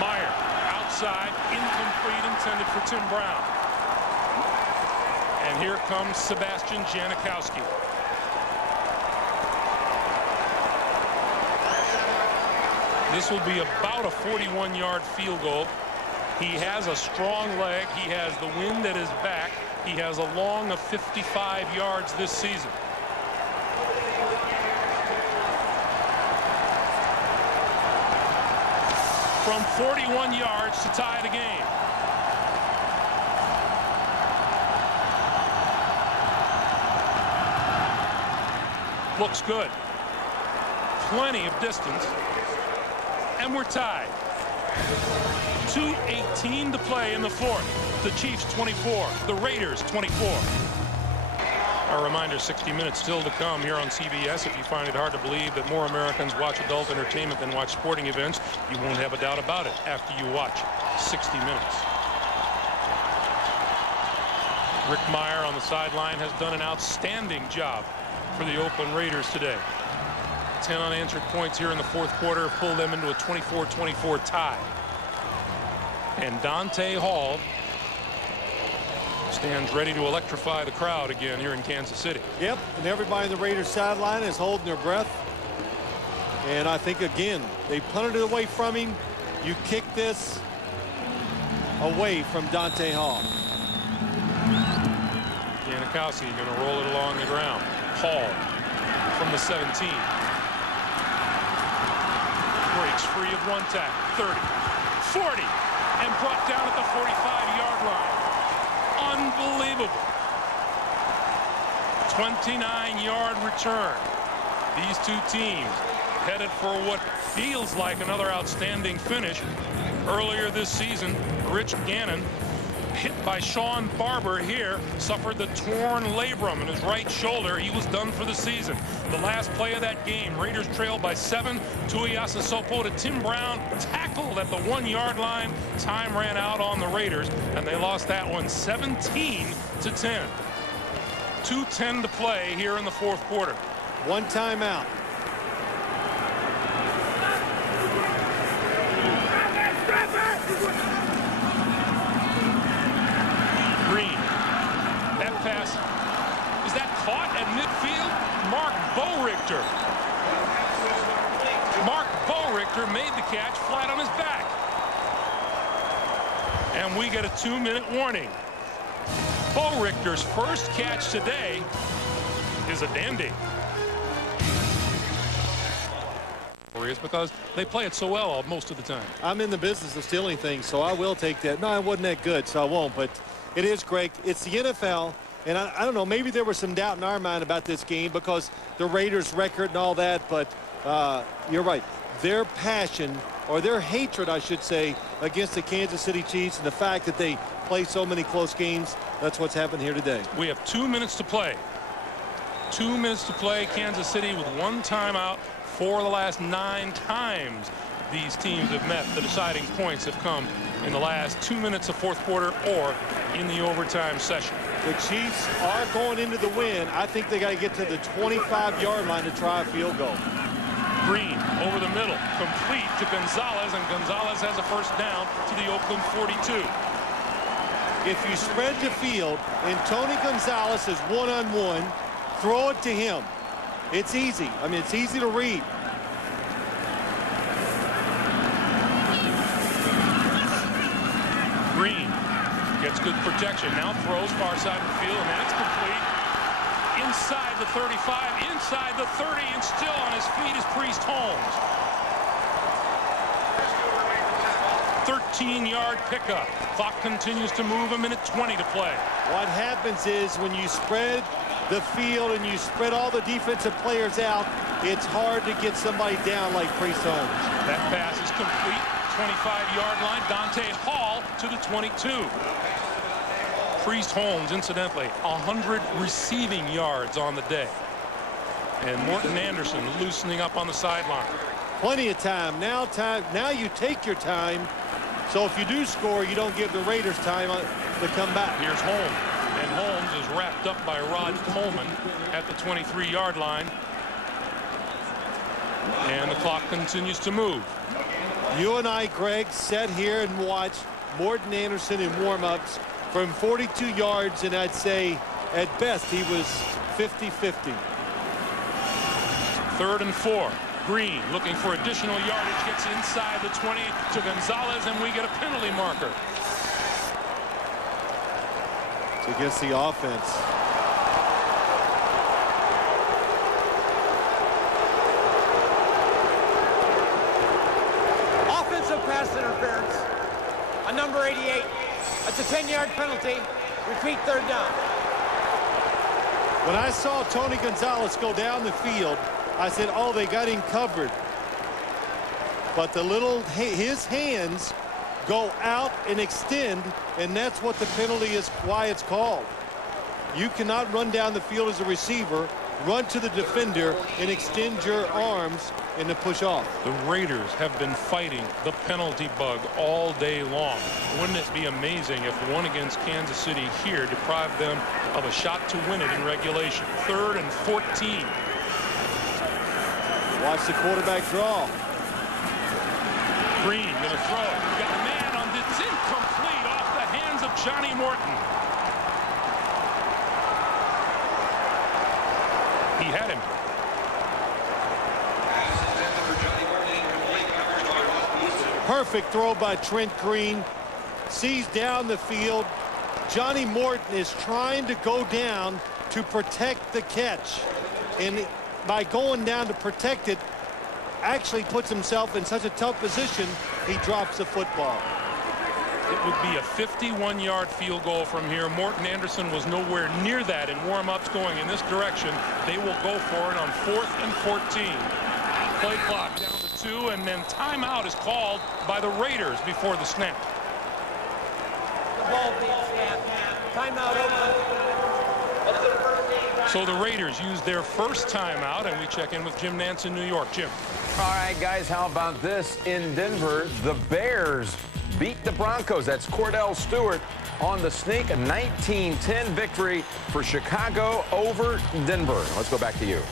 Meyer outside, incomplete, intended for Tim Brown. And here comes Sebastian Janikowski. This will be about a 41-yard field goal. He has a strong leg. He has the wind at his back. He has a long of 55 yards this season. From 41 yards to tie the game. Looks good. Plenty of distance. And we're tied. 2:18 to play in the fourth. The Chiefs 24, the Raiders 24. A reminder, 60 minutes still to come here on CBS. If you find it hard to believe that more Americans watch adult entertainment than watch sporting events, you won't have a doubt about it after you watch 60 minutes. Rick Meyer on the sideline has done an outstanding job for the Oakland Raiders today. 10 unanswered points here in the fourth quarter pull them into a 24-24 tie. And Dante Hall stands ready to electrify the crowd again here in Kansas City. Yep, and everybody in the Raiders sideline is holding their breath. And I think, again, they punted it away from him. You kick this away from Dante Hall. Janikowski going to roll it along the ground. Hall from the 17. Breaks free of one tackle. 30, 40, and brought down at the 45-yard line. Unbelievable. 29-yard return. These two teams headed for what feels like another outstanding finish. Earlier this season, Rich Gannon, hit by Sean Barber here, suffered the torn labrum in his right shoulder. He was done for the season. The last play of that game, Raiders trailed by 7. Tuiasa Sopo to Tim Brown, tackled at the 1-yard line. Time ran out on the Raiders, and they lost that one 17-10. 2:10 to play here in the fourth quarter. One timeout. Green. That pass, is that caught at midfield? Mark Boerichter. Mark Boerichter made the catch flat on his back. And we get a 2-minute warning. Boerichter's first catch today is a dandy. It's because they play it so well most of the time. I'm in the business of stealing things, so I will take that. No, I wasn't that good, so I won't. But it is, Greg. It's the NFL, and I don't know, maybe there was some doubt in our mind about this game because the Raiders' record and all that, but you're right. Their passion, or their hatred, I should say, against the Kansas City Chiefs and the fact that they play so many close games, that's what's happened here today. We have 2 minutes to play. 2 minutes to play. Kansas City with one timeout. 4 of the last 9 times these teams have met. The deciding points have come in the last 2 minutes of fourth quarter or in the overtime session. The Chiefs are going into the win. I think they got to get to the 25-yard line to try a field goal. Green over the middle, complete to Gonzalez, and Gonzalez has a first down to the Oakland 42. If you spread the field and Tony Gonzalez is one-on-one, throw it to him. It's easy. I mean, it's easy to read. Green gets good protection. Now throws far side of the field, and that's complete. Inside the 35, inside the 30, and still on his feet is Priest Holmes. 13-yard pickup. Clock continues to move. 1:20 to play. What happens is when you spread the field and you spread all the defensive players out, it's hard to get somebody down like Priest Holmes. That pass is complete. 25-yard line. Dante Hall to the 22. Priest Holmes, incidentally, 100 receiving yards on the day. And Morton Anderson loosening up on the sideline. Plenty of time. Now you take your time. So if you do score, you don't give the Raiders time to come back. Here's Holmes, and Holmes is wrapped up by Rod Coleman at the 23-yard line. And the clock continues to move. You and I, Greg, sat here and watched Morton Anderson in warm-ups from 42 yards, and I'd say at best he was 50-50. 3rd and 4. Green looking for additional yardage, gets inside the 20 to Gonzalez, and we get a penalty marker. It's against the offense. Offensive pass interference on number 88. That's a 10-yard penalty. Repeat, 3rd down. When I saw Tony Gonzalez go down the field, I said, oh, they got him covered. But his hands go out and extend, and that's what the penalty is, why it's called. You cannot run down the field as a receiver, run to the defender, and extend your arms and to push off. The Raiders have been fighting the penalty bug all day long. Wouldn't it be amazing if one against Kansas City here deprived them of a shot to win it in regulation? 3rd and 14. Watch the quarterback draw. Green going to throw it. Got a man on it's incomplete off the hands of Johnny Morton. He had him. Perfect throw by Trent Green. Sees down the field. Johnny Morton is trying to go down to protect the catch. And by going down to protect it, actually puts himself in such a tough position, he drops the football. It would be a 51-yard field goal from here. Morton Anderson was nowhere near that in warm-ups going in this direction. They will go for it on 4th and 14. Play clock down to 2, and then timeout is called by the Raiders before the snap. The ball being snapped. Timeout Oakland. So the Raiders use their first timeout, and we check in with Jim Nantz in New York. Jim. All right, guys, how about this in Denver? The Bears beat the Broncos. That's Cordell Stewart on the sneak. A 19-10 victory for Chicago over Denver. Let's go back to you.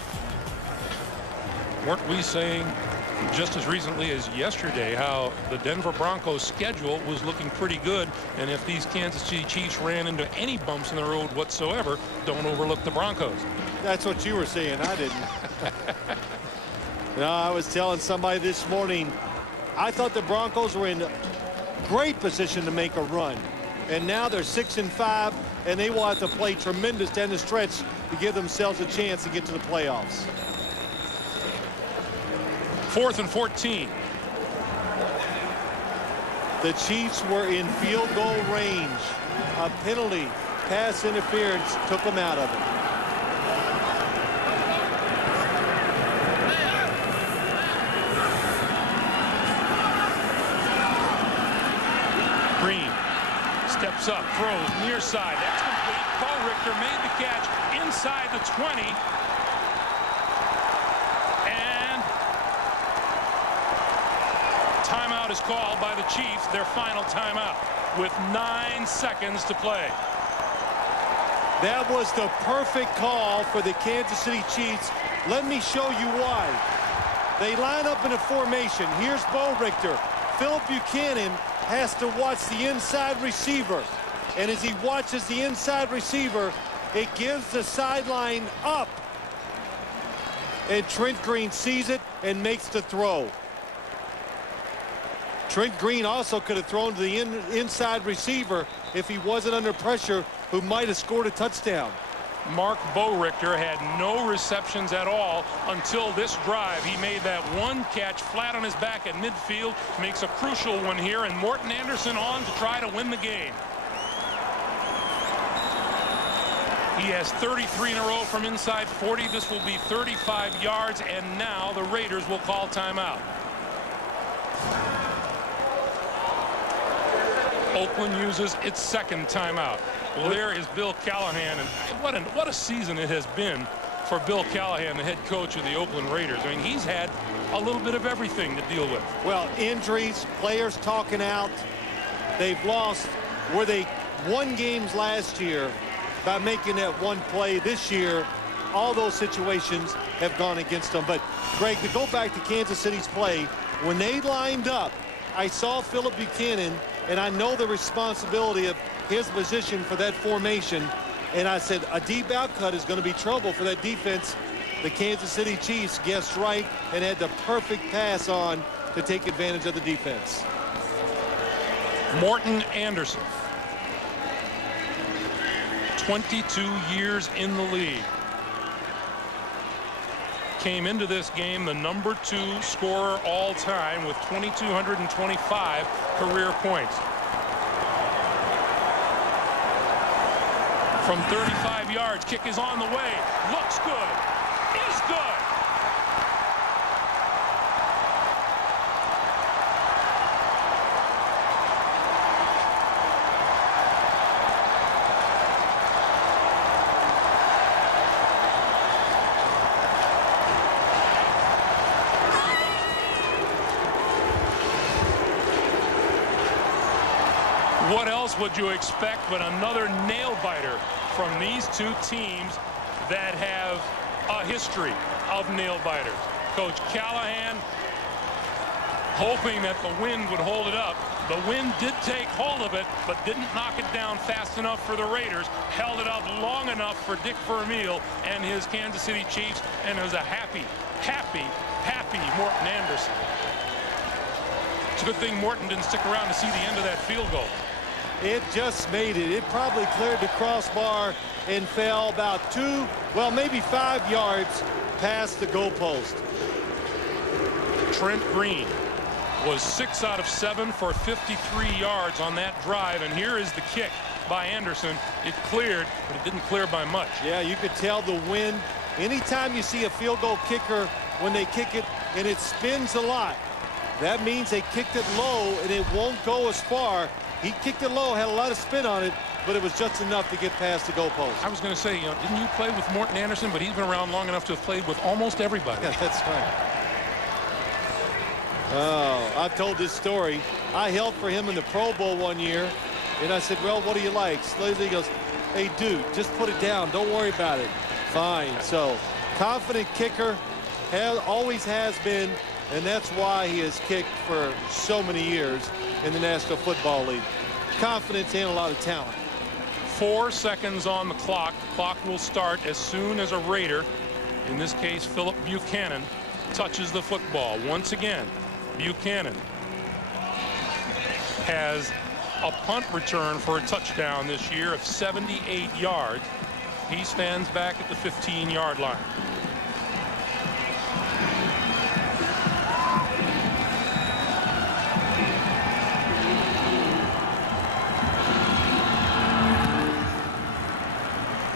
Weren't we saying just as recently as yesterday how the Denver Broncos schedule was looking pretty good, and if these Kansas City Chiefs ran into any bumps in the road whatsoever, don't overlook the Broncos? That's what you were saying. I didn't. No, I was telling somebody this morning, I thought the Broncos were in great position to make a run, and now they're 6-5, and they will have to play tremendous down the stretch to give themselves a chance to get to the playoffs. 4th and 14. The Chiefs were in field goal range. A penalty, pass interference, took them out of it. Green steps up, throws near side. That's complete. Bo Richter made the catch inside the 20. And timeout is called by the Chiefs, their final timeout, with 9 seconds to play. That was the perfect call for the Kansas City Chiefs. Let me show you why. They line up in a formation. Here's Bo Richter. Philip Buchanan has to watch the inside receiver. And as he watches the inside receiver, it gives the sideline up. And Trent Green sees it and makes the throw. Trent Green also could have thrown to the inside receiver if he wasn't under pressure, who might have scored a touchdown. Mark Bo Richter had no receptions at all until this drive. He made that one catch flat on his back at midfield, makes a crucial one here, and Morton Anderson on to try to win the game. He has 33 in a row from inside 40. This will be 35 yards, and now the Raiders will call timeout. Oakland uses its second timeout. Well, there is Bill Callahan, and what a season it has been for Bill Callahan, the head coach of the Oakland Raiders. I mean, he's had a little bit of everything to deal with. Well, injuries, players talking out. They've lost where they won games last year by making that one play. This year, all those situations have gone against them. But, Greg, to go back to Kansas City's play, when they lined up, I saw Phillip Buchanan, and I know the responsibility of his position for that formation. And I said, a deep outcut is going to be trouble for that defense. The Kansas City Chiefs guessed right and had the perfect pass on to take advantage of the defense. Morton Anderson, 22 years in the league. Came into this game the #2 scorer all time with 2,225 career points. From 35 yards, kick is on the way. Looks good. Is good. What else would you expect but another nail-biter from these two teams that have a history of nail-biters? Coach Callahan hoping that the wind would hold it up. The wind did take hold of it, but didn't knock it down fast enough for the Raiders. Held it up long enough for Dick Vermeil and his Kansas City Chiefs, and it was a happy Morton Anderson. It's a good thing Morton didn't stick around to see the end of that field goal. It just made it. It probably cleared the crossbar and fell about 2, well, maybe 5 yards past the goalpost. Trent Green was 6 out of 7 for 53 yards on that drive, and here is the kick by Anderson. It cleared, but it didn't clear by much. Yeah, you could tell the wind. Anytime you see a field goal kicker, when they kick it and it spins a lot, that means they kicked it low and it won't go as far. He kicked it low, had a lot of spin on it, but it was just enough to get past the goalpost. I was going to say, you know, didn't you play with Morton Anderson? But he's been around long enough to have played with almost everybody. Yeah, that's right. Oh, I've told this story. I held for him in the Pro Bowl one year, and I said, well, what do you like? He goes, hey, dude, just put it down. Don't worry about it. Fine. So, confident kicker, always has been, and that's why he has kicked for so many years in the National Football League. Confidence and a lot of talent. 4 seconds on the clock. The clock will start as soon as a Raider, in this case Phillip Buchanan, touches the football. Once again, Buchanan has a punt return for a touchdown this year of 78 yards. He stands back at the 15-yard line.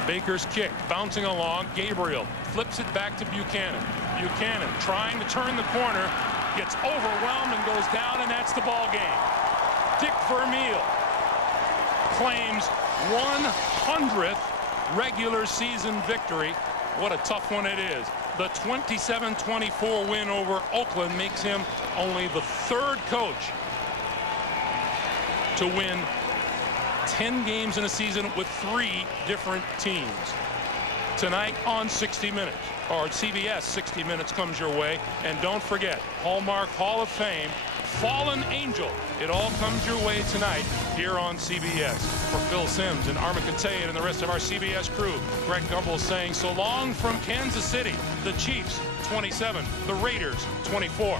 Baker's kick bouncing along. Gabriel flips it back to Buchanan. Buchanan trying to turn the corner, gets overwhelmed and goes down, and that's the ball game. Dick Vermeil claims 100th regular season victory. What a tough one it is. The 27-24 win over Oakland makes him only the 3rd coach to win 10 games in a season with 3 different teams. Tonight on 60 Minutes, or CBS 60 Minutes comes your way. And don't forget, Hallmark Hall of Fame, Fallen Angel. It all comes your way tonight here on CBS. For Phil Simms and Armin Katayan and the rest of our CBS crew, Greg Gumbel saying so long from Kansas City. The Chiefs 27, the Raiders 24.